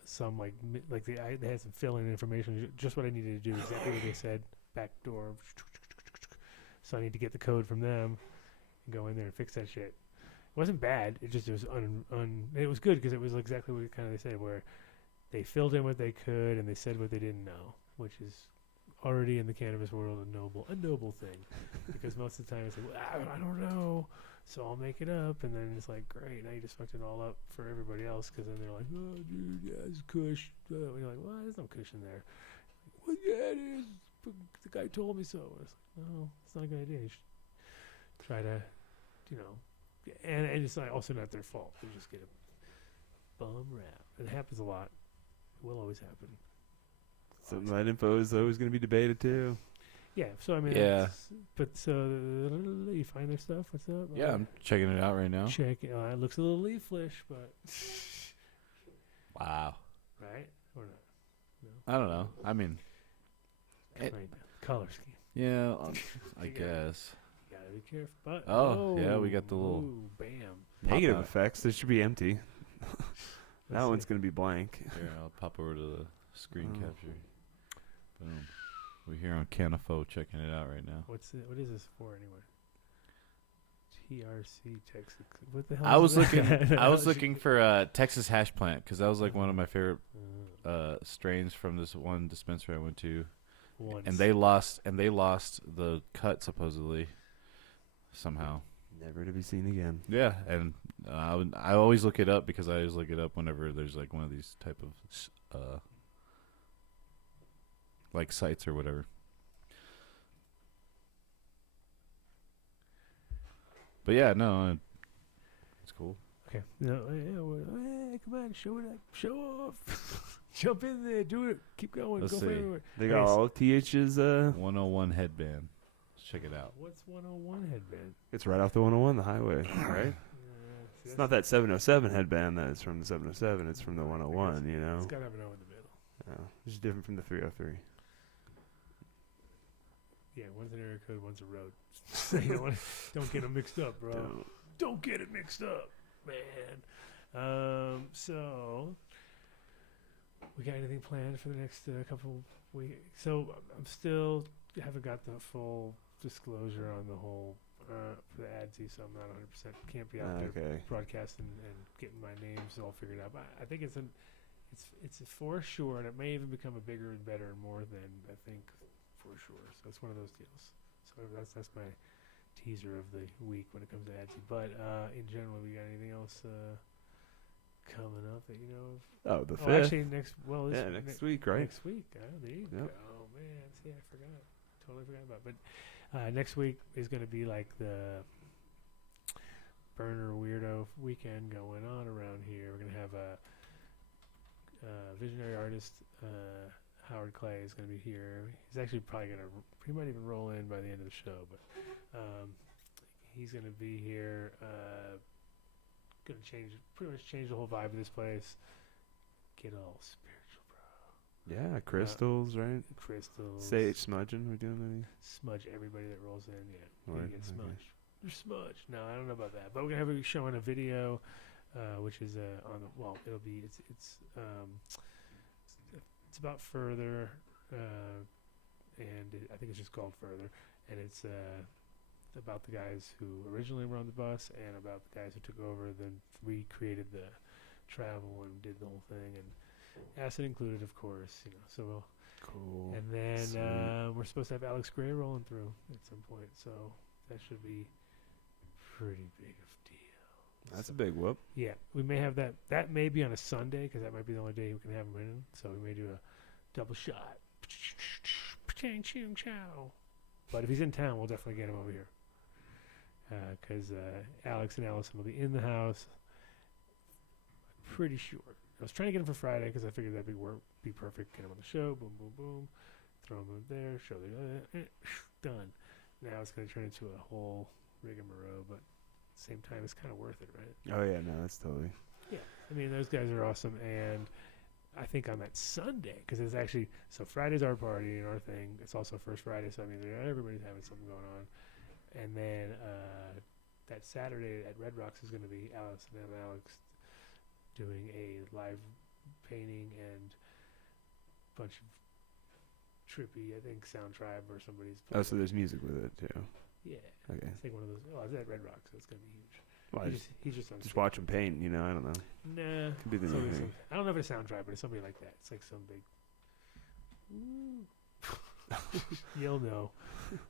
some they had some fill-in information, just what I needed to do, exactly what they said, back door. So I need to get the code from them and go in there and fix that shit. It wasn't bad. It was it was good because it was exactly what kind of they said, where they filled in what they could and they said what they didn't know, which is already in the cannabis world a noble thing, because most of the time it's like, well, I don't know, so I'll make it up, and then it's like, great, now you just fucked it all up for everybody else, because then they're like, oh, dude, yeah, it's Kush. And you're like, well, there's no Kush in there. Well, yeah, it is. But the guy told me so. It's like, no, it's not a good idea. You should try to, and it's also not their fault. They just get a bum rap. It happens a lot. It will always happen. Some of that info is always going to be debated too. Yeah, so I mean, Yeah. But so you find their stuff. What's up? Yeah, I'm checking it out right now. Check it. It looks a little leaflish, but Wow. right or not? I don't know. I mean, It- Right. Color scheme. yeah, I You guess. You gotta be careful. But Oh, yeah, we got the little ooh, bam. Negative out. effects. They should be empty. Let's That one's see. going to be blank. Here, I'll pop over to the screen Oh. capture. Boom. We're here on Cannafo checking it out right now. What is this for anyway? TRC Texas. What the hell? I was is that? looking. I was How'd you- looking for Texas hash plant because that was like one of my favorite Uh, strains from this one dispensary I went to, once. and they lost the cut supposedly somehow. Never to be seen again. Yeah, and I always look it up because I always look it up whenever there's like one of these type of like sites or whatever. But yeah, no, it's cool. Okay. No, hey, come on, show it up, show off, jump in there, do it, keep going, Let's go for see. everywhere. They got Okay, all of TH's. 101 headband. Let's check it out. What's 101 headband? It's right off the 101, the highway, right? See, It's not that 707 headband that is from the 707. It's from the 101. You know, It's gotta have an O in the middle. yeah, it's different from the 303. Yeah, one's an area code, one's a road. You don't get them mixed up, bro. Don't get it mixed up, man. So we got anything planned for the next couple weeks? So I'm still haven't got the full disclosure on the whole for the ADSI, so I'm not 100%. Can't be out there Okay. broadcasting and getting my names all figured out. But I think it's for sure, and it may even become a bigger and better and more than I think for sure. So it's one of those deals. So that's my teaser of the week when it comes to ADSI. But in general, we got anything else coming up that you know of? Oh, the 5th. Oh, actually, next week, right? Next week. There you Yep. go. Oh man, see, I forgot. Totally forgot about it. But next week is going to be like the burner weirdo weekend going on around here. We're gonna have a visionary artist. Howard Clay is gonna be here. He's actually probably he might even roll in by the end of the show, but he's gonna be here. Gonna pretty much change the whole vibe of this place. Get all spiritual, bro. Yeah, crystals, right? Crystals. Sage smudging. We're doing any? Smudge everybody that rolls in. Yeah, Right, you get okay. smudged. You're smudged. No, I don't know about that. But we're gonna have a showing a video, which is on the it'll be it's about Further, and I think it's just called Further, and it's about the guys who originally were on the bus and about the guys who took over, then recreated the travel and did the whole thing, and acid included, of course. So Cool. and then Sweet. we're supposed to have Alex Gray rolling through at some point, so that should be pretty big of a deal. That's So- a big whoop. Yeah, we may have that. That may be on a Sunday because that might be the only day we can have him in. So we may do a double shot. But if he's in town, we'll definitely get him over here. Because Alex and Allison will be in the house. Pretty sure. I was trying to get him for Friday because I figured that'd be perfect. Get him on the show. Boom, boom, boom. Throw him in there. Show the done. Now it's going to turn into a whole rigmarole, but at the same time, it's kind of worth it, right? Oh yeah, no, that's totally. I mean, those guys are awesome, and I think on that Sunday, because it's actually, so Friday's our party and our thing. It's also First Friday, so I mean, everybody's having something going on. And then that Saturday at Red Rocks is going to be Allison and Alex doing a live painting and bunch of trippy, I think, Sound Tribe or somebody's. Oh, so there's music with it too. Yeah. Okay. I think one of those. Oh, it's at Red Rocks, so it's going to be huge. Well, He's just on just stage. watch them paint. I don't know. Nah. Could be the new Somebody- thing. I don't know if it's a Sound Tribe, but it's somebody like that. It's like some big. You'll know.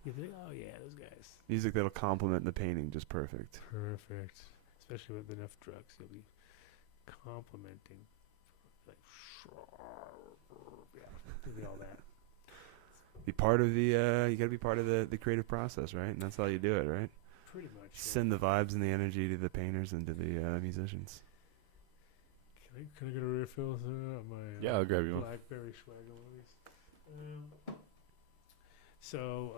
You'll be like, oh yeah, those guys. Music that'll complement the painting just perfect. Perfect. Especially with enough drugs, you'll be complimenting. Like, yeah, it'll be all that. Be part of the. You got to be part of the creative process, right? And that's how you do it, right? Pretty much. Yeah. Send the vibes and the energy to the painters and to the musicians. Can I get a refill on my Yeah, I'll grab you one. Blackberry swagger one of these? So,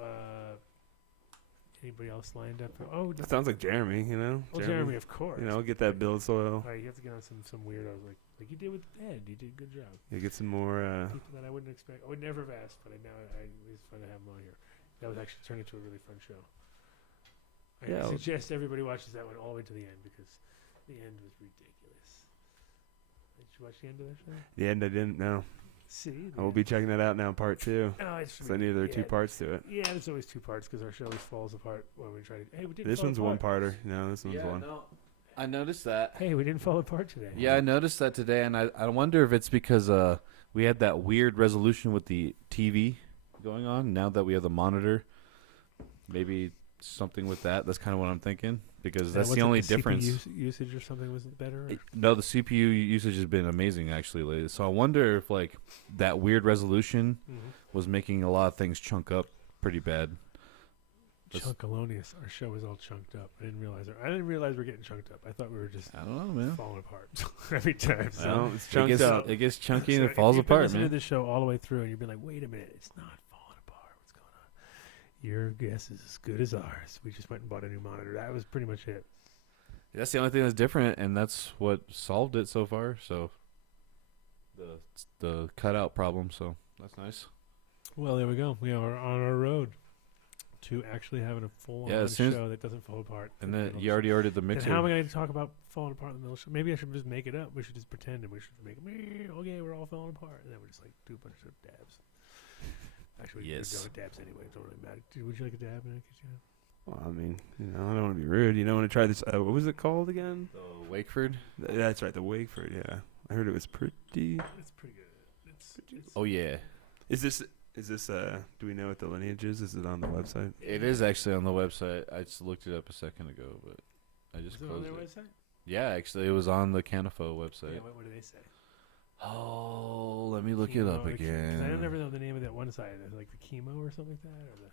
anybody else lined up? Oh, That sounds like Jeremy. well, Jeremy, of course. Get that build soil. Right, you have to get on some weirdos like you did with Ed. You did a good job. You get some more. People that I wouldn't expect. I would never have asked, but it's fun to have them on here. That was actually turned into a really fun show. I suggest everybody watches that one all the way to the end because the end was ridiculous. Did you watch the end of that show? The end, I didn't know. See, I will be checking that out now, part 2. Oh, it's So I knew there were 2 parts to it. Yeah, there's always 2 parts because our show always falls apart when we try to. Hey, we didn't. This fall one's apart. one-parter. No, this one's one. No, I noticed that. Hey, we didn't fall apart today. Yeah, I noticed that today, and I wonder if it's because we had that weird resolution with the TV going on. Now that we have the monitor, maybe something with that. That's kind of what I'm thinking because that's the only difference. CPU usage or something was better. Or? No, the CPU usage has been amazing actually lately. So I wonder if like that weird resolution was making a lot of things chunk up pretty bad. Chunkalonious. Our show was all chunked up. I didn't realize we're getting chunked up. I thought we were just I don't know, man. falling apart every time. So. No, it's chunked up. It gets chunky So and it if falls you've been apart, listening man. to this show all the way through, and you've been like, "Wait a minute, it's not falling apart. What's going on?" Your guess is as good as ours. We just went and bought a new monitor. That was pretty much it. That's the only thing that's different, and that's what solved it so far. So the cutout problem. So that's nice. Well, there we go. We are on our road to actually having a full-on as soon as- show that doesn't fall apart. And then you already ordered the And mixer. how am I going to talk about falling apart in the middle of the show? Maybe I should just make it up. We should just pretend, and we should make okay, we're all falling apart, and then we just like do a bunch of dabs. Actually, Yes. we're doing dabs anyway. It don't really matter. Would you like a dab? Well, I mean, I don't want to be rude. You don't want to try this. What was it called again? The Wakeford. That's right, the Wakeford. Yeah, I heard it was pretty. It's pretty good. It's Oh yeah, Is this? Do we know what the lineage is? Is it on the website? it is actually on the website. I just looked it up a second ago, but I just is it on closed their it. website? Yeah, actually, it was on the Cannafo website. Yeah, what do they say? Oh, let me look it up Because I again. don't never know the name of that one site. Like the chemo or something like that, or the.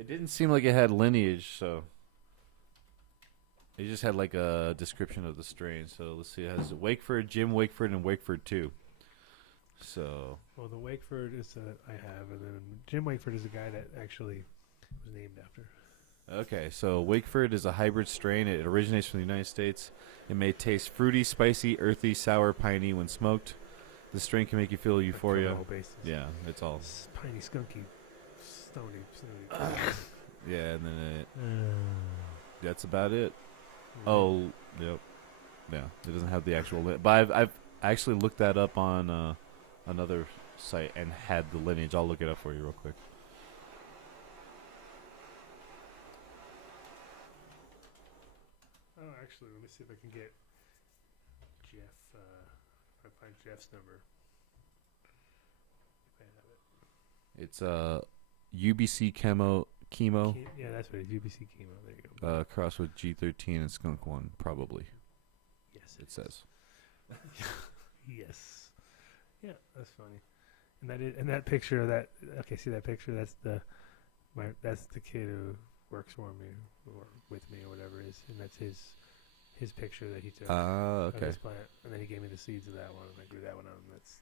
It didn't seem like it had lineage, so He just had like a description of the strain. So let's see. It has Wakeford, Jim Wakeford, and Wakeford 2. So. Well, the Wakeford is I have, and then Jim Wakeford is the guy that actually was named after. Okay, so Wakeford is a hybrid strain. It originates from the United States. It may taste fruity, spicy, earthy, sour, piney when smoked. The strain can make you feel euphoria. Yeah, it's all piney, skunky, stony. yeah, and then that's about it. Oh, yep. Yeah, it doesn't have the actual but I've actually looked that up on another site and had the lineage. I'll look it up for you real quick. Oh, actually, let me see if I can get Jeff. If I find Jeff's number. If I have it. It's UBC Chemo. Yeah, that's what it is. UBC Chemo. There you go. Cross with G13 and Skunk One, probably. Yes, it says. Yes. Yeah, that's funny. And that picture of that. Okay, see that picture? That's the kid who works for me or with me or whatever it is, and that's his picture that he took. Okay. Of his plant, and then he gave me the seeds of that one, and I grew that one on. That's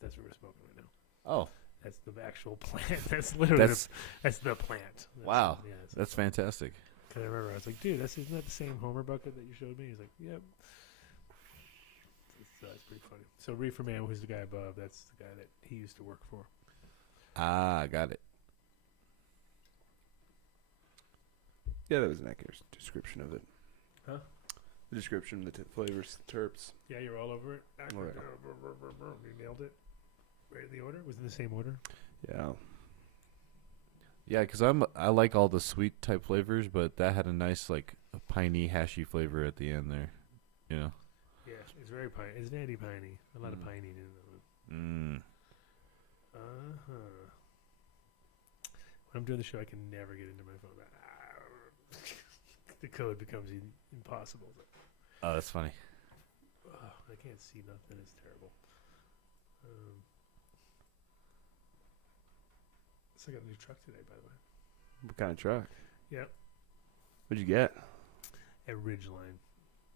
what we're smoking right now. Oh. That's the actual plant. That's literally that's the plant. Wow. That's fantastic. Because I remember I was like, dude, isn't that the same Homer bucket that you showed me? He's like, yep. It's pretty funny. So Reefer Man, who's the guy above, that's the guy that he used to work for. Ah, got it. Yeah, that was an accurate description of it. Huh? The description, the flavors, the terps. Yeah, you're all over it. Oh, yeah. You nailed it. Right in the order? Was it the same order? Yeah. Yeah, because I like all the sweet type flavors, but that had a nice like piney, hashy flavor at the end there. You know. Yeah, it's very piney. It's vanity piney. A lot of piney in it. When I'm doing the show, I can never get into my phone. The code becomes impossible. Oh, that's funny. I can't see nothing. It's terrible. So I got a new truck today, by the way. What kind of truck? Yep. What'd you get? A Ridgeline.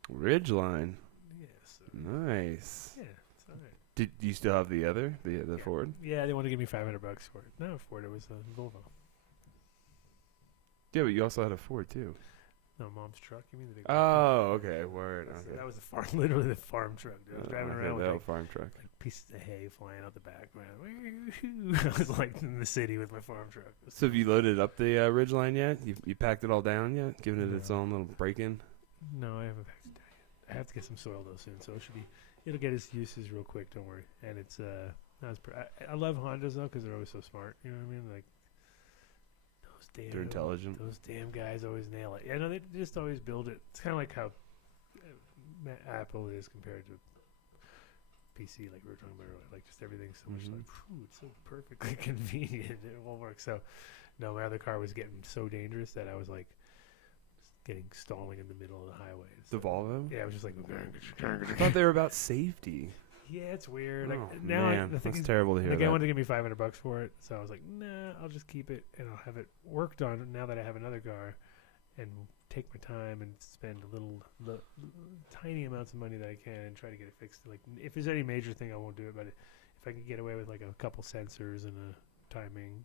Ridgeline. Yes. Nice. Yeah, it's all right. Do you still have the other, the Ford? Yeah, they want to give me $500 for it. Not a Ford, it was a Volvo. Yeah, but you also had a Ford too. No, Mom's truck. You mean the big? Oh, okay. Word. Okay. That was the farm, literally the farm truck. Dude. I was driving around with farm truck. like pieces of hay flying out the back. I was like in the city with my farm truck. So have you loaded up the Ridgeline yet? You packed it all down yet? Given it its own little break-in? No, I haven't packed it down yet. I have to get some soil though soon, so it'll get its uses real quick. Don't worry. And it's I love Hondas though because they're always so smart. You know what I mean? Like. They're intelligent. Those damn guys always nail it. Yeah, no, they just always build it. It's kind of like how Apple is compared to PC, like we were talking about earlier. Like just everything's so much like, it's so perfectly convenient. It won't work. So, no, my other car was getting so dangerous that I was like stalling in the middle of the highway. The Volvo? Yeah, I was just like, I thought they were about safety. Yeah, it's weird. Oh, like, now man, the thing that's is, terrible to hear. The guy wanted to give me $500 for it, so I was like, nah, I'll just keep it and I'll have it worked on now that I have another car, and take my time and spend the tiny amounts of money that I can and try to get it fixed. Like, if there's any major thing, I won't do it. But if I can get away with like a couple sensors and a timing,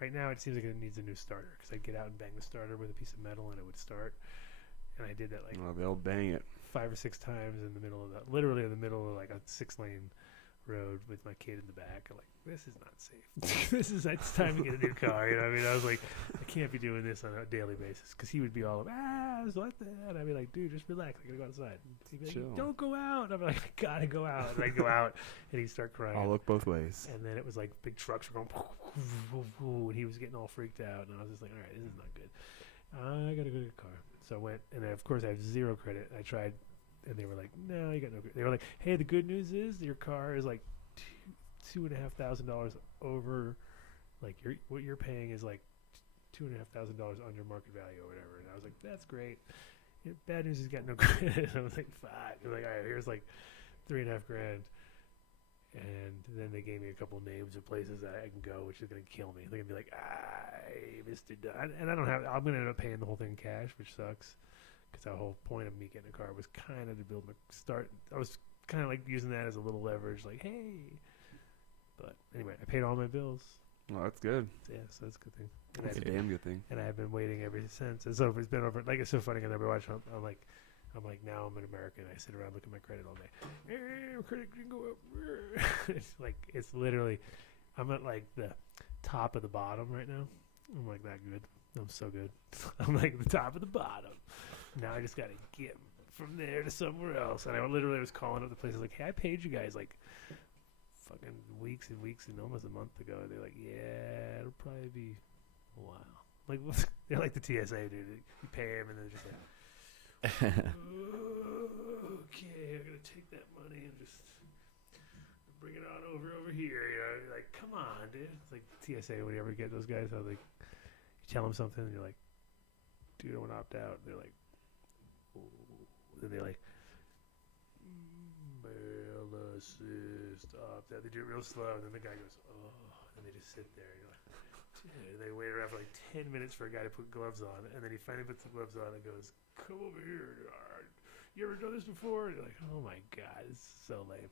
right now it seems like it needs a new starter because I'd get out and bang the starter with a piece of metal and it would start. And I did that like they'll bang it 5 or 6 times in the middle of literally in the middle of like a 6-lane road with my kid in the back. I'm like, this is not safe. It's time to get a new car. You know what I mean? I was like, I can't be doing this on a daily basis because he would be all what the hell? And I'd be like, dude, just relax. I gotta go outside. He'd be like, don't go out. I'm like, I gotta go out. And I'd go out and he'd start crying. I'll look both ways. And then it was like big trucks were going, and he was getting all freaked out. And I was just like, all right, this is not good. I gotta go get a car. So I went, and of course I have 0 credit. I tried, and they were like, "No, you got no credit." They were like, "Hey, the good news is your car is like $2,500 over, like what you're paying is like $2,500 under market value or whatever." And I was like, "That's great." Bad news is you got no credit. I was like, "Fuck!" They're like, "All right, here's like $3,500." And then they gave me a couple names of places that I can go, which is going to kill me. They're going to be like, Mr. Dunn. And I don't have, I'm going to end up paying the whole thing cash, which sucks. because the whole point of me getting a car was kind of to build my start. I was kind of like using that as a little leverage, like, hey. But anyway, I paid all my bills. Well, that's good. Yeah, so that's a good thing. And That's a damn good thing. And I've been waiting ever since. And so it's been over. Like, it's so funny because I've been watching. I'm like, now I'm an American. I sit around looking at my credit all day. Credit can go up. it's literally, I'm at like the top of the bottom right now. I'm like that good. I'm so good. I'm like the top of the bottom. Now I just got to get from there to somewhere else. And I literally was calling up the places like, hey, I paid you guys like fucking weeks and weeks and almost a month ago. They're like, yeah, it'll probably be a while. Like, they're like the TSA, dude. You pay them and they're just like, okay, I'm going to take that money and just bring it on over here. You know, like, come on, dude. It's like TSA, when you ever get those guys, how like, you tell them something and you're like, dude, I want to opt out. And they're like, ooh. Then they're like, mail assist opt out. They do it real slow, and then the guy goes, oh, and they just sit there. And you're like, dude. They wait around for like 10 minutes for a guy to put gloves on, and then he finally puts the gloves on and goes, come over here. You ever done this before? And you're like, oh my God, this is so lame.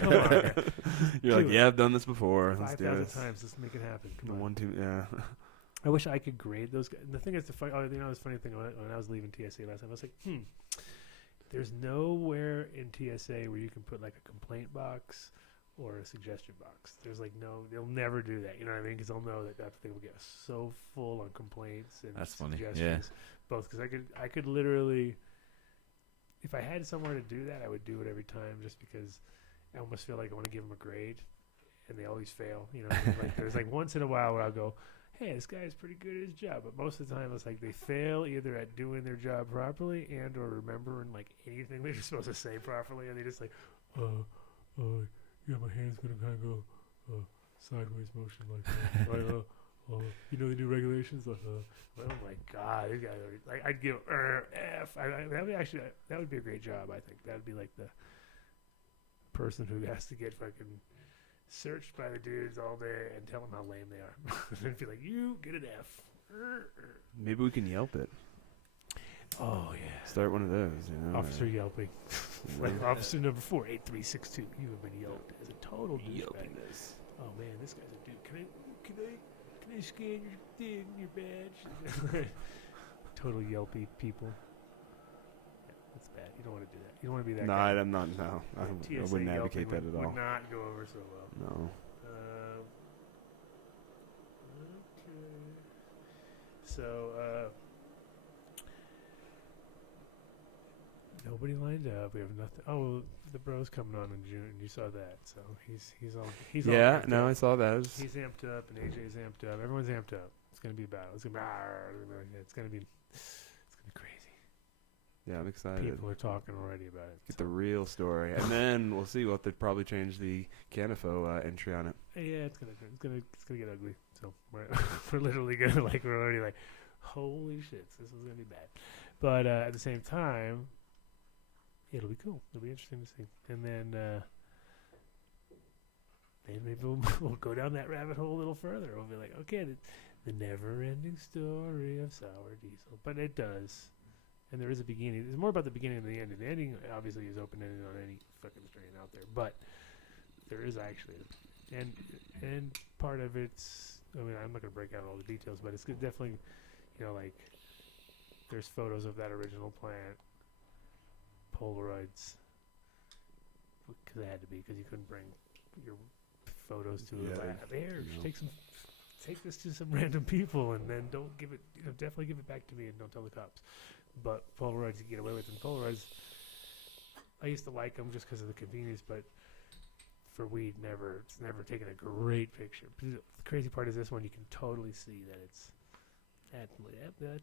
Come on. You're like, yeah, I've done this before. Let's do 5,000 this. times. Let's make it happen. Come on. 1, 2, yeah. I wish I could grade those guys. The thing is, the funny thing when I was leaving TSA last time, I was like, there's nowhere in TSA where you can put like a complaint box or a suggestion box. There's like they'll never do that. You know what I mean? Because they'll know that thing will get so full on complaints and That's funny. suggestions. Yeah. Both because I could literally, if I had somewhere to do that, I would do it every time just because I almost feel like I want to give them a grade, and they always fail. You know, like there's like once in a while where I'll go, hey, this guy is pretty good at his job. But most of the time, it's like they fail either at doing their job properly and or remembering like anything they're supposed to say properly, and they just like, yeah, my hand's gonna kind of go sideways motion like that. Like, you know the new regulations. Oh my God, these guys are, like, I'd give F. That would be a great job. I think that would be like the person who has to get fucking searched by the dudes all day and tell them how lame they are. And be like, you get an F. Maybe we can Yelp it. Oh yeah. Start one of those. You know, Officer yelping. Like officer number 48362. You have been yelped as a total douchebag. Oh man, this guy's a dude. Can I scan your thing, your badge? Total yelpy people. Yeah, that's bad. You don't want to do that. You don't want to be that guy. I'm not. No, I wouldn't advocate that at all. Would not go over so well. No. Okay. So, nobody lined up. We have nothing. Oh, the bro's coming on in June. You saw that. So he's all. Yeah, amped no, up. I saw that. He's amped up, and AJ's amped up. Everyone's amped up. It's gonna be a battle. It's gonna be crazy. Yeah, I'm excited. People are talking already about it. Get the real story, and then we'll see. They'll probably change the Cannafo entry on it. Yeah, it's gonna get ugly. So we're literally gonna we're already like, holy shit, this is gonna be bad. But at the same time, it'll be cool. It'll be interesting to see. And then maybe we'll go down that rabbit hole a little further. We'll be like, okay, the never-ending story of Sour Diesel. But it does. And there is a beginning. It's more about the beginning than the end. And the ending, obviously, is open-ended on any fucking strain out there. But there is actually... And part of it's... I mean, I'm not going to break out all the details, but it's definitely, there's photos of that original plant. Polaroids. Because it had to be, because you couldn't bring your photos to a lab. Here, take this to some random people, and then don't give it. Definitely give it back to me, and don't tell the cops. But Polaroids, you get away with them. Polaroids, I used to like them just because of the convenience, but for weed, it's never taken a great picture. The crazy part is this one, you can totally see that it's that's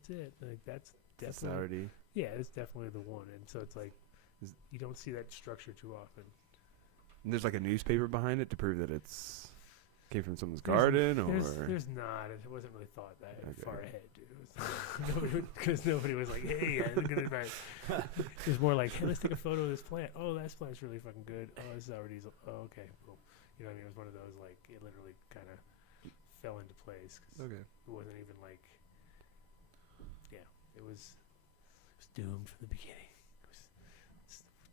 it. Like that's definitely it's definitely the one. And so it's like you don't see that structure too often. And there's like a newspaper behind it to prove that it's came from someone's garden, or there's not. It wasn't really thought that far ahead, dude. Because nobody was like, "Hey, I'm gonna buy." It was more like, "Hey, let's take a photo of this plant. Oh, that plant's really fucking good. Oh, this is our diesel. Oh, okay, cool." You know what I mean? It was one of those like it literally kind of fell into place. Cause it wasn't even like, it was. doomed from the beginning.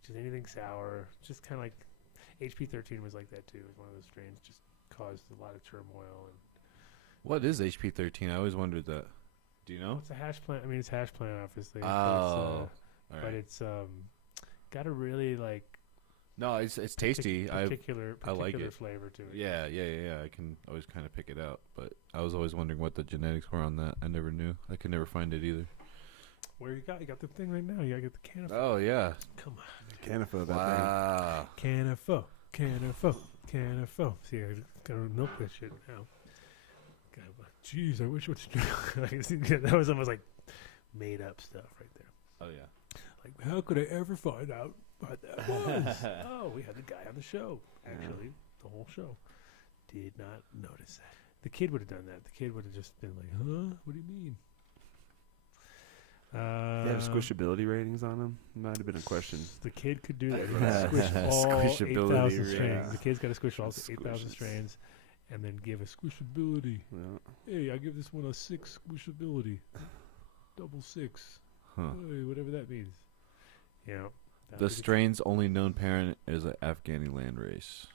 Just anything sour, just kind of like HP13 was like that too. It was one of those strains, just caused a lot of turmoil. And What is HP13? I always wondered that. Do you know? it's a hash plant. I mean, it's hash plant, obviously. Oh, but it's got a really like no, it's tasty. particular I like it. flavor to it. Yeah. I can always kind of pick it out, but I was always wondering what the genetics were on that. I never knew. I could never find it either. Where you got the thing right now. You gotta get the Cannafo. Oh yeah. Come on, Cannafo, that Wow. Cannafo. See, I gotta milk that shit now. God, jeez, I wish it was that was almost like made up stuff right there. Oh yeah. Like, how could I ever find out what that was? Oh, we had the guy on the show. Actually, the whole show. Did not notice that. The kid would have done that. The kid would have just been like, huh? What do you mean? They have squishability ratings on them. Might have been a question. The kid could do that. He could squish all Squishability 8,000 strains. ratings. The kid's got to squish all 8,000 Squishes. strains and then give a squishability. Yeah. Hey, I give this one a 6 squishability. Double 6. Huh. Hey, whatever that means. You know. The strain's only known parent is an Afghani landrace.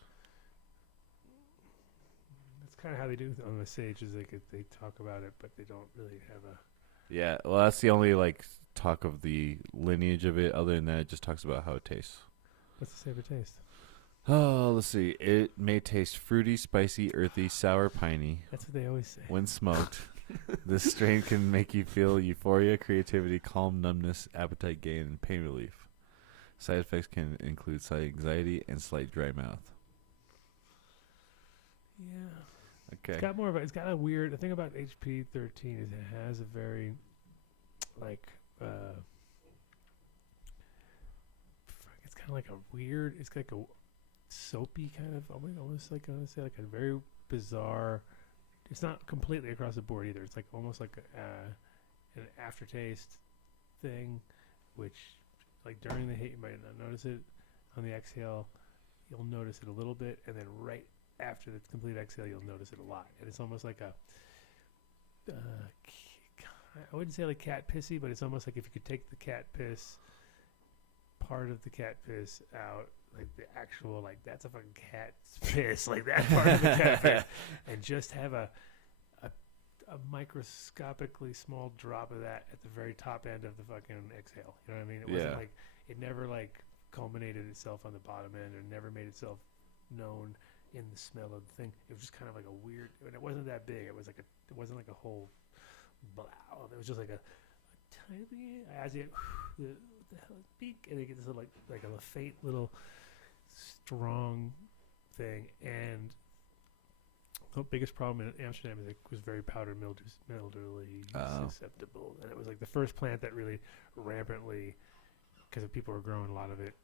That's kind of how they do it on the stage. Is they talk about it, but they don't really have a. Yeah, well, that's the only talk of the lineage of it. Other than that, it just talks about how it tastes. What's the favorite taste? Oh, let's see. It may taste fruity, spicy, earthy, sour, piney. That's what they always say. When smoked, this strain can make you feel euphoria, creativity, calm, numbness, appetite gain, and pain relief. Side effects can include slight anxiety and slight dry mouth. Yeah. Okay. It's got more of a. It's got a weird. The thing about HP13 is it has a very, it's kind of like a weird. It's like a soapy kind of. Almost like I want to say like a very bizarre. It's not completely across the board either. It's like almost like an aftertaste thing, which like during the hit you might not notice it. On the exhale, you'll notice it a little bit, and then right after the complete exhale, you'll notice it a lot. And it's almost like a, I wouldn't say like cat pissy, but it's almost like if you could take the cat piss, part of the cat piss out, like the actual, like that's a fucking cat's piss, like that part of the cat piss, and just have a microscopically small drop of that at the very top end of the fucking exhale. You know what I mean? It wasn't like, it never like culminated itself on the bottom end or never made itself known in the smell of the thing. It was just kind of like a weird, and it wasn't that big. It was like it wasn't like a whole blow. It was just like a tiny, as it, what the hell is peak, and it gets this little, like a faint little strong thing. And the biggest problem in Amsterdam is it was very powder mildewy susceptible, and it was like the first plant that really rampantly, because people were growing a lot of it,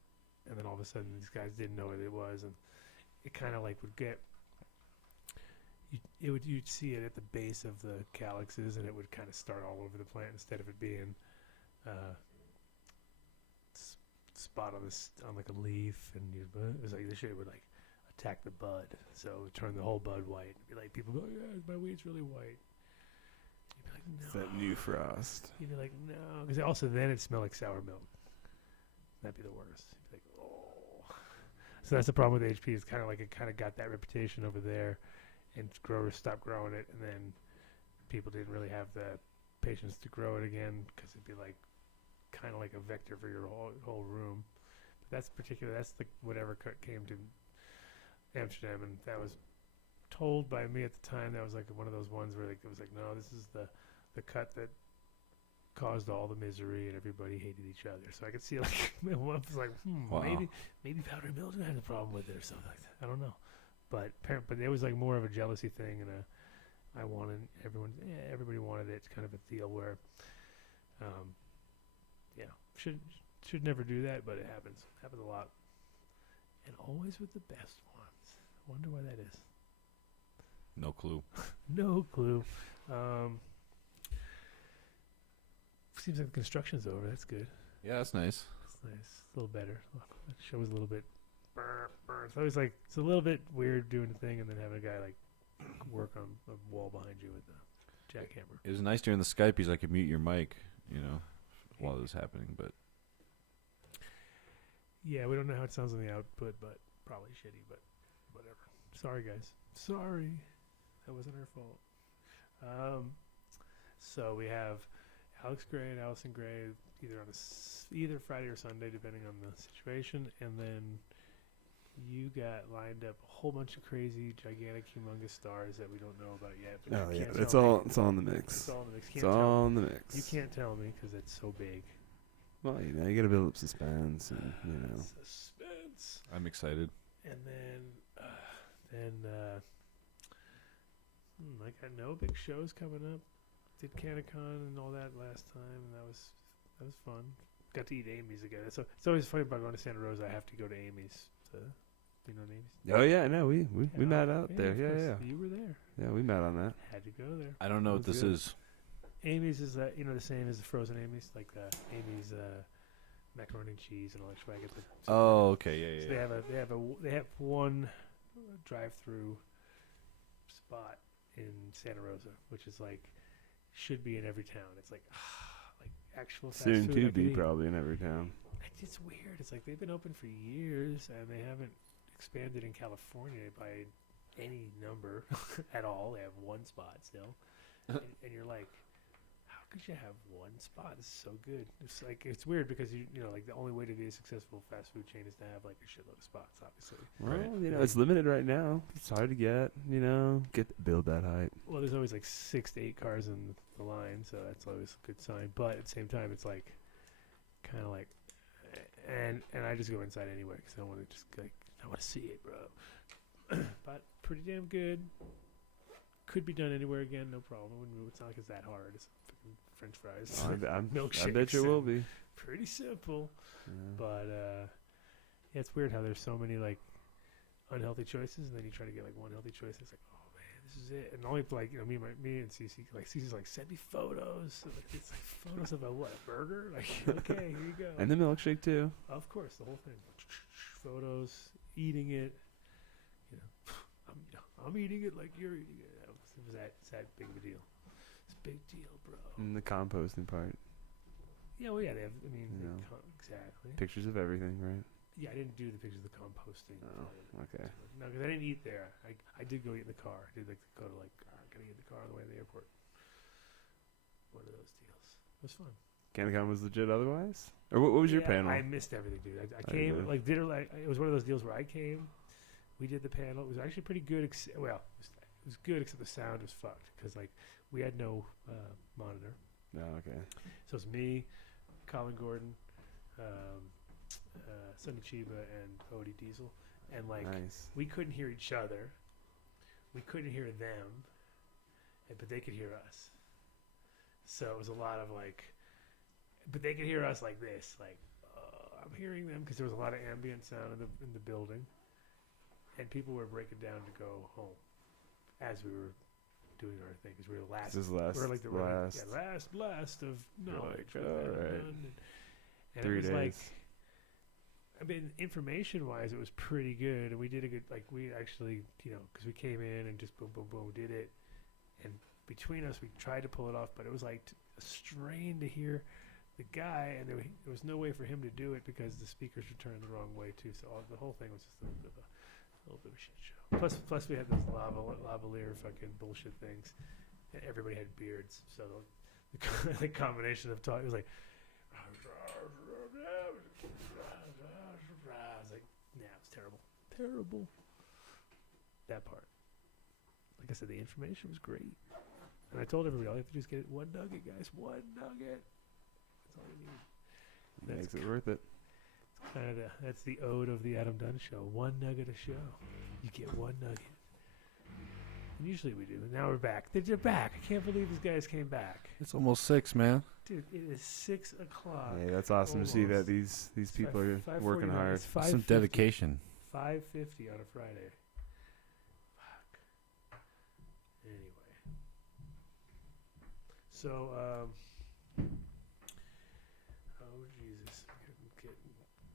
and then all of a sudden these guys didn't know what it was, and it kind of like would get, you'd see it at the base of the calyxes, and it would kind of start all over the plant instead of it being spot on like a leaf, and it was like this shit would like attack the bud, so it would turn the whole bud white. It'd be like people go, yeah, my weed's really white. You'd be like, no. It's that new frost. You'd be like, no, because also then it smelled like sour milk. That'd be the worst. You'd be like, oh. So that's the problem with HP. It's kind of like it kind of got that reputation over there, and growers stopped growing it, and then people didn't really have the patience to grow it again because it'd be like kind of like a vector for your whole room. But that's the whatever cut came to Amsterdam, and that was told by me at the time. That was like one of those ones where like, it was like, no, this is the cut that caused all the misery and everybody hated each other. So I could see like one was like, Wow. maybe powdery mildew had a problem with it or something like that. I don't know, but there was like more of a jealousy thing, and I wanted everybody wanted it. It's kind of a deal where, should never do that, but it happens a lot, and always with the best ones. I wonder why that is. No clue. No clue. Seems like the construction's over. That's good. Yeah, that's nice. That's nice. A little better. The show was a little bit. So it was like it's a little bit weird doing the thing and then having a guy like work on a wall behind you with a jackhammer. It was nice during the Skype. He's like, mute your mic, while it was happening, but Yeah, we don't know how it sounds on the output, but probably shitty, but whatever. Sorry, guys. Sorry. That wasn't our fault. So we have Alex Gray and Allison Gray either on either Friday or Sunday, depending on the situation, and then you got lined up a whole bunch of crazy, gigantic, humongous stars that we don't know about yet. But Oh you yeah, can't it's tell all me. it's all in the mix. It's all in the mix. It's all in the mix. You can't tell me because it's so big. Well, you know, you got to build up suspense, and you know. Suspense. I'm excited. And then I got no big shows coming up. Did Cannacon and all that last time, and that was fun. Got to eat Amy's again. So it's always funny about going to Santa Rosa. I have to go to Amy's. You know Amy's? Oh yeah, no, we met out there. of Yeah, course. yeah. You were there. Yeah, we met on that. Had to go there. I don't know what That was this good. is. Amy's is the same as the frozen Amy's, like Amy's macaroni and cheese and all that shit. I get the Oh, okay, yeah, So yeah. they have one drive-through spot in Santa Rosa, which is like should be in every town. It's like actual fast Soon food. to I could be eat. probably in every town. It's weird. It's like they've been open for years and they haven't expanded in California by any number at all. They have one spot still, and you're like, how could you have one spot? This is so good. It's like it's weird because you know like the only way to be a successful fast food chain is to have like a shitload of spots, obviously. Well, you know, it's limited right now. It's hard to get. You know, build that hype. Well, there's always like 6 to 8 cars in the line, so that's always a good sign. But at the same time, it's like kind of like, and I just go inside anyway because I want to just like I want to see it, bro. But pretty damn good. Could be done anywhere again, no problem. It's not like it's that hard. It's fucking French fries, I milkshakes. bet you will be. Pretty simple, Yeah. but yeah, it's weird how there's so many like unhealthy choices, and then you try to get like one healthy choice. It's like, oh man, this is it. And only like me and Cece, like Cece's like send me photos. Like, it's like photos of a what, a burger? Like okay, here you go. And the milkshake too. Of course, the whole thing. Photos, eating it. You know, I'm eating it like you're eating it. It's that big of a deal. It's a big deal, bro. And the composting part. Yeah, well, yeah, they have. I mean, You know. exactly. Pictures of everything, right? Yeah, I didn't do the pictures of the composting. Oh, okay. No, because I didn't eat there. I did go eat in the car. I did like go to like gotta get in the car on the way to the airport. One of those deals. It was fun. Cannacon was legit otherwise? Or what was your Yeah, panel? I missed everything, dude. I I came did. like it was one of those deals where I came. We did the panel. It was actually pretty good. It was good except the sound was fucked because like we had no monitor. No, okay. So it's me, Colin Gordon, Sonny Chiba, and Odie Diesel, and like Nice. we couldn't hear each other. We couldn't hear them, but they could hear us. So it was a lot of like, but they could hear us like this, like I'm hearing them because there was a lot of ambient sound in the building, and people were breaking down to go home as we were doing our thing because we were the last. This is last. We were like the last. last blast of knowledge. like, of all Adam right. Dunn, and 3 it was days. like, I mean, information-wise, it was pretty good, and we did a good. Like we actually, because we came in and just boom, boom, boom, did it, and between us, we tried to pull it off, but it was like a strain to hear the guy, and there was no way for him to do it because the speakers were turned the wrong way too. So the whole thing was just a little bit of a shit show. Plus we had those lavalier fucking bullshit things, and everybody had beards, so the combination of talk was like. I was like, nah, it was terrible. Terrible. That part. Like I said, the information was great. And I told everybody, all you have to do is get one nugget, guys. One nugget. That's all you need. Makes it worth it. That's the ode of the Adam Dunn show. One nugget a show. You get one nugget. And usually we do. Now we're back. They're back. I can't believe these guys came back. It's almost 6, man. Dude, it is 6 o'clock. Hey, that's awesome to see that Almost. these people are 5:49. working hard. It's Some 5:50. dedication. 5:50 on a Friday. Fuck. Anyway. So, oh Jesus,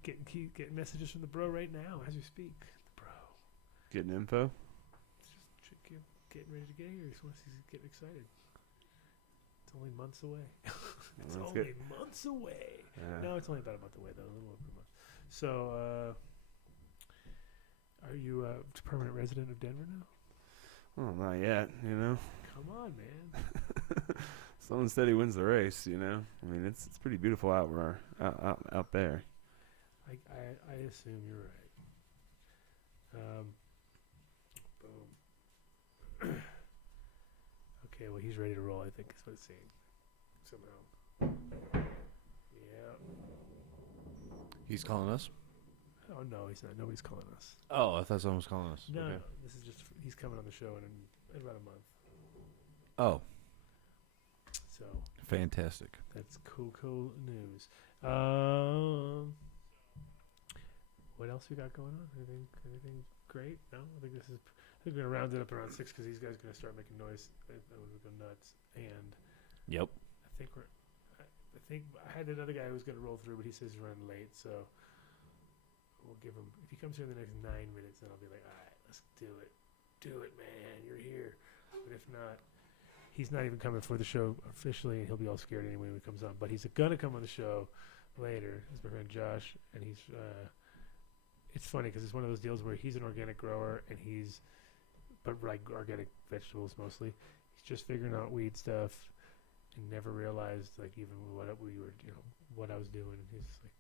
getting messages from the bro right now as we speak. The bro, Getting info. getting ready to get here. He's getting excited. It's only months away. It's Let's only get- months away. Yeah. No, it's only about a month away, though. A little over a month. So, are you a permanent resident of Denver now? Well, not yet, you know. Come on, man. Slow and steady wins the race, you know. I mean, it's pretty beautiful out there. I assume you're right. Boom. Okay, well, he's ready to roll, I think, is what it's saying. Somehow. Yeah. He's calling us? Oh, no, he's not. Nobody's calling us. Oh, I thought someone was calling us. No, Okay. this is just, he's coming on the show in about a month. Oh, So, fantastic. that's cool news. What else we got going on? Anything great? No, I think we're gonna round it up around 6 because these guys are gonna start making noise. We're go nuts, and Yep. I think I had another guy who was gonna roll through, but he says he's running late, so we'll give him. If he comes here in the next 9 minutes, then I'll be like, all right, let's do it, man, you're here. But if not, he's not even coming for the show officially, and he'll be all scared anyway when he comes on. But he's gonna come on the show later. It's my friend Josh, and he's. It's funny because it's one of those deals where he's an organic grower, and but like organic vegetables mostly. He's just figuring out weed stuff, and never realized like even what we were, what I was doing. And he's like,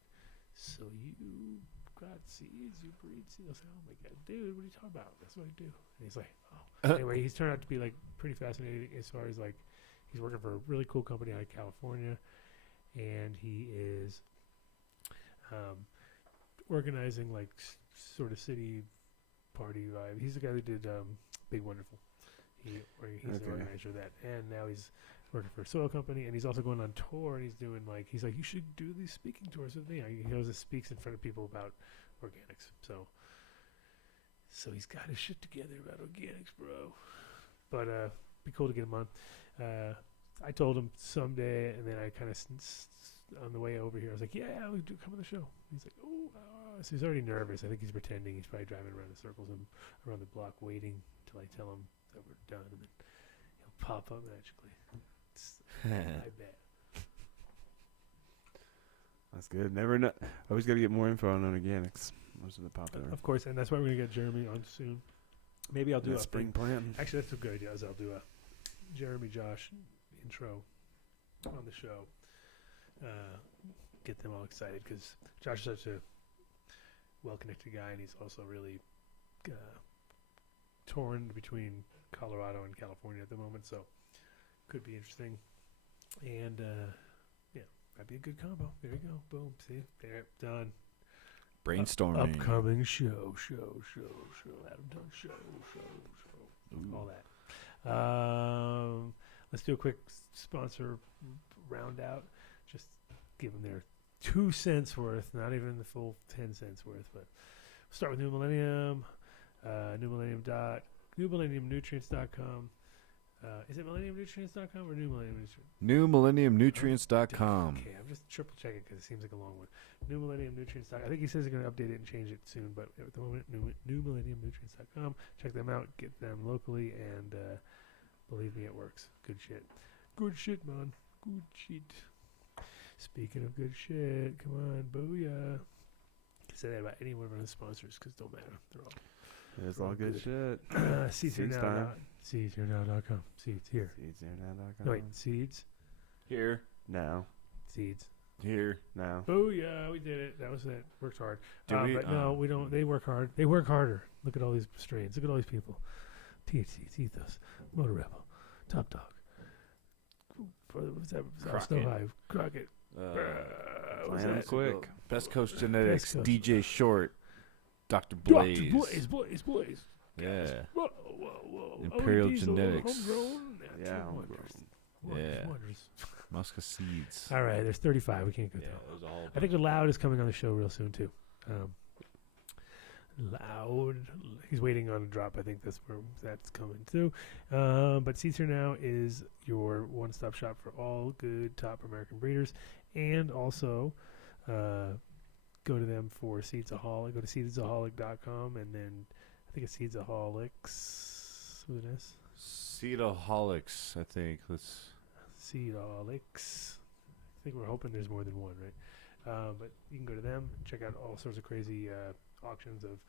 "So you got seeds? You breed seeds?" I was like, "Oh my god, dude, what are you talking about? That's what I do." And he's like, "Oh." Anyway, he's turned out to be like pretty fascinating as far as like he's working for a really cool company out of California, and he is organizing like sort of city party vibe. He's the guy that did Big Wonderful. He's the organizer of that, and now he's working for a soil company, and he's also going on tour. And he's like, you should do these speaking tours with me. He goes and speaks in front of people about organics. So he's got his shit together about organics, bro. But be cool to get him on. I told him someday, and then I kind of on the way over here, I was like, "Yeah, we do come on the show." He's like, "Oh," so he's already nervous. I think he's pretending. He's probably driving around in circles and around the block, waiting till I tell him that we're done, and then he'll pop up magically. I bet. That's good. Never know. Always got to get more info on organics. Most of the popular. Of course, and that's why we're gonna get Jeremy on soon. Maybe I'll do a spring thing. plant. Actually, that's a good idea. I'll do a Jeremy Josh intro on the show. Get them all excited because Josh is such a well-connected guy, and he's also really torn between Colorado and California at the moment, so could be interesting. And yeah, that'd be a good combo. There you go. Boom. See, there, done. Brainstorming. Upcoming show. Adam Dunn show. All that. Let's do a quick sponsor round out. Just give them their 2 cents worth, not even the full 10 cents worth. But we'll start with New Millennium. NewMillenniumNutrients.com. Is it MillenniumNutrients.com or New Millennium Nutrients? NewMillenniumNutrients.com. Okay, I'm just triple checking because it seems like a long one. NewMillenniumNutrients.com. I think he says he's going to update it and change it soon, but at the moment, NewMillenniumNutrients.com. Check them out. Get them locally, and believe me, it works. Good shit. Good shit, man. Good shit. Speaking of good shit, come on, booyah. Say that about any one of our sponsors because it don't matter. They're all. It's all good shit. Seedsherenow.com. Seeds here. Seedsherenow.com. No, wait, seeds. Here. Now. Seeds. Here. Now. Booyah, we did it. That was it. Worked hard. Do we? But no, we don't. They work hard. They work harder. Look at all these strains. Look at all these people. THC, Ethos, Motor Rebel, Top Dog. What's that? Snow Hive, Crockett. What's Plan that? quick. Best Coast Genetics, Best Coast. DJ Short, Dr. Blaze. Dr. Blaze. Yeah. Whoa. Imperial Diesel, Genetics. Homegrown. Yeah, Wonders. Yeah. Wonders. Musca Seeds. All right, there's 35. We can't go Yeah, through. it was all. I think the Loud is coming on the show real soon too. Loud. He's waiting on a drop. I think that's where that's coming too. But Seeds Here Now is your one-stop shop for all good top American breeders, and also go to them for Seedsaholic. Go to seedsaholic.com, and then I think it's Seedsaholics with an S. Seedaholics, I think. Let's. Seedaholics. think we're hoping there's more than one, right? But you can go to them, check out all sorts of crazy auctions of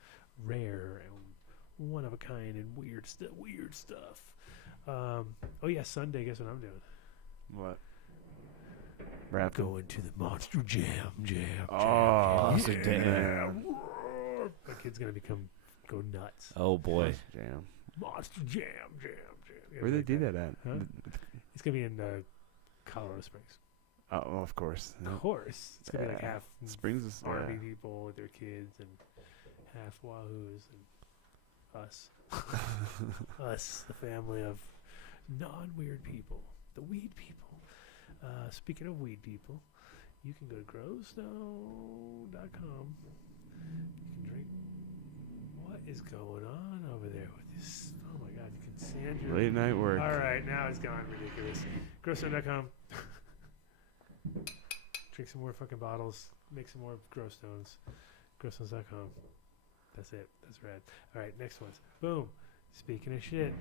rare and one of a kind and weird stuff. Oh yeah, Sunday. Guess what I'm doing? What? Rapping? Going to the Monster Jam. Oh, Monster Jam. My kid's gonna go nuts. Oh boy. Jam. Monster Jam. Where do they do that at? Huh? It's gonna be in Colorado Springs. Oh, well, of course. Of course, it's gonna be like Yeah. half Springs is Army people with their kids and half Wahoos and us. Us, the family of non-weird people, the weed people. Speaking of weed people, you can go to growstone.com. You can drink. What is going on over there with this? Oh my God, you can sand your Late night work. All right, now it's gone ridiculous. Growstone.com. Drink some more fucking bottles. Make some more Growstones. Growstones.com. That's it. That's rad. All right, next ones. Boom. Speaking of shit,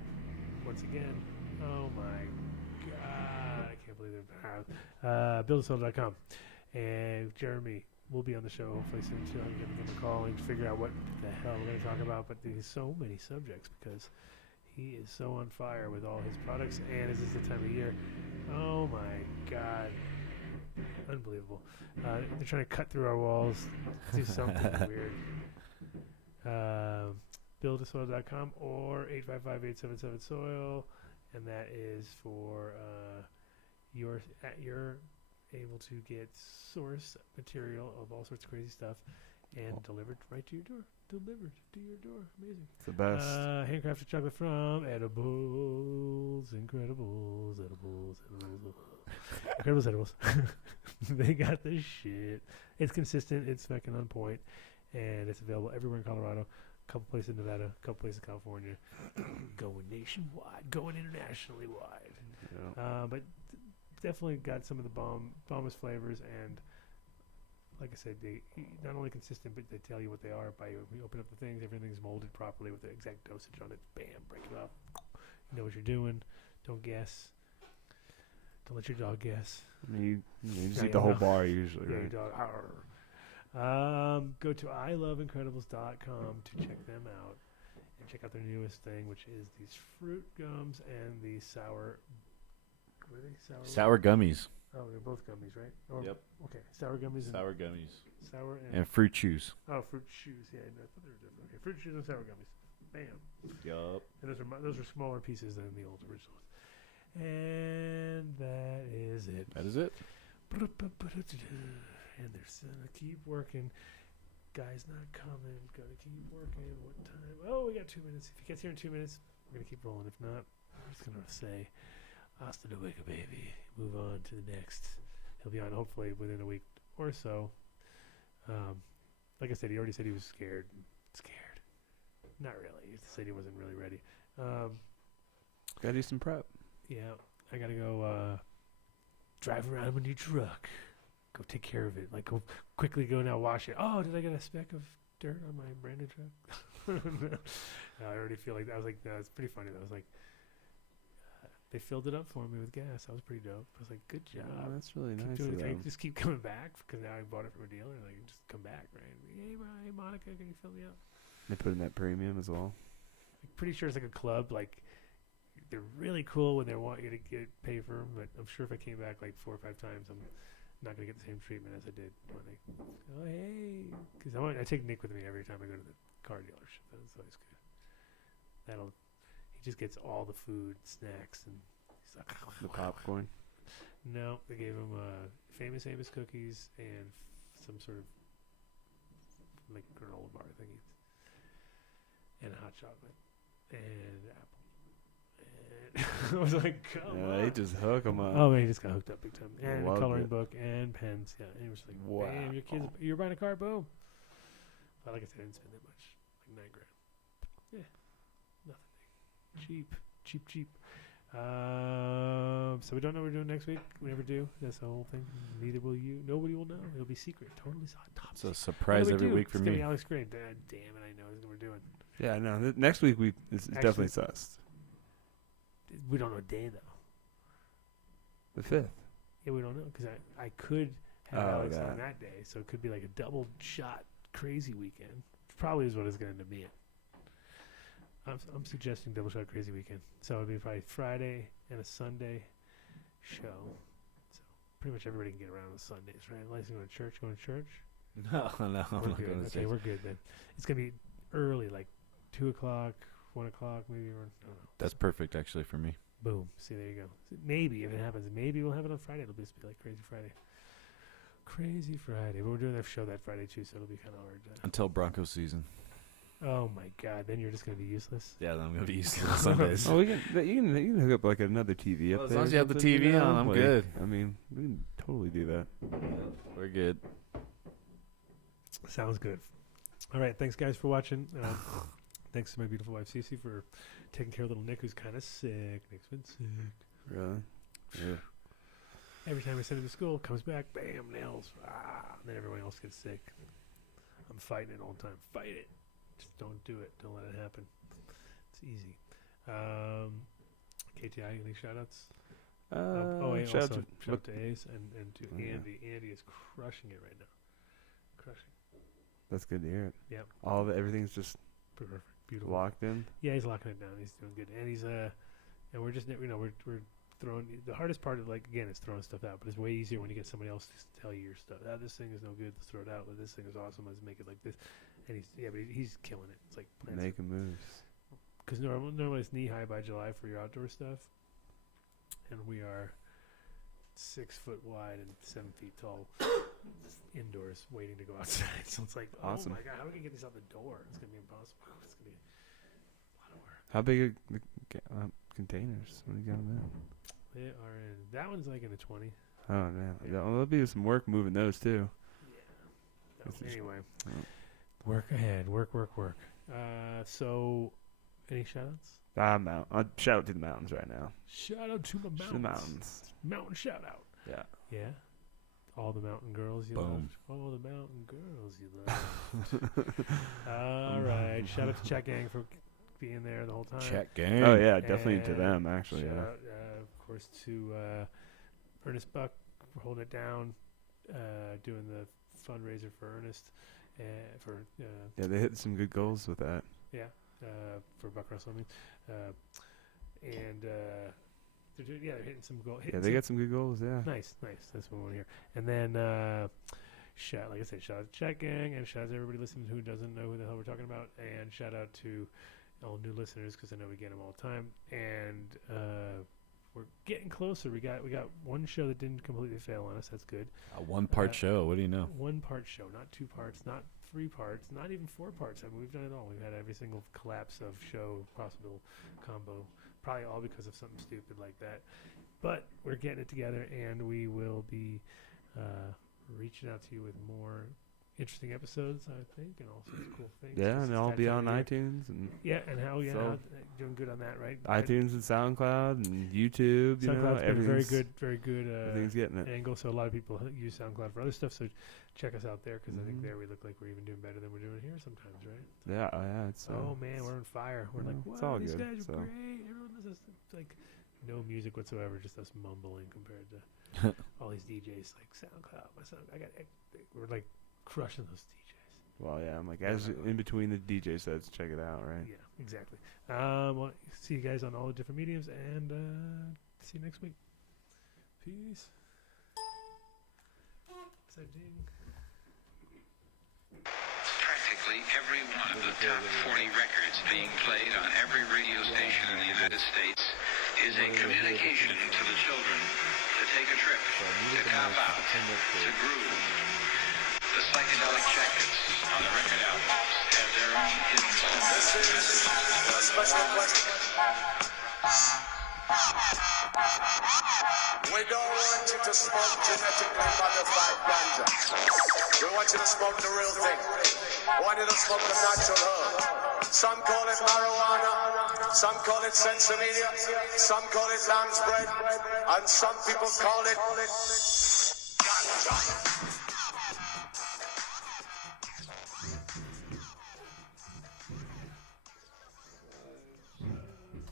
once again. Oh my God, I can't believe it. Buildasoul.com. And Jeremy will be on the show hopefully soon too. I'm going to give him a call and figure out what the hell we're going to talk about. But there's so many subjects because he is so on fire with all his products, and this is the time of year. Oh my God. Unbelievable. They're trying to cut through our walls, do something weird. Buildasoil.com or 855-877-SOIL, and that is for you're able to get source material of all sorts of crazy stuff and delivered right to your door. Delivered to your door. Amazing. It's the best. Handcrafted chocolate from Edibles. Incredibles. They got the shit. It's consistent. It's fucking on point, and it's available everywhere in Colorado. A couple places in Nevada, a couple places in California. Going nationwide, going internationally wide. Yeah. But definitely got some of the bombest flavors, and like I said, they not only consistent, but they tell you what they are by you open up the things. Everything's molded properly with the exact dosage on it. Bam, break it up. You know what you're doing. Don't guess. Don't let your dog guess. I mean, you just Yeah, eat the whole no. bar usually, Yeah, right? your dog. Go to iloveincredibles.com to check them out and check out their newest thing, which is these fruit gums and the sour. What are they? Sour gummies. Oh, they're both gummies, right? Or, Yep. Okay, sour gummies and Sour gummies. sour and And fruit chews. oh, fruit chews. Yeah, I thought they were different. Okay, fruit chews and sour gummies. Bam. Yup. And those are smaller pieces than the old originals. And that is it. That is it. And they're gonna keep working. Guy's not coming. Gotta keep working. What time? Oh, we got 2 minutes. If he gets here in 2 minutes, we're gonna keep rolling. If not, I'm just gonna say, hasta luego, baby. Move on to the next. He'll be on hopefully within a week or so. Like I said, he already said he was scared. Scared. Not really. He said he wasn't really ready. Gotta do some prep. Yeah, I gotta go drive around with your truck. Go take care of it. Like, go quickly go now wash it. Oh, did I get a speck of dirt on my branded truck? No, I already feel like that. I was like, no, it's pretty funny though. I was like, they filled it up for me with gas. That was pretty dope. I was like, good job. Oh, that's really Keep nice doing of it. Can I them. just keep coming back because now I bought it from a dealer. Like, just come back, right? Hey, Monica, can you fill me up? They put in that premium as well. I'm pretty sure it's like a club. Like, they're really cool when they want you to pay for them, but I'm sure if I came back like 4 or 5 times, I'm not going to get the same treatment as I did when they, oh, hey. Because I take Nick with me every time I go to the car dealership. That's always good. He just gets all the food, snacks, and he's like, The popcorn. no, they gave him Famous Amos cookies and some sort of like granola bar thingy, and hot chocolate and apple. And I was like, come Yeah, on. they just hook them up. Oh man, he just got hooked up big time. And a Loved coloring it. book and pens. Yeah, and he was like, Wow. "Bam, your kids, you're buying a car, boom." But like I said, I didn't spend that much, like $9,000. Yeah, nothing. Cheap. So we don't know what we're doing next week. We never do. That's the whole thing. Neither will you. Nobody will know. It'll be secret. Totally top It's a secret. surprise What do we every do? week for It's gonna me. be Alex Gray. Damn it, I know what we're doing. Yeah, no. Next week it's definitely sussed. We don't know a day though. The 5th. Yeah, we don't know because I could have Alex on that day, so it could be like a double shot crazy weekend. Probably is what it's going to end up being. I'm suggesting double shot crazy weekend. So it'd be probably Friday and a Sunday show. So pretty much everybody can get around on Sundays, right? Unless you go to church. Going to church? No, I'm not We're going good. to Okay, say. we're good then. It's gonna be early, like 2 o'clock, 1 o'clock, maybe. Or, I don't know. That's perfect, actually, for me. Boom. See, there you go. Maybe if it happens, maybe we'll have it on Friday. It'll just be like Crazy Friday. Crazy Friday. But we're doing that show that Friday too, so it'll be kind of hard. Until Broncos season. Oh my God! Then you're just gonna be useless. Yeah, then I'm going to be used on Sundays. Oh, you can hook up like another TV up Well, as there. long as you have the or something, TV on, I'm like, good. I mean, we can totally do that. We're good. Sounds good. All right, thanks guys for watching. Thanks to my beautiful wife Cece for taking care of little Nick, who's kind of sick. Nick's been sick. Really? Yeah. Every time I send him to school, comes back, bam, nails. And then everyone else gets sick. I'm fighting it all the time. Fight it. Just don't do it. Don't let it happen. It's easy. KTI, any shout-outs? Shout out shout out to Ace and to yeah. Andy. Andy is crushing it right now. Crushing. That's good to hear it. Yep. Everything's just Perfect. Beautiful. locked in. Yeah, he's locking it down. He's doing good, and he's and we're just we're throwing. The hardest part of again is throwing stuff out, but it's way easier when you get somebody else to tell you your stuff. This thing is no good. Let's throw it out. But this thing is awesome. Let's make it like this. And he's killing it. It's like Making moves. because normally it's knee high by July for your outdoor stuff, and we are 6 foot wide and 7 feet tall indoors waiting to go outside. So it's like, Awesome. oh my God, how are we gonna get these out the door? It's gonna be impossible. It's gonna be a lot of work. How big are the containers? What do you got in there? They are in. That one's like in a 20. Oh, man. Yeah. There'll be some work moving those, too. Yeah. Anyway, work ahead. Work. So, any shout-outs? I'll shout out to the mountains right now. Shout out to my mountains. The mountains. Mountain shout out. Yeah. Yeah. All the mountain girls you Boom. love. All the mountain girls you love. All right. Shout out to Chat Gang for being there the whole time. Check game. Oh, yeah. Definitely to And them, actually. shout Yeah. out, of course, to Ernest Buck for holding it down, doing the fundraiser for Ernest, Yeah, they hit some good goals with that. for Buck Russell. And they're hitting some goals. Yeah, they got some good goals, yeah. Nice. That's what we want to hear. And then, shout out to Chat Gang, and shout out to everybody listening who doesn't know who the hell we're talking about, and shout out to all new listeners because I know we get them all the time. And we're getting closer. We got one show that didn't completely fail on us. That's good. A one-part show. What do you know? 1 part show, not 2 parts, not 3 parts, not even 4 parts. I mean, we've done it all. We've had every single collapse of show possible combo. Probably all because of something stupid like that. But we're getting it together, and we will be reaching out to you with more interesting episodes, I think, and all sorts of cool things. Yeah, and I'll I'll be on iTunes and Yeah, and So- doing good on that, right? iTunes and SoundCloud and YouTube. You know, SoundCloud's been a everything's very good everything's getting it. angle. So a lot of people use SoundCloud for other stuff. So check us out there because I think Mhm. there we look like we're even doing better than we're doing here sometimes, right? Yeah. It's Oh man, we're on fire. We're like, well, it's wow, all these good, guys are so. great. Everyone listens to, like no music whatsoever, just us mumbling compared to all these DJs like SoundCloud. We're like crushing those DJs. Well, yeah. I'm like, as in between the DJ sets, check it out, right? Yeah, exactly. Well, see you guys on all the different mediums, and see you next week. Peace. Is that ding? Practically every one of the top 40 records being played on every radio station in the United States is a communication to the children to take a trip, to cop out, to groove. The psychedelic jackets on the record albums have their own hidden This is a special question. We don't want you to smoke genetically modified ganja. We want you to smoke the real thing. We want you to smoke the natural herb. Some call it marijuana, some call it sensibilia, some call it lamb's bread, and some people call it ganja.